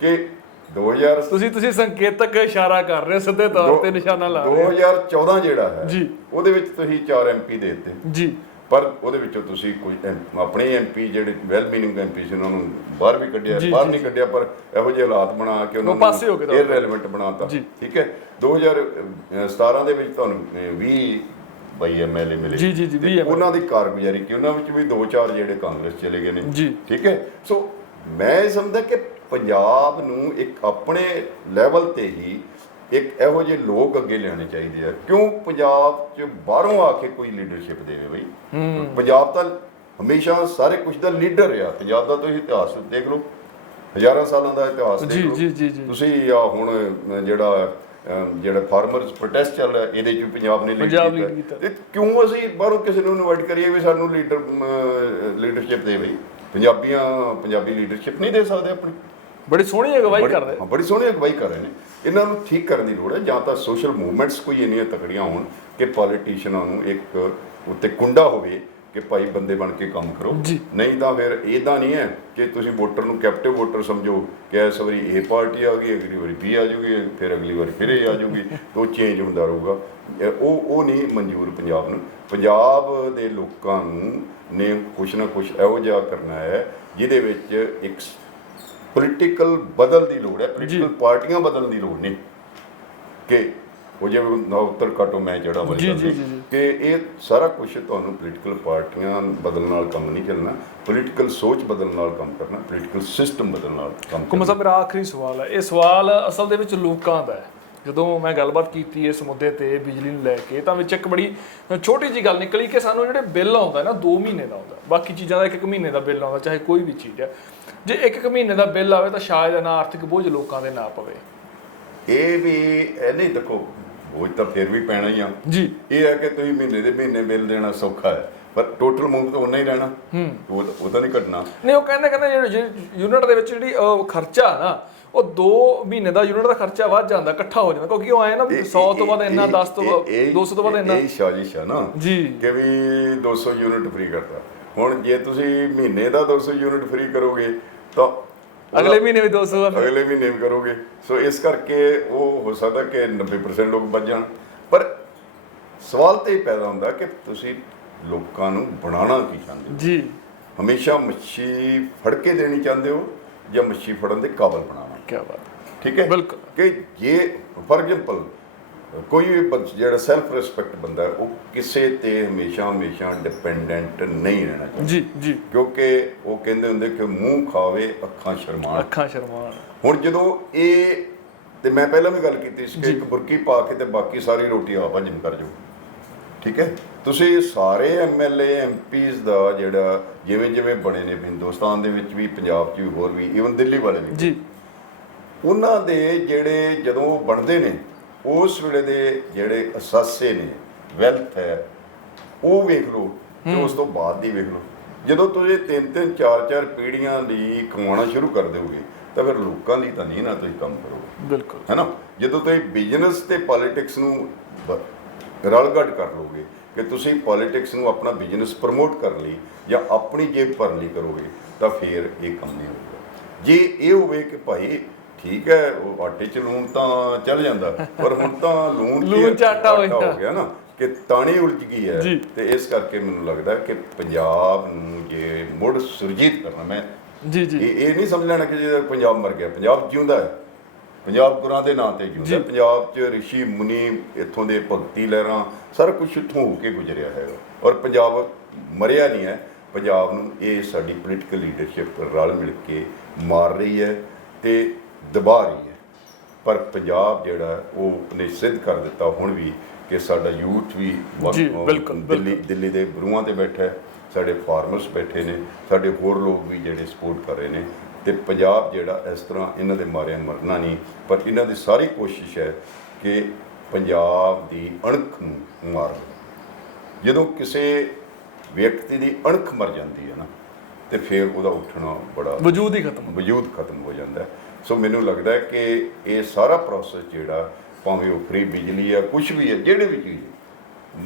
ਕਿ 2000 ਤੁਸੀਂ ਸੰਕੇਤਕ ਇਸ਼ਾਰਾ ਕਰ ਰਹੇ ਹੋ, ਸਿੱਧੇ ਤੌਰ ਤੇ ਨਿਸ਼ਾਨਾ ਲਾ ਰਹੇ ਹੋ। 2014 ਜਿਹੜਾ ਹੈ ਜੀ, ਉਹਦੇ ਵਿੱਚ ਤੁਸੀਂ 4 MP ਦੇ ਦਿੱਤੇ ਜੀ, ਪਰ ਉਹਦੇ ਵਿੱਚੋਂ ਤੁਸੀਂ ਕੋਈ ਆਪਣੇ MP ਜਿਹੜੇ ਵੈਲ ਮੀਨਿੰਗ MP ਸੀ ਉਹਨਾਂ ਨੂੰ ਬਾਹਰ ਵੀ ਕੱਢਿਆ, ਬਾਹਰ ਨਹੀਂ ਕੱਢਿਆ, ਪਰ ਇਹੋ ਜਿਹੇ ਹਾਲਾਤ ਬਣਾ ਕੇ ਉਹਨਾਂ ਨੂੰ ਇਰਰੈਲੇਵੈਂਟ ਬਣਾਤਾ। ਠੀਕ ਹੈ, 2017 ਦੇ ਵਿੱਚ ਤੁਹਾਨੂੰ 20 MLA ਮਿਲੇ ਜੀ, ਉਹਨਾਂ ਦੀ ਕਾਰਗੁਜ਼ਾਰੀ ਕਿ ਉਹਨਾਂ ਵਿੱਚ ਵੀ 2-4 ਜਿਹੜੇ ਕਾਂਗਰਸ ਚਲੇ ਗਏ ਨੇ ਜੀ। ਠੀਕ ਹੈ, ਸੋ ਮੈਂ ਸਮਝਦਾ ਕਿ ਪੰਜਾਬ ਨੂੰ ਇੱਕ ਆਪਣੇ ਲੈਵਲ ਤੇ ਹੀ ਇੱਕ ਇਹੋ ਜਿਹੇ ਲੋਕ ਅੱਗੇ ਲਿਆਉਣੇ ਚਾਹੀਦੇ ਆ। ਕਿਉਂ ਪੰਜਾਬ 'ਚ ਬਾਹਰੋਂ ਆ ਕੇ ਕੋਈ ਲੀਡਰਸ਼ਿਪ ਦੇਵੇ ਬਈ? ਪੰਜਾਬ ਤਾਂ ਹਮੇਸ਼ਾ ਸਾਰੇ ਕੁਝ ਦਾ ਲੀਡਰ ਆ। ਪੰਜਾਬ ਦਾ ਤੁਸੀਂ ਇਤਿਹਾਸ ਦੇਖ ਲਓ, ਹਜ਼ਾਰਾਂ ਸਾਲਾਂ ਦਾ ਇਤਿਹਾਸ ਦੇਖ ਲਓ ਤੁਸੀਂ। ਆ ਹੁਣ ਜਿਹੜਾ ਫਾਰਮਰਸ ਪ੍ਰੋਟੈਸਟ ਚੱਲ ਰਿਹਾ, ਇਹਦੇ 'ਚ ਵੀ ਪੰਜਾਬ ਨੇ ਲੀਡ ਕੀਤਾ। ਤੇ ਕਿਉਂ ਅਸੀਂ ਬਾਹਰੋਂ ਕਿਸੇ ਨੂੰ ਇਨਵਾਈਟ ਕਰੀਏ ਵੀ ਸਾਨੂੰ ਲੀਡਰਸ਼ਿਪ ਦੇ ਬਈ? ਪੰਜਾਬੀ ਲੀਡਰਸ਼ਿਪ ਨਹੀਂ ਦੇ ਸਕਦੇ ਆਪਣੀ। ਬੜੀ ਸੋਹਣੀ ਅਗਵਾਈ ਕਰ ਰਹੇ, ਬੜੀ ਸੋਹਣੀ ਅਗਵਾਈ ਕਰ ਰਹੇ ਨੇ। ਇਹਨਾਂ ਨੂੰ ਠੀਕ ਕਰਨ ਦੀ ਲੋੜ ਹੈ, ਜਾਂ ਤਾਂ ਸੋਸ਼ਲ ਮੂਵਮੈਂਟਸ ਕੋਈ ਇੰਨੀਆਂ ਤਕੜੀਆਂ ਹੋਣ ਕਿ ਪੋਲੀਟੀਸ਼ੀਅਨਾਂ ਨੂੰ ਇੱਕ ਉੱਤੇ ਕੁੰਡਾ ਹੋਵੇ ਕਿ ਭਾਈ ਬੰਦੇ ਬਣ ਕੇ ਕੰਮ ਕਰੋ। ਨਹੀਂ ਤਾਂ ਫਿਰ ਇੱਦਾਂ ਨਹੀਂ ਹੈ ਕਿ ਤੁਸੀਂ ਵੋਟਰ ਨੂੰ ਕੈਪਟਿਵ ਵੋਟਰ ਸਮਝੋ ਕਿ ਇਸ ਵਾਰੀ ਇਹ ਪਾਰਟੀ ਆ ਗਈ, ਅਗਲੀ ਵਾਰੀ B ਆ ਜਾਊਗੀ, ਫਿਰ ਅਗਲੀ ਵਾਰੀ ਫਿਰ ਇਹ ਆ ਜਾਊਗੀ, ਤਾਂ ਚੇਂਜ ਹੁੰਦਾ ਰਹੂਗਾ। ਉਹ ਨਹੀਂ ਮਨਜ਼ੂਰ ਪੰਜਾਬ ਨੂੰ। ਪੰਜਾਬ ਦੇ ਲੋਕਾਂ ਨੂੰ ਨੇ ਕੁਛ ਨਾ ਕੁਛ ਇਹੋ ਜਿਹਾ ਕਰਨਾ ਹੈ ਜਿਹਦੇ ਵਿੱਚ ਇੱਕ ਪੋਲੀਟੀਕਲ ਬਦਲ ਦੀ ਲੋੜ ਹੈ, ਪੋਲੀਟੀਕਲ ਪਾਰਟੀਆਂ ਬਦਲਣ ਦੀ ਲੋੜ ਨਹੀਂ ਕਿ ਉਹ ਜਿਵੇਂ ਨਾ ਉੱਤਰ ਕਾਟੋ ਮੈਂ ਚੜਾ ਵਾਲੀ ਗੱਲ ਨਹੀਂ, ਕਿ ਇਹ ਸਾਰਾ ਕੁਝ ਤੁਹਾਨੂੰ ਪੋਲੀਟੀਕਲ ਪਾਰਟੀਆਂ ਬਦਲਣ ਨਾਲ ਕੰਮ ਨਹੀਂ ਚੱਲਣਾ, ਪੋਲੀਟੀਕਲ ਸੋਚ ਬਦਲਣ ਨਾਲ ਕੰਮ ਕਰਨਾ, ਪੋਲੀਟੀਕਲ ਸਿਸਟਮ ਬਦਲਣ ਨਾਲ ਕੰਮ ਘੁੰਮਣ ਸਾਹਿਬ ਮੇਰਾ ਆਖਰੀ ਸਵਾਲ ਹੈ, ਇਹ ਸਵਾਲ ਅਸਲ ਦੇ ਵਿੱਚ ਲੋਕਾਂ ਦਾ ਹੈ। ਜਦੋਂ ਮੈਂ ਗੱਲਬਾਤ ਕੀਤੀ ਇਸ ਮੁੱਦੇ ਤੇ ਬਿਜਲੀ ਨੂੰ ਲੈ ਕੇ, ਤਾਂ ਵਿੱਚ ਇੱਕ ਬੜੀ ਛੋਟੀ ਜਿਹੀ ਗੱਲ ਨਿਕਲੀ ਕਿ ਸਾਨੂੰ ਜਿਹੜੇ ਬਿੱਲ ਆਉਂਦਾ ਨਾ 2 ਮਹੀਨੇ ਦਾ ਆਉਂਦਾ, ਬਾਕੀ ਚੀਜ਼ਾਂ ਦਾ 1 ਮਹੀਨੇ ਦਾ ਬਿੱਲ ਆਉਂਦਾ, ਚਾਹੇ ਕੋਈ ਵੀ ਚੀਜ਼ ਹੈ। ਜੇ 1 ਮਹੀਨੇ ਦਾ ਬਿੱਲ ਆਵੇ ਤਾਂ ਸ਼ਾਇਦ ਨਾ ਆਰਥਿਕ ਬੋਝ ਲੋਕਾਂ ਦੇ ਨਾ ਪਵੇ। ਇਹ ਵੀ ਇਹ ਨਹੀਂ, ਦੇਖੋ ਬੋਝ ਤਾਂ ਫਿਰ ਵੀ ਪੈਣਾ ਹੀ ਆ ਜੀ। ਇਹ ਹੈ ਕਿ ਤੁਸੀਂ ਮਹੀਨੇ ਦੇ ਮਹੀਨੇ ਬਿੱਲ ਦੇਣਾ ਸੌਖਾ ਹੈ, ਪਰ ਟੋਟਲ ਅਮਾਉਂਟ ਤਾਂ ਉਨਾ ਹੀ ਰਹਿਣਾ, ਉਹ ਤਾਂ ਨਹੀਂ ਘਟਣਾ। ਨਹੀਂ, ਉਹ ਕਹਿੰਦੇ ਯੂਨਿਟ ਦੇ ਵਿੱਚ ਜਿਹੜੀ ਖਰਚਾ ਨਾ, ਉਹ 2 ਮਹੀਨੇ ਦਾ ਯੂਨਿਟ ਦਾ ਖਰਚਾ ਵੱਧ ਜਾਂਦਾ, ਇਕੱਠਾ ਹੋ ਜਾਂਦਾ, ਕਿਉਂਕਿ ਉਹ ਆਏ ਨਾ 100 ਤੋਂ ਬਾਅਦ ਇੰਨਾ, 10 ਤੋਂ 200 ਤੋਂ ਬਾਅਦ ਇੰਨਾ। ਇਹ ਸਾਜ਼ਿਸ਼ ਆ ਨਾ ਜੀ, ਕਿ ਵੀ 200 ਯੂਨਿਟ ਫ੍ਰੀ ਕਰਤਾ। ਹੁਣ ਜੇ ਤੁਸੀਂ ਮਹੀਨੇ ਦਾ 200 ਯੂਨਿਟ ਫ੍ਰੀ ਕਰੋਗੇ ਤਾਂ ਅਗਲੇ ਮਹੀਨੇ ਵੀ 200, ਅਗਲੇ ਮਹੀਨੇ ਵੀ ਕਰੋਗੇ। ਸੋ ਇਸ ਕਰਕੇ ਉਹ ਹੋ ਸਕਦਾ ਕਿ 90% ਲੋਕ ਬਚ ਜਾਣ, ਪਰ ਸਵਾਲ ਤਾਂ ਇਹ ਪੈਦਾ ਹੁੰਦਾ ਕਿ ਤੁਸੀਂ ਲੋਕਾਂ ਨੂੰ ਬਣਾਉਣਾ ਕੀ ਚਾਹੁੰਦੇ ਹੋ? ਜੀ, ਹਮੇਸ਼ਾ ਮੱਛੀ ਫੜ ਕੇ ਦੇਣੀ ਚਾਹੁੰਦੇ ਹੋ ਜਾਂ ਮੱਛੀ ਫੜਨ ਦੇ ਕਾਬਲ ਬਣਾਉਣਾ? ਕੀ ਬਾਤ, ਠੀਕ ਹੈ, ਬਿਲਕੁਲ। ਕਿ ਜੇ ਫॉर ਐਗਜ਼ਾਮਪਲ ਕੋਈ ਵੀ ਜਿਹੜਾ ਸੈਲਫ ਰਿਸਪੈਕਟ ਬੰਦਾ ਹੈ, ਉਹ ਕਿਸੇ ਤੇ ਹਮੇਸ਼ਾ ਡਿਪੈਂਡੈਂਟ ਨਹੀਂ ਰਹਿਣਾ ਚਾਹੀਦਾ। ਜੀ ਜੀ, ਕਿਉਂਕਿ ਉਹ ਕਹਿੰਦੇ ਹੁੰਦੇ ਕਿ ਮੂੰਹ ਖਾਵੇ ਅੱਖਾਂ ਸ਼ਰਮਾਣ। ਹੁਣ ਜਦੋਂ ਇਹ, ਤੇ ਮੈਂ ਪਹਿਲਾਂ ਵੀ ਗੱਲ ਕੀਤੀ ਸੀ ਕਿ ਇੱਕ ਬੁਰਕੀ ਪਾ ਕੇ ਤੇ ਬਾਕੀ ਸਾਰੀ ਰੋਟੀ ਆਪ ਹਜਮ ਕਰ ਜਾਓ, ਠੀਕ ਹੈ। ਤੁਸੀਂ ਸਾਰੇ MLA MPs ਦਾ ਜਿਹੜਾ ਜਿਵੇਂ ਬਣੇ ਨੇ ਹਿੰਦੁਸਤਾਨ ਦੇ ਵਿੱਚ ਵੀ, ਪੰਜਾਬ 'ਚ ਵੀ, ਹੋਰ ਵੀ, ਈਵਨ ਦਿੱਲੀ ਵਾਲੇ ਵੀ ਜੀ, ਉਹਨਾਂ ਦੇ ਜਿਹੜੇ ਜਦੋਂ ਬਣਦੇ ਨੇ ਉਸ ਵੇਲੇ ਦੇ ਜਿਹੜੇ ਅਸਾਸੇ ਨੇ, ਵੈਲਥ ਹੈ, ਉਹ ਵੇਖ ਲਓ ਤੇ ਉਸ ਤੋਂ ਬਾਅਦ ਦੀ ਵੇਖ ਲਓ। ਜਦੋਂ ਤੁਸੀਂ 3-3 4-4 ਪੀੜ੍ਹੀਆਂ ਲਈ ਕਮਾਉਣਾ ਸ਼ੁਰੂ ਕਰ ਦਿਓਗੇ ਤਾਂ ਫਿਰ ਲੋਕਾਂ ਲਈ ਤਾਂ ਨਹੀਂ ਨਾ ਤੁਸੀਂ ਕੰਮ ਕਰੋਗੇ। ਬਿਲਕੁਲ, ਹੈ ਨਾ। ਜਦੋਂ ਤੁਸੀਂ ਬਿਜ਼ਨਸ ਤੇ ਪੋਲਿਟਿਕਸ ਨੂੰ ਰਲਗੱਡ ਕਰ ਲਓਗੇ ਕਿ ਤੁਸੀਂ ਪੋਲਿਟਿਕਸ ਨੂੰ ਆਪਣਾ ਬਿਜ਼ਨਸ ਪ੍ਰਮੋਟ ਕਰਨ ਲਈ ਜਾਂ ਆਪਣੀ ਜੇਬ ਭਰਨ ਲਈ ਕਰੋਗੇ ਤਾਂ ਫਿਰ ਇਹ ਕੰਮ ਨਹੀਂ ਹੋਊਗਾ। ਜੇ ਇਹ ਹੋਵੇ ਕਿ ਭਾਈ ਠੀਕ ਹੈ, ਉਹ ਆਟੇ 'ਚ ਲੂਣ ਤਾਂ ਚੱਲ ਜਾਂਦਾ, ਪਰ ਹੁਣ ਤਾਂ ਲੂਣ 'ਚ ਆਟਾ ਹੋ ਗਿਆ ਨਾ, ਕਿ ਤਾਣੀ ਉਲਝ ਗਈ ਹੈ। ਤੇ ਇਸ ਕਰਕੇ ਮੈਨੂੰ ਲੱਗਦਾ ਕਿ ਪੰਜਾਬ ਨੂੰ ਜੇ ਮੁੜ ਸੁਰਜੀਤ ਕਰਨਾ, ਮੈਂ ਇਹ ਨਹੀਂ ਸਮਝ ਲੈਣਾ ਕਿ ਜੇ ਪੰਜਾਬ ਮਰ ਗਿਆ। ਪੰਜਾਬ ਜਿਉਂਦਾ ਹੈ, ਪੰਜਾਬ ਗੁਰਾਂ ਦੇ ਨਾਂ ਤੇ ਜਿਉਂਦਾ। ਪੰਜਾਬ 'ਚ ਰਿਸ਼ੀ ਮੁਨੀ, ਇੱਥੋਂ ਦੇ ਭਗਤੀ ਲਹਿਰਾਂ, ਸਾਰਾ ਕੁਝ ਇੱਥੋਂ ਹੋ ਕੇ ਗੁਜ਼ਰਿਆ ਹੈਗਾ, ਔਰ ਪੰਜਾਬ ਮਰਿਆ ਨਹੀਂ ਹੈ। ਪੰਜਾਬ ਨੂੰ ਇਹ ਸਾਡੀ ਪੋਲੀਟੀਕਲ ਲੀਡਰਸ਼ਿਪ ਰਲ ਮਿਲ ਕੇ ਮਾਰ ਰਹੀ ਹੈ ਤੇ ਦਬਾ ਰਹੀ ਹੈ। ਪਰ ਪੰਜਾਬ ਜਿਹੜਾ ਉਹ ਨੇ ਸਿੱਧ ਕਰ ਦਿੱਤਾ ਹੁਣ ਵੀ ਕਿ ਸਾਡਾ ਯੂਥ ਵੀ ਦਿੱਲੀ ਦੇ ਗੁਰੂਆਂ ਤੇ ਬੈਠਾ ਹੈ, ਸਾਡੇ ਫਾਰਮਰਸ ਬੈਠੇ ਨੇ, ਸਾਡੇ ਹੋਰ ਲੋਕ ਵੀ ਜਿਹੜੇ ਸਪੋਰਟ ਕਰ ਰਹੇ ਨੇ। ਤੇ ਪੰਜਾਬ ਜਿਹੜਾ ਇਸ ਤਰ੍ਹਾਂ ਇਹਨਾਂ ਦੇ ਮਾਰਿਆਂ ਮਰਨਾ ਨਹੀਂ, ਪਰ ਇਹਨਾਂ ਦੀ ਸਾਰੀ ਕੋਸ਼ਿਸ਼ ਹੈ ਕਿ ਪੰਜਾਬ ਦੀ ਅਣਖ ਨੂੰ ਮਾਰ ਦੇਣ। ਜਦੋਂ ਕਿਸੇ ਵਿਅਕਤੀ ਦੀ ਅਣਖ ਮਰ ਜਾਂਦੀ ਹੈ ਨਾ, ਤੇ ਫਿਰ ਉਹਦਾ ਉੱਠਣਾ ਬੜਾ ਵਜੂਦ ਖਤਮ ਹੋ ਜਾਂਦਾ ਹੈ। ਸੋ ਮੈਨੂੰ ਲੱਗਦਾ ਹੈ ਕਿ ਇਹ ਸਾਰਾ ਪ੍ਰੋਸੈਸ ਜਿਹੜਾ, ਭਾਵੇਂ ਉਹ ਫ੍ਰੀ ਬਿਜਲੀ ਆ, ਕੁਛ ਵੀ ਹੈ, ਜਿਹੜੇ ਵੀ ਚੀਜ਼,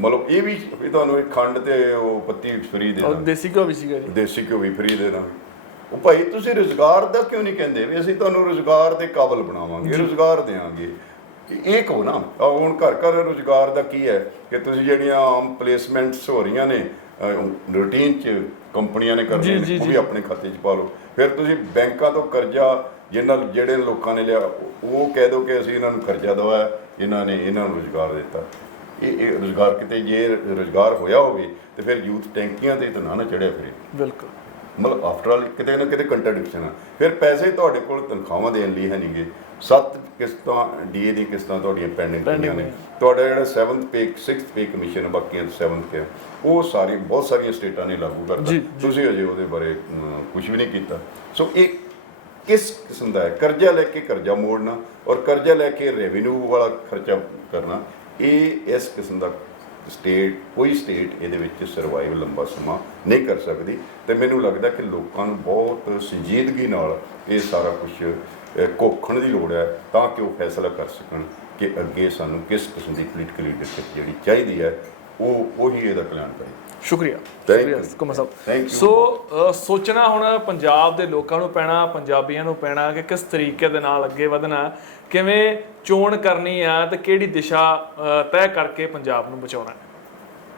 ਮਤਲਬ ਇਹ ਵੀ ਤੁਹਾਨੂੰ ਇੱਕ ਖੰਡ ਤੇ ਉਹ ਪੱਤੀ ਫ੍ਰੀ ਦੇਣਾ, ਦੇਸੀ ਘਿਓ ਵੀ ਸੀਗਾ ਜੀ, ਦੇਸੀ ਘਿਓ ਵੀ ਫ੍ਰੀ ਦੇਣਾ। ਉਹ ਭਾਈ ਤੁਸੀਂ ਰੁਜ਼ਗਾਰ ਦਾ ਕਿਉਂ ਨਹੀਂ ਕਹਿੰਦੇ ਵੀ ਅਸੀਂ ਤੁਹਾਨੂੰ ਰੁਜ਼ਗਾਰ ਦੇ ਕਾਬਲ ਬਣਾਵਾਂਗੇ, ਰੁਜ਼ਗਾਰ ਦੇਵਾਂਗੇ? ਇਹ ਕਹੋ ਨਾ। ਹੁਣ ਘਰ ਰੁਜ਼ਗਾਰ ਦਾ ਕੀ ਹੈ ਕਿ ਤੁਸੀਂ ਜਿਹੜੀਆਂ ਆਮ ਪਲੇਸਮੈਂਟਸ ਹੋ ਰਹੀਆਂ ਨੇ ਰੂਟੀਨ 'ਚ ਕੰਪਨੀਆਂ ਨੇ ਕਰਨੀਆਂ ਨੇ, ਉਹ ਵੀ ਆਪਣੇ ਖਾਤੇ 'ਚ ਪਾ ਲਓ। ਫਿਰ ਤੁਸੀਂ ਬੈਂਕਾਂ ਤੋਂ ਕਰਜ਼ਾ ਜਿਹੜੇ ਲੋਕਾਂ ਨੇ ਲਿਆ, ਉਹ ਕਹਿ ਦਿਓ ਕਿ ਅਸੀਂ ਇਹਨਾਂ ਨੂੰ ਕਰਜ਼ਾ ਦਵਾਇਆ, ਇਹਨਾਂ ਨੂੰ ਰੁਜ਼ਗਾਰ ਦਿੱਤਾ। ਇਹ ਰੁਜ਼ਗਾਰ ਕਿਤੇ ਜੇ ਰੁਜ਼ਗਾਰ ਹੋਇਆ ਹੋਵੇ ਤੇ ਫਿਰ ਯੂਥ ਟੈਂਕੀਆਂ ਤੇ ਤਾਂ ਨਾ ਚੜਿਆ ਫਿਰੇ। ਬਿਲਕੁਲ, ਮਤਲਬ ਆਫਟਰ ਆਲ ਕਿਤੇ ਨਾ ਕਿਤੇ ਕੰਟਰਡਿਕਸ਼ਨ ਆ। ਫਿਰ ਪੈਸੇ ਤੁਹਾਡੇ ਕੋਲ ਤਨਖਾਹਾਂ ਦੇਣ ਲਈ ਹੈ ਨਹੀਂਗੇ। 7 ਕਿਸ਼ਤਾਂ DA ਦੀ ਕਿਸ਼ਤਾਂ ਤੁਹਾਡੀਆਂ ਪੈਂਡਿੰਗ ਪਈਆਂ ਨੇ। ਤੁਹਾਡਾ ਜਿਹੜਾ 7th ਪੇ 6th ਪੇ ਕਮਿਸ਼ਨ ਬਾਕੀਆਂ 7th ਪੇ, ਉਹ ਬਹੁਤ ਸਾਰੀਆਂ ਸਟੇਟਾਂ ਨੇ ਲਾਗੂ ਕਰਤਾ, ਤੁਸੀਂ ਅਜੇ ਉਹਦੇ ਬਾਰੇ ਕੁਝ ਵੀ ਨਹੀਂ ਕੀਤਾ। ਸੋ ਇਹ ਕਿਸ ਕਿਸਮ ਦਾ ਹੈ? ਕਰਜ਼ਾ ਲੈ ਕੇ ਕਰਜ਼ਾ ਮੋੜਨਾ ਔਰ ਕਰਜ਼ਾ ਲੈ ਕੇ ਰੈਵਨਿਊ ਵਾਲਾ ਖਰਚਾ ਕਰਨਾ, ਇਹ ਇਸ ਕਿਸਮ ਦਾ ਕੋਈ ਸਟੇਟ ਇਹਦੇ ਵਿੱਚ ਸਰਵਾਈਵ ਲੰਬਾ ਸਮਾਂ ਨਹੀਂ ਕਰ ਸਕਦੀ। ਤੇ ਮੈਨੂੰ ਲੱਗਦਾ ਕਿ ਲੋਕਾਂ ਨੂੰ ਬਹੁਤ ਸੰਜੀਦਗੀ ਨਾਲ ਇਹ ਸਾਰਾ ਕੁਝ ਘੋਖਣ ਦੀ ਲੋੜ ਹੈ, ਤਾਂ ਕਿ ਉਹ ਫੈਸਲਾ ਕਰ ਸਕਣ ਕਿ ਅੱਗੇ ਸਾਨੂੰ ਕਿਸ ਕਿਸਮ ਦੀ ਪੋਲੀਟੀਕਲ ਲੀਡਰਸ਼ਿਪ ਜਿਹੜੀ ਚਾਹੀਦੀ ਹੈ, ਉਹੀ ਇਹਦਾ ਕਲਿਆਣ ਕਰੇ। ਸ਼ੁਕਰੀਆ ਘੁੰਮਣ ਸਾਹਿਬ। ਸੋ ਸੋਚਣਾ ਹੁਣ ਪੰਜਾਬ ਦੇ ਲੋਕਾਂ ਨੂੰ ਪੈਣਾ, ਪੰਜਾਬੀਆਂ ਨੂੰ ਪੈਣਾ ਕਿ ਕਿਸ ਤਰੀਕੇ ਦੇ ਨਾਲ ਅੱਗੇ ਵਧਣਾ, ਕਿਵੇਂ ਚੋਣ ਕਰਨੀ ਆ ਤੇ ਕਿਹੜੀ ਦਿਸ਼ਾ ਤੈਅ ਕਰਕੇ ਪੰਜਾਬ ਨੂੰ ਬਚਾਉਣਾ ਹੈ।